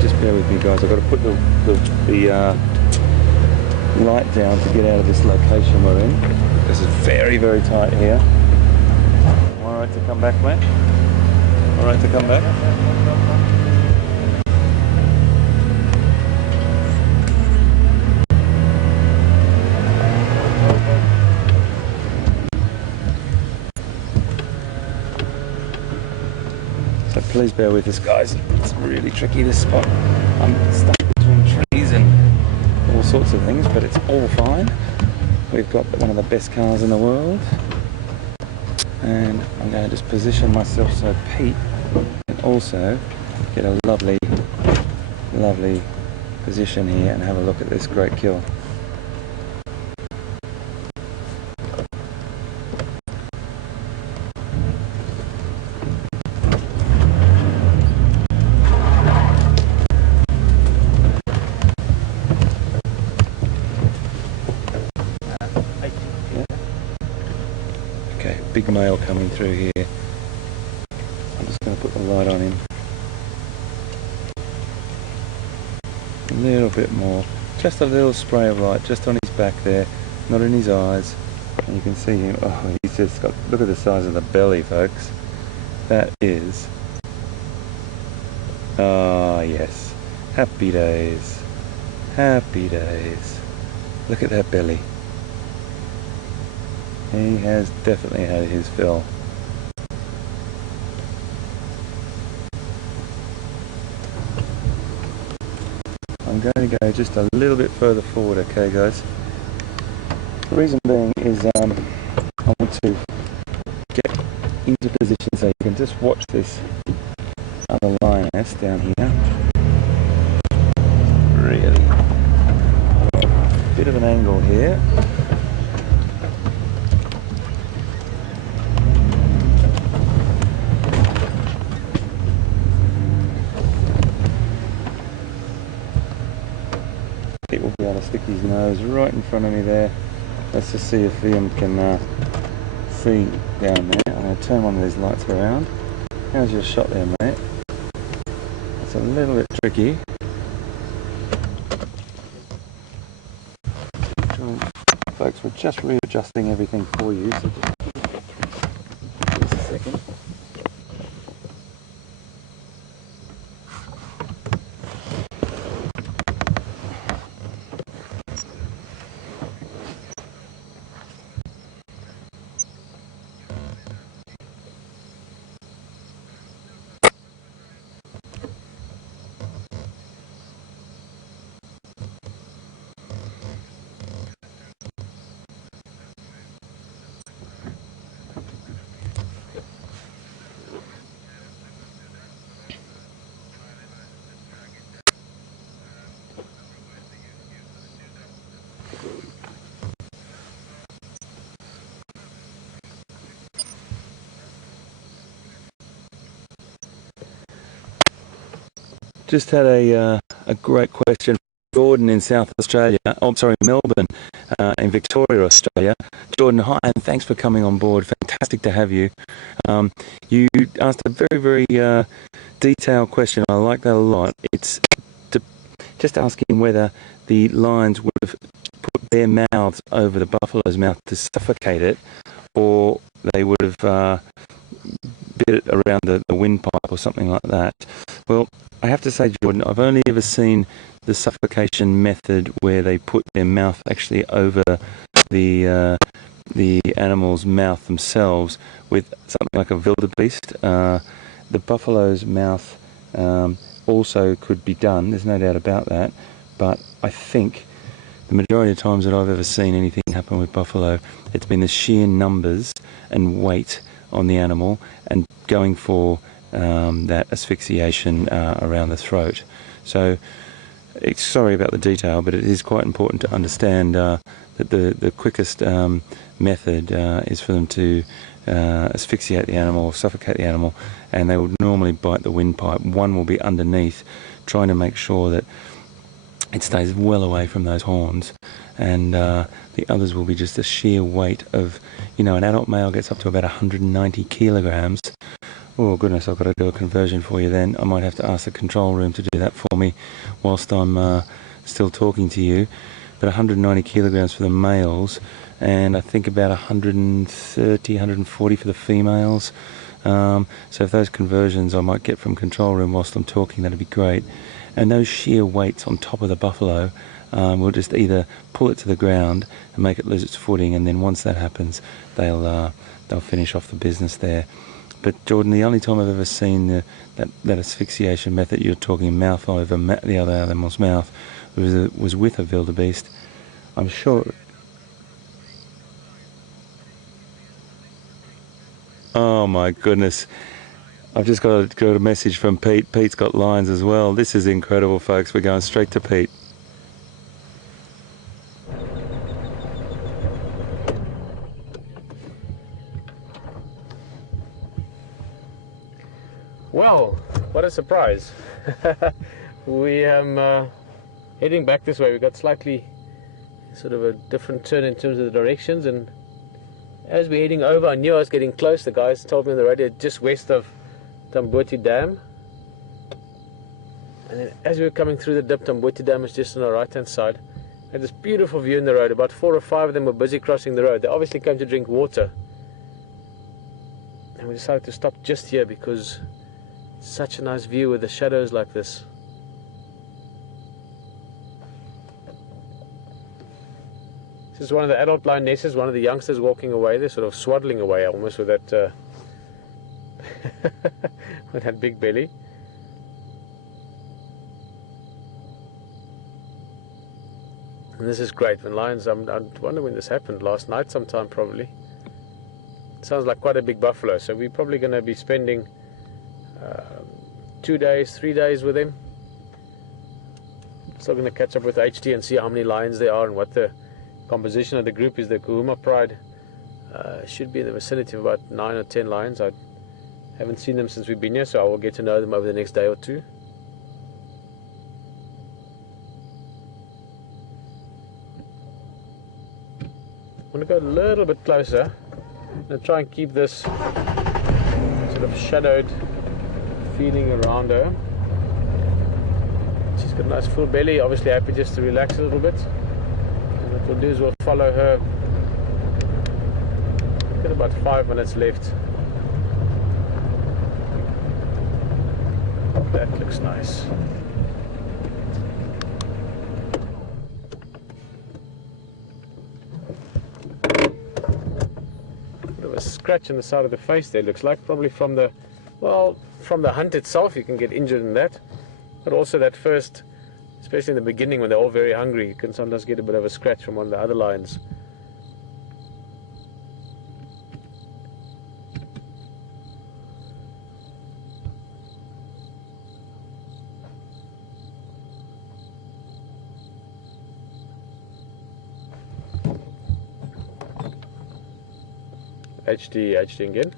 Just bear with me, guys. I've got to put the light down to get out of this location we're in. This is very, very tight here. Alright to come back, mate? Alright to come back? So please bear with us, guys. It's really tricky, this spot. I'm stuck between trees and all sorts of things, but it's all fine. We've got one of the best cars in the world, and I'm going to just position myself so Pete can also get a lovely position here and have a look at this great kill. Big male coming through here. I'm just going to put the light on him. A little bit more. Just a little spray of light just on his back there, not in his eyes. And you can see him. Oh, he's just got, look at the size of the belly, folks. That is... Ah, yes. Happy days. Happy days. Look at that belly. He has definitely had his fill. I'm going to go just a little bit further forward, okay guys? The reason being is I want to get into position so you can just watch this other lioness down here. Really. Bit of an angle here. Will be able to stick his nose right in front of me there. Let's just see if Liam can see down there. I'm going to turn one of these lights around. How's your shot there, mate? It's a little bit tricky. Folks, we're just readjusting everything for you, so just a second. Just had a great question from Jordan in South Australia. Oh, I'm sorry, Melbourne, in Victoria, Australia. Jordan, hi, and thanks for coming on board. Fantastic to have you. You asked a very, very detailed question. I like that a lot. It's just asking whether the lions would have put their mouths over the buffalo's mouth to suffocate it, or they would have bit it around the windpipe or something like that. Well, I have to say, Jordan, I've only ever seen the suffocation method where they put their mouth actually over the animal's mouth themselves with something like a wildebeest. The buffalo's mouth also could be done, there's no doubt about that, but I think the majority of times that I've ever seen anything happen with buffalo, it's been the sheer numbers and weight on the animal and going for that asphyxiation around the throat. So sorry about the detail, but it is quite important to understand that the quickest method is for them to asphyxiate the animal or suffocate the animal, and they will normally bite the windpipe. One will be underneath, trying to make sure that it stays well away from those horns, and the others will be just the sheer weight of, you know, an adult male gets up to about 190 kilograms. Oh goodness, I've got to do a conversion for you then. I might have to ask the control room to do that for me whilst I'm still talking to you. But 190 kilograms for the males, and I think about 130, 140 for the females. So if those conversions I might get from control room whilst I'm talking, that'd be great. And those sheer weights on top of the buffalo will just either pull it to the ground and make it lose its footing, and then once that happens, they'll finish off the business there. But Jordan, the only time I've ever seen that asphyxiation method you're talking, mouth over the other animal's mouth, was with a wildebeest. I'm sure. Oh my goodness. I've just got a message from Pete. Pete's got lines as well. This is incredible, folks. We're going straight to Pete. Well, what a surprise. We heading back this way. We got slightly sort of a different turn in terms of the directions, and as we're heading over, I knew I was getting close. The guys told me on the radio just west of Tambuti Dam, and then as we were coming through the dip, Tambuti Dam is just on our right hand side. I had this beautiful view in the road. About 4 or 5 of them were busy crossing the road. They obviously came to drink water, and we decided to stop just here because it's such a nice view with the shadows like this. This is one of the adult lionesses, one of the youngsters walking away. They're sort of swaddling away almost with that with that big belly. And this is great. When lions, I wonder when this happened, last night sometime probably. It sounds like quite a big buffalo, so we're probably going to be spending 2 days, 3 days with him. Still going to catch up with HT and see how many lions there are and what the composition of the group is. The Kuhuma Pride should be in the vicinity of about 9 or 10 lions. I haven't seen them since we've been here, so I will get to know them over the next day or two. I'm going to go a little bit closer. I'm going to try and keep this sort of shadowed feeling around her. She's got a nice full belly, obviously happy just to relax a little bit. And what we'll do is we'll follow her. We've got about 5 minutes left. That looks nice. Bit of a scratch on the side of the face there, looks like, probably from the, well, from the hunt itself. You can get injured in that, but also that first, especially in the beginning when they're all very hungry, you can sometimes get a bit of a scratch from one of the other lions. HT again.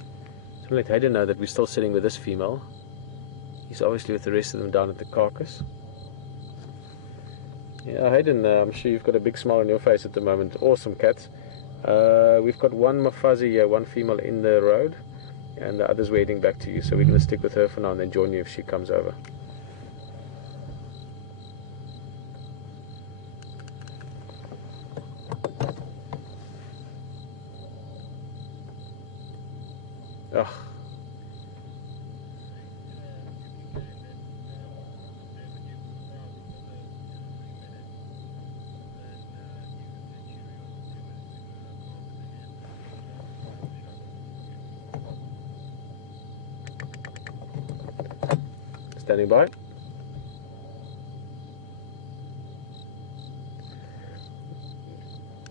So let Hayden know that we're still sitting with this female. He's obviously with the rest of them down at the carcass. Yeah, Hayden, I'm sure you've got a big smile on your face at the moment. Awesome cats. We've got one Mafazi here, one female in the road, and the others waiting back to you. So we're going to stick with her for now and then join you if she comes over. Oh. Standing by.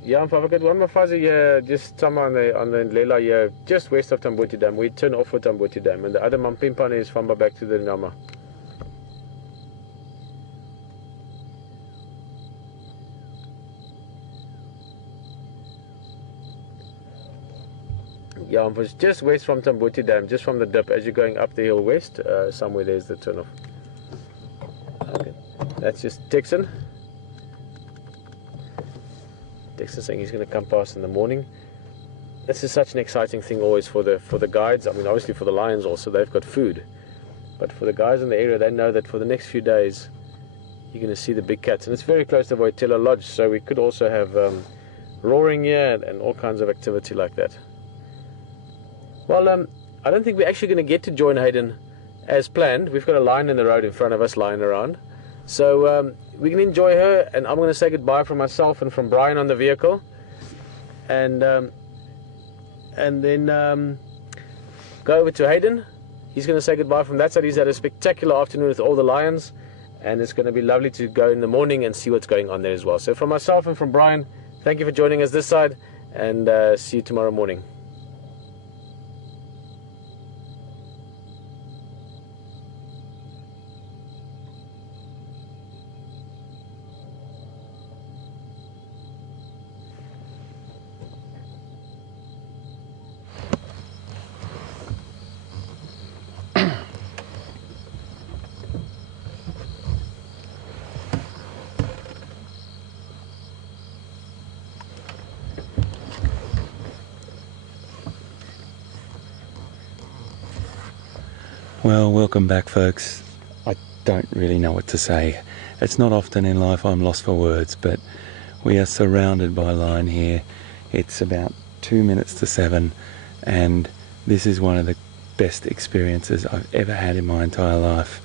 Yeah, I've got one Mafazi here, just somewhere on the Lela here, just west of Tambuti Dam. We turn off for Tambuti Dam, and the other Mampimpane is Famba back to the Nama. Yeah, it was just west from Tambuti Dam, just from the dip as you're going up the hill west. Somewhere there's the turn off. Okay. That's just Texan. Texan saying he's going to come past in the morning. This is such an exciting thing always for the guides. I mean, obviously for the lions also, they've got food. But for the guys in the area, they know that for the next few days, you're going to see the big cats. And it's very close to Voitela Lodge, so we could also have roaring here and all kinds of activity like that. Well, I don't think we're actually going to get to join Hayden as planned. We've got a lion in the road in front of us lying around. So we can enjoy her, and I'm going to say goodbye from myself and from Brian on the vehicle. And then go over to Hayden. He's going to say goodbye from that side. He's had a spectacular afternoon with all the lions, and it's going to be lovely to go in the morning and see what's going on there as well. So from myself and from Brian, thank you for joining us this side, and see you tomorrow morning. Well, welcome back, folks. I don't really know what to say. It's not often in life I'm lost for words, but we are surrounded by line here. It's about 2 minutes to 7, and this is one of the best experiences I've ever had in my entire life.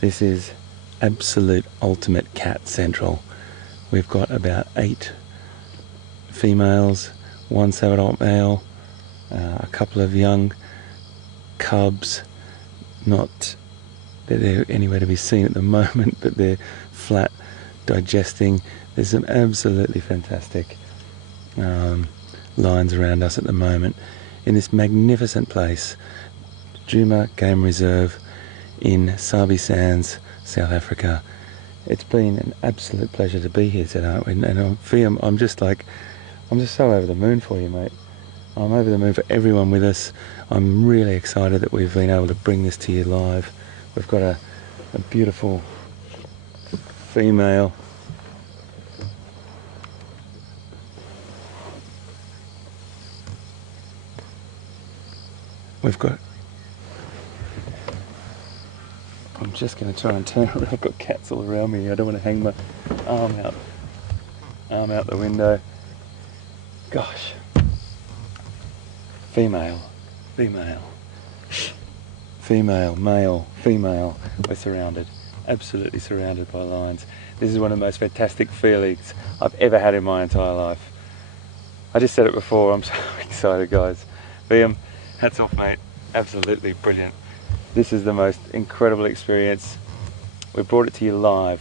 This is absolute ultimate cat central. We've got about 8 females, 1 adult male, a couple of young cubs. Not that they're anywhere to be seen at the moment, but they're flat digesting. There's some absolutely fantastic lines around us at the moment in this magnificent place, Djuma Game Reserve in Sabi Sands, South Africa. It's been an absolute pleasure to be here today, and I'm just so over the moon for you, mate. I'm over the moon for everyone with us. I'm really excited that we've been able to bring this to you live. We've got a beautiful female. I'm just going to try and turn around. I've got cats all around me. I don't want to hang my arm out the window. Gosh. Female, male, female. We're surrounded, absolutely surrounded by lions. This is one of the most fantastic feelings I've ever had in my entire life. I just said it before, I'm so excited, guys. Liam, hats off, mate. Absolutely brilliant. This is the most incredible experience. We brought it to you live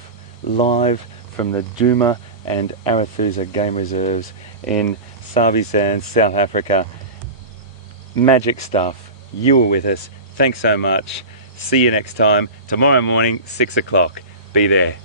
from the Djuma and Arathusa Game Reserves in Sabi Sands, South Africa. Magic stuff. You were with us. Thanks so much. See you next time. Tomorrow morning, 6 o'clock. Be there.